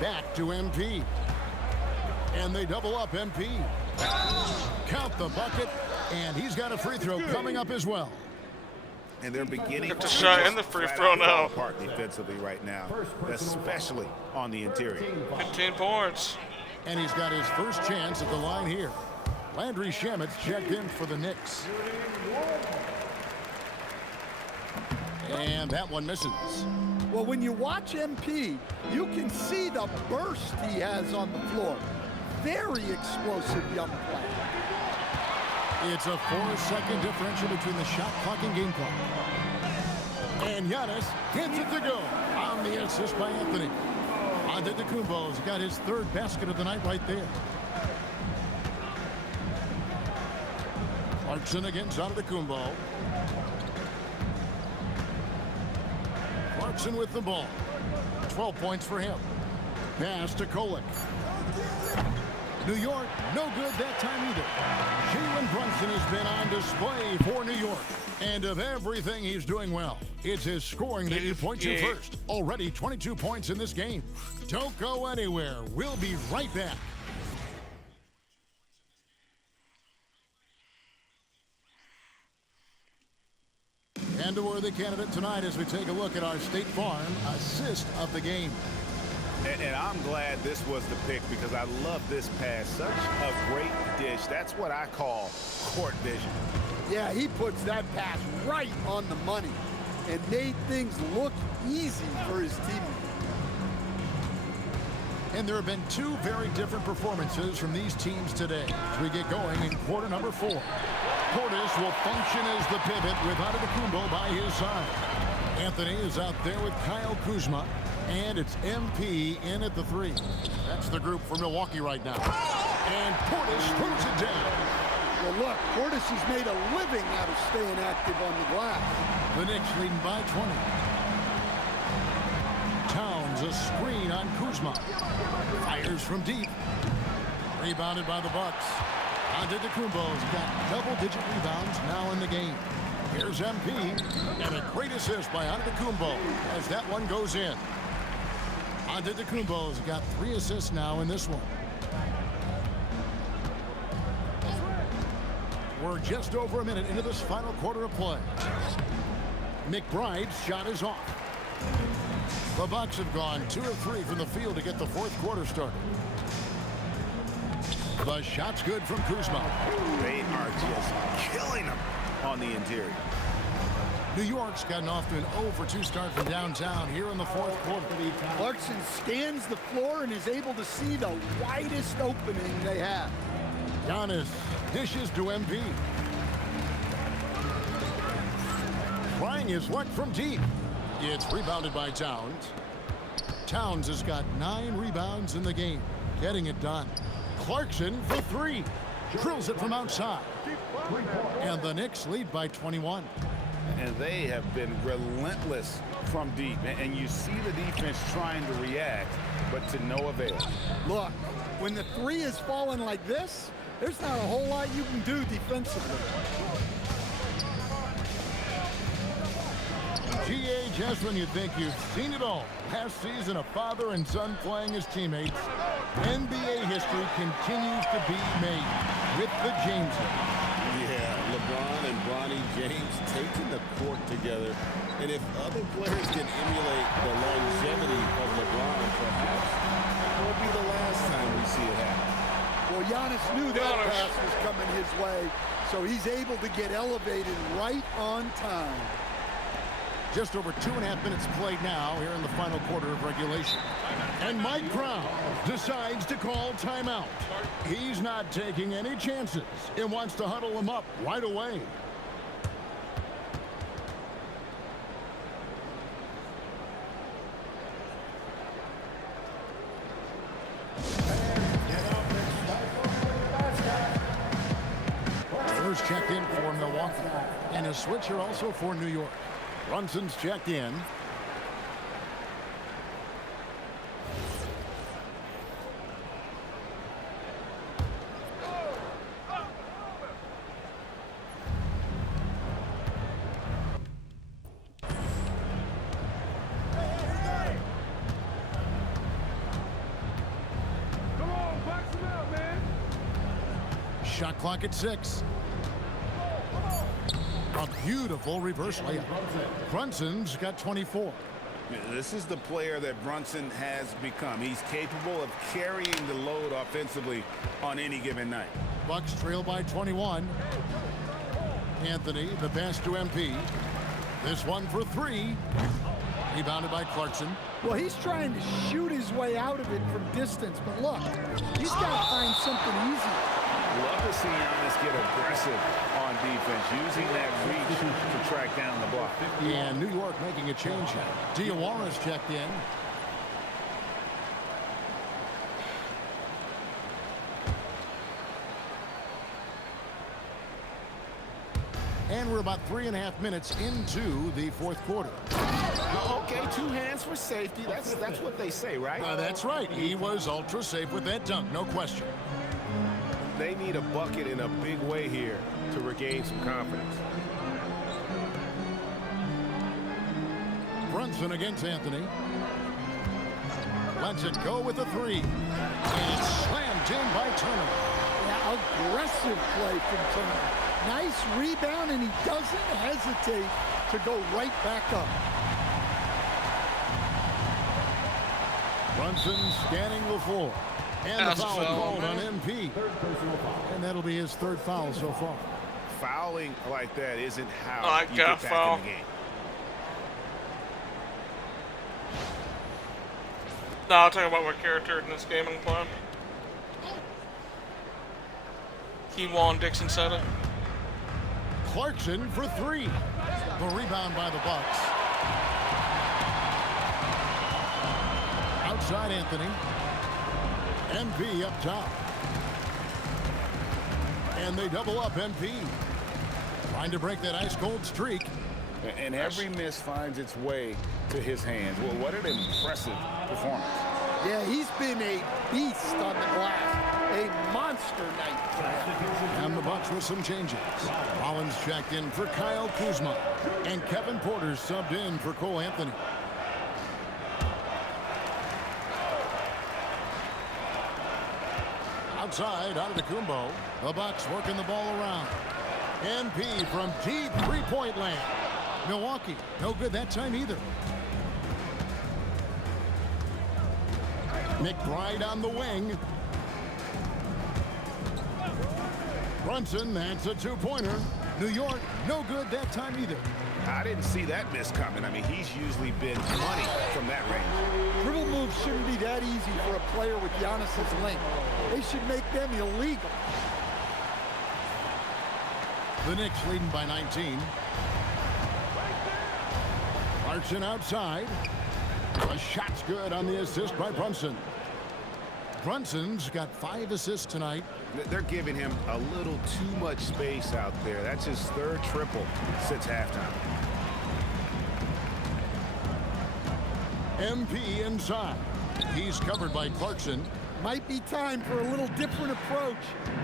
Back to MP. And they double up MP. Count the bucket, and he's got a free throw coming up as well. And they're beginning to shot in the free throw now. Defensively right now, especially on the interior. 15 points. And he's got his first chance at the line here. Landry Shamit's checked in for the Knicks. And that one misses. Well, when you watch MP, you can see the burst he has on the floor. Very explosive young player. It's a 4-second differential between the shot clock and game clock. And Giannis gets it to go on the assist by Anthony. Antetokounmpo's got his 3rd basket of the night right there. Clarkson against Antetokounmpo. Clarkson with the ball. 12 points for him. Pass to Kolek. New York, no good that time either. Jalen Brunson has been on display for New York. And of everything he's doing well, it's his scoring that you point to first. Already 22 points in this game. Don't go anywhere. We'll be right back. And a worthy candidate tonight as we take a look at our State Farm assist of the game. And I'm glad this was the pick because I love this pass. Such a great dish. That's what I call court vision. Yeah, he puts that pass right on the money and made things look easy for his teammates. And there have been 2 very different performances from these teams today as we get going in quarter number 4. Portis will function as the pivot with Antetokounmpo by his side. Anthony is out there with Kyle Kuzma, and it's MP in at the 3. That's the group for Milwaukee right now. And Portis throws it down. Well, look, Portis has made a living out of staying active on the glass. The Knicks leading by 20. Towns a screen on Kuzma. Fires from deep. Rebounded by the Bucks. Antetokounmpo's got double-digit rebounds now in the game. Here's MP, and a great assist by Antetokounmpo as that one goes in. Antetokounmpo's got 3 assists now in this one. We're just over a minute into this final quarter of play. McBride's shot is off. The Bucks have gone 2 of 3 from the field to get the fourth quarter started. The shot's good from Kuzma. They are just killing them on the interior. New York's gotten off to an 0-for-2 start from downtown here in the fourth quarter. Clarkson scans the floor and is able to see the widest opening they have. Giannis dishes to MP. Trying his luck from deep. It's rebounded by Towns. Towns has got 9 rebounds in the game. Getting it done. Clarkson for 3. Drills it from outside. And the Knicks lead by 21. And they have been relentless from deep. And you see the defense trying to react, but to no avail. Look, when the 3 is falling like this, there's not a whole lot you can do defensively. G.A. Jesslyn, you think you've seen it all. Last season, a father and son playing as teammates. NBA history continues to be made with the Jameses. Yeah, LeBron and Bronny James taking the court together. And if other players can emulate the longevity of LeBron, perhaps it will be the last time we see it happen. Well, Giannis knew that pass was coming his way, so he's able to get elevated right on time. Just over 2.5 minutes played now here in the final quarter of regulation. And Mike Brown decides to call timeout. He's not taking any chances and wants to huddle them up right away. Taylor's checked in for Milwaukee. And a switcher also for New York. Brunson's checked in. Come on, box him out, man. Shot clock at 6. A beautiful reverse layup. Brunson's got 24. This is the player that Brunson has become. He's capable of carrying the load offensively on any given night. Bucks trail by 21. Anthony, the pass to MP. This one for 3. Rebounded by Clarkson. Well, he's trying to shoot his way out of it from distance, but look, he's got to find something easier. Love to see Giannis get aggressive on defense, using that reach to track down the block. And New York making a change here. Diawara's checked in. And we're about 3.5 minutes into the fourth quarter. Okay, 2 hands for safety. That's what they say, right? That's right. He was ultra safe with that dunk, no question. They need a bucket in a big way here to regain some confidence. Brunson against Anthony. Lets it go with a 3. And it's slammed in by Turner. Yeah, aggressive play from Turner. Nice rebound, and he doesn't hesitate to go right back up. Brunson scanning the floor. And the foul called on MP. And that'll be his 3rd foul so far. Fouling like that isn't how you get back in the game. No, I'll talk about what character in this game I'm playing. Kewan, Dixon-Cider. Clarkson for 3. The rebound by the Bucks. Outside Anthony. MP up top. And they double up MP. Trying to break that ice-cold streak. And every miss finds its way to his hands. Well, what an impressive performance. Yeah, he's been a beast on the glass. A monster night for him. And the Bucks with some changes. Rollins checked in for Kyle Kuzma. And Kevin Porter subbed in for Cole Anthony. Outside, out of Antetokounmpo. The Bucks working the ball around. MP from deep three-point land. Milwaukee, no good that time either. McBride on the wing. Brunson, that's a two-pointer. New York, no good that time either. I didn't see that miss coming. I mean, he's usually been money from that range. Dribble moves shouldn't be that easy for a player with Giannis's length. They should make them illegal. The Knicks leading by 19. Clarkson outside. The shot's good on the assist by Brunson. Brunson's got 5 assists tonight. They're giving him a little too much space out there. That's his 3rd triple since halftime. MP inside. He's covered by Clarkson. Might be time for a little different approach.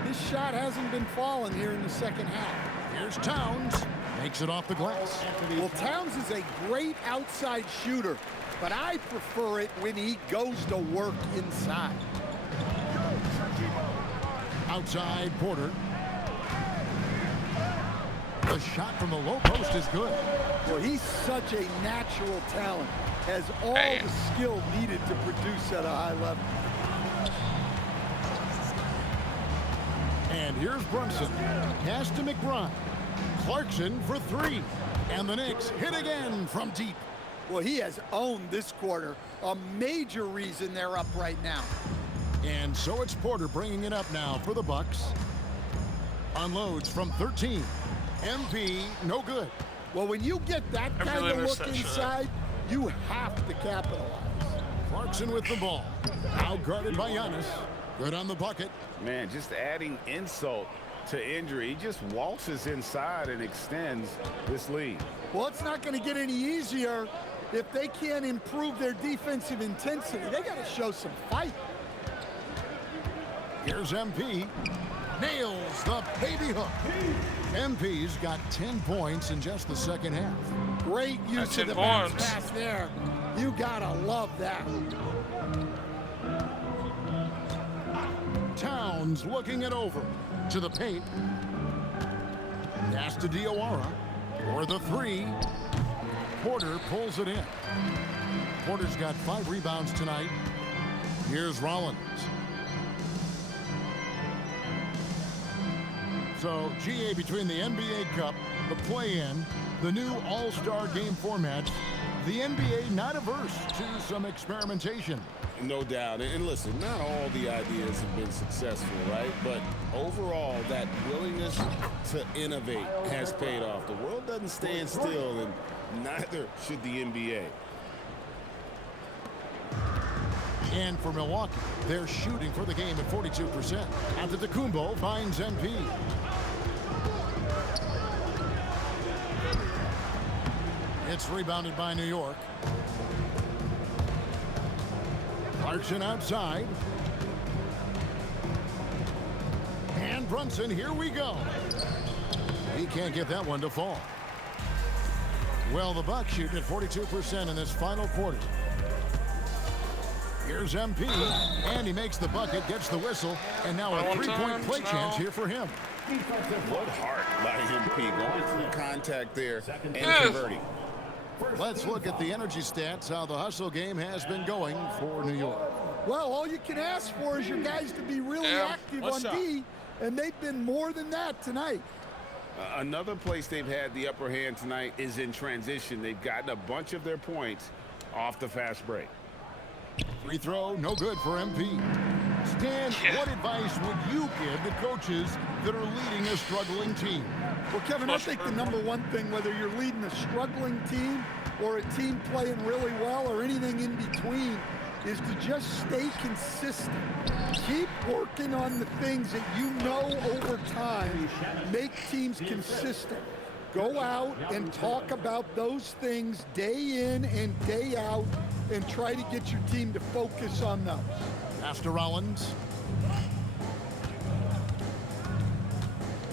This shot hasn't been falling here in the second half. Here's Towns. Makes it off the glass. Well, Towns is a great outside shooter, but I prefer it when he goes to work inside. Outside, Porter. The shot from the low post is good. Well, he's such a natural talent. Has all the skill needed to produce at a high level. And here's Brunson. Pass to McBride. Clarkson for 3. And the Knicks hit again from deep. Well, he has owned this quarter. A major reason they're up right now. And so it's Porter bringing it up now for the Bucks. Unloads from 13. MP, no good. Well, when you get that kind of look inside, you have to capitalize. Clarkson with the ball. Now guarded by Giannis. Good on the bucket. Man, just adding insult to injury. He just waltzes inside and extends this lead. Well, it's not going to get any easier if they can't improve their defensive intensity. They got to show some fight. Here's MP. Nails the baby hook. MP's got 10 points in just the second half. Great use of the bounce pass there. You gotta love that. Towns looking it over to the paint. Pass to Diawara for the 3. Porter pulls it in. Porter's got 5 rebounds tonight. Here's Rollins. So, GA, between the NBA Cup, the play-in, the new All-Star game format, the NBA not averse to some experimentation. No doubt. And listen, not all the ideas have been successful, right? But overall, that willingness to innovate has paid off. The world doesn't stand still, and neither should the NBA. And for Milwaukee, they're shooting for the game at 42%. Antetokounmpo finds MP. It's rebounded by New York. Clarkson outside. And Brunson, here we go. He can't get that one to fall. Well, the Bucks shooting at 42% in this final quarter. Here's MP, and he makes the bucket, gets the whistle, and now a 3-point play chance here for him. What heart by MP, going through contact there and converting. Let's look at the energy stats, how the hustle game has been going for New York. Well, all you can ask for is your guys to be really active on D, and they've been more than that tonight. Another place they've had the upper hand tonight is in transition. They've gotten a bunch of their points off the fast break. Free throw, no good for MP. Stan, what advice would you give to coaches that are leading a struggling team? Well, Kevin, I think the #1 thing, whether you're leading a struggling team or a team playing really well or anything in between, is to just stay consistent. Keep working on the things that you know over time make teams consistent. Go out and talk about those things day in and day out and try to get your team to focus on those. Pass to Rollins.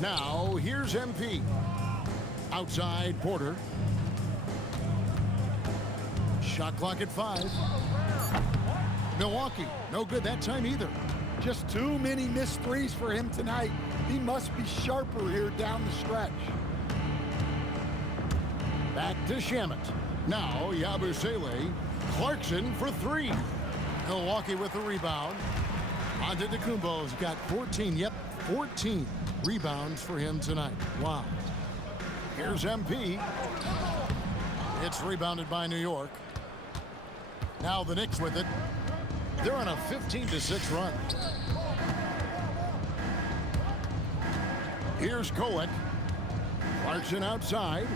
Now, here's MP. Outside, Porter. Shot clock at 5. Milwaukee, no good that time either. Just too many missed threes for him tonight. He must be sharper here down the stretch. Back to Shamet. Now Yabusele. Clarkson for three. Milwaukee with the rebound. Antetokounmpo's got 14. Yep, 14 rebounds for him tonight. Wow. Here's MP. It's rebounded by New York. Now the Knicks with it. They're on a 15-6 run. Here's Kolek. Clarkson outside.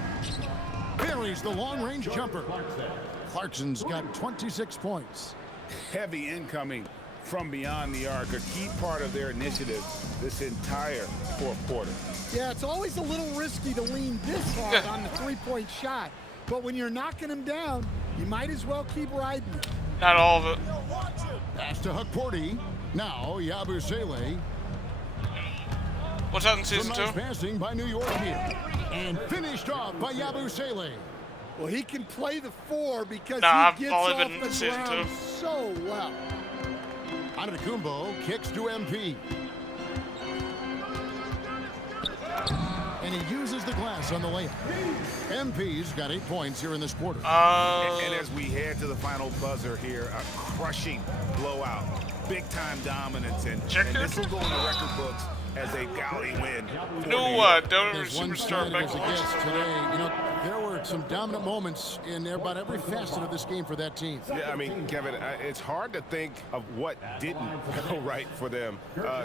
Buries the long-range jumper. Clarkson's got 26 points. Heavy incoming from beyond the arc, a key part of their initiative this entire fourth quarter. Yeah, it's always a little risky to lean this hard on the three-point shot. But when you're knocking him down, you might as well keep riding it. Not all of it. Pass to Hukporti. Now Yabusele. What's that in season Some 2? nice passing by New York here. And finished off by Yabusele. Well, he can play the 4 because I've he gets only off been the in season ground 2. so well. Antetokounmpo kicks to MP. And he uses the glass on the layup. MP's got 8 points here in this quarter. And as we head to the final buzzer here, a crushing blowout, big-time dominance, and this will go in the record books as a gaudy win. No, don't There's superstar one-sided back as it gets today. You know, there were some dominant moments in about every facet of this game for that team. Yeah, I mean, Kevin, it's hard to think of what didn't go right for them.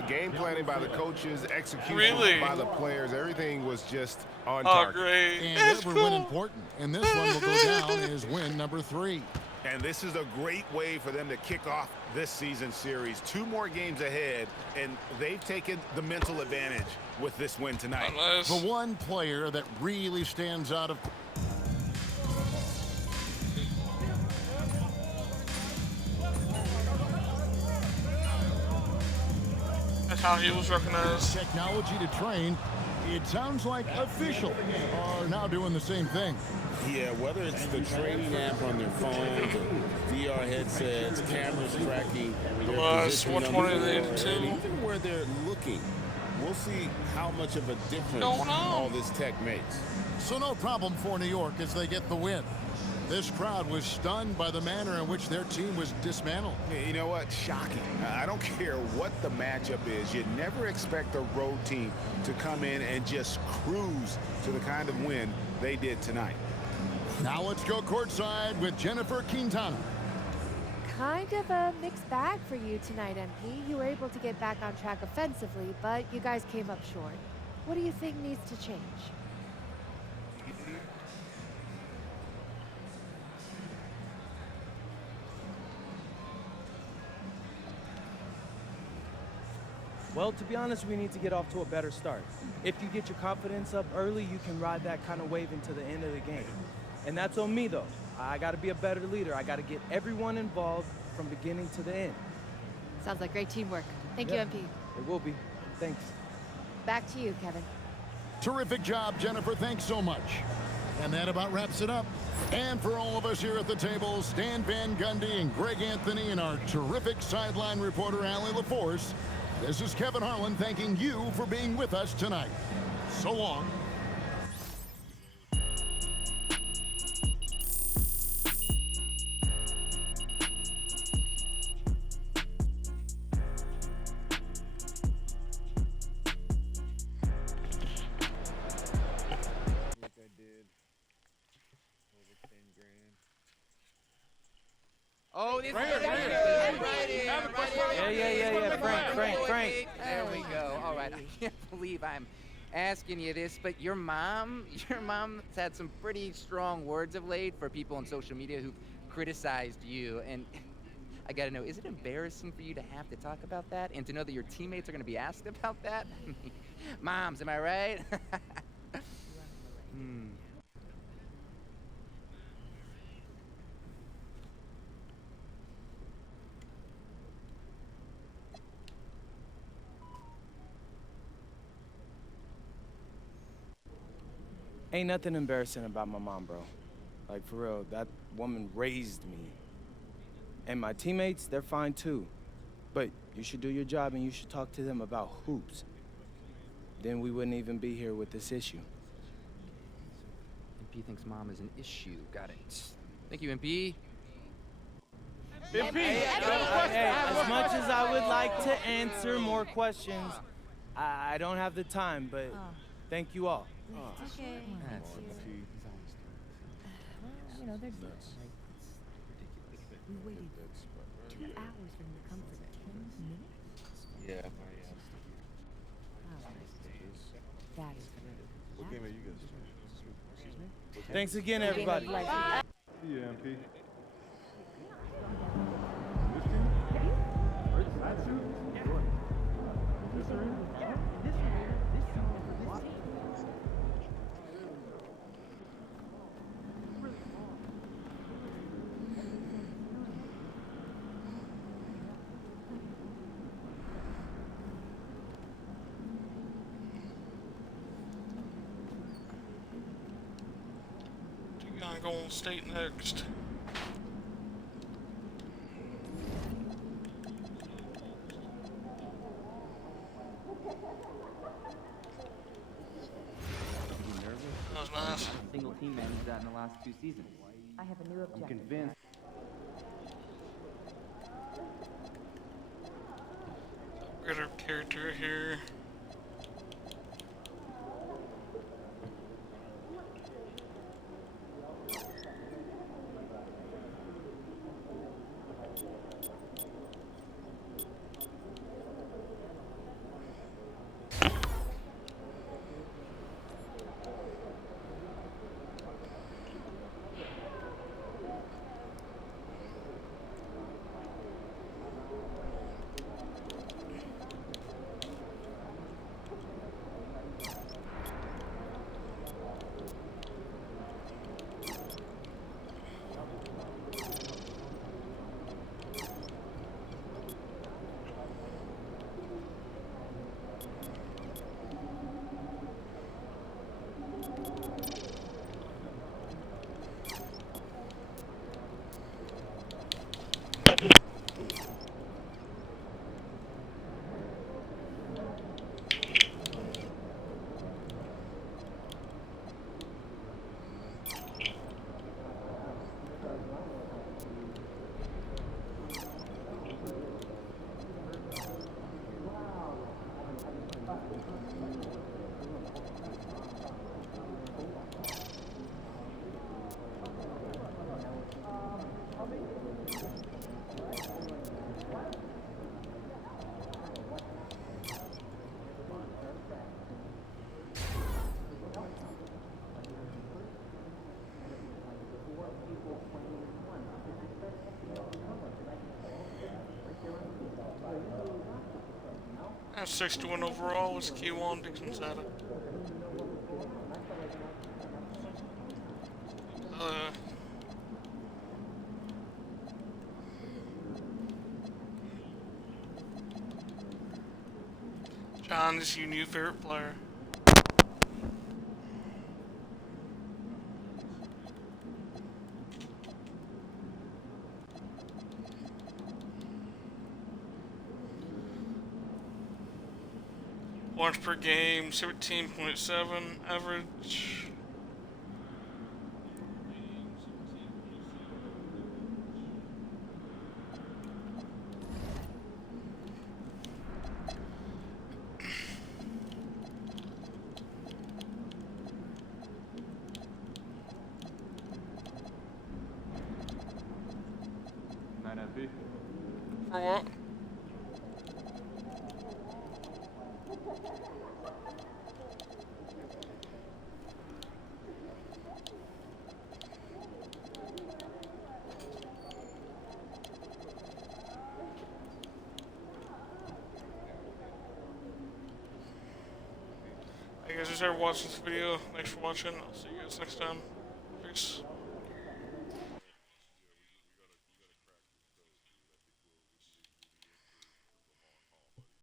Game planning by the coaches, execution by the players, everything was just on target. Great. And That's every cool. win important. And this one will go down as win number 3. And this is a great way for them to kick off this season series. 2 more games ahead, and they've taken the mental advantage with this win tonight. The one player that really stands out of... That's how he was recognized. Technology to train. It sounds like officials are now doing the same thing. Yeah, whether it's the training app on their phones or VR headsets, cameras tracking their position on the floor, and even where they're looking, we'll see how much of a difference all this tech makes. So no problem for New York as they get the win. This crowd was stunned by the manner in which their team was dismantled. You know what? Shocking. I don't care what the matchup is. You never expect a road team to come in and just cruise to the kind of win they did tonight. Now let's go courtside with Jennifer Quintana. Kind of a mixed bag for you tonight, MP. You were able to get back on track offensively, but you guys came up short. What do you think needs to change? Well, to be honest, we need to get off to a better start. If you get your confidence up early, you can ride that kind of wave into the end of the game. And that's on me, though. I got to be a better leader. I got to get everyone involved from beginning to the end. Sounds like great teamwork. Thank you, MP. It will be. Thanks. Back to you, Kevin. Terrific job, Jennifer. Thanks so much. And that about wraps it up. And for all of us here at the table, Stan Van Gundy and Greg Anthony and our terrific sideline reporter, Allie LaForce, this is Kevin Harlan thanking you for being with us tonight. So long. Oh, this Frank, is Frank. There we go. All right. I can't believe I'm asking you this, but your mom's had some pretty strong words of late for people on social media who've criticized you. And I got to know, is it embarrassing for you to have to talk about that and to know that your teammates are going to be asked about that? Moms, am I right? Ain't nothing embarrassing about my mom, bro. Like, for real, that woman raised me. And my teammates, they're fine too. But you should do your job and you should talk to them about hoops. Then we wouldn't even be here with this issue. MP thinks mom is an issue. Got it. Thank you, MP. Hey, as much as I would like to answer more questions, I don't have the time, but thank you all. Okay. You know, they're good. We waited 2 hours for them to come for 10 minutes? Yeah. That is rude. What game are you guys doing? Excuse me? Thanks again, everybody. Yeah, MP. This game? That too? This arena? Golden State next. That was nice. Single team managed that in the last 2 seasons. I have a new objective. I'm convinced. Upgrade our character here. That's 61 overall with Kewan, Dixon-Cider. John, is your new favorite player? Points per game, 17.7 average. For what? Hey guys, just ever watching this video. Thanks for watching. I'll see you guys next time. Peace.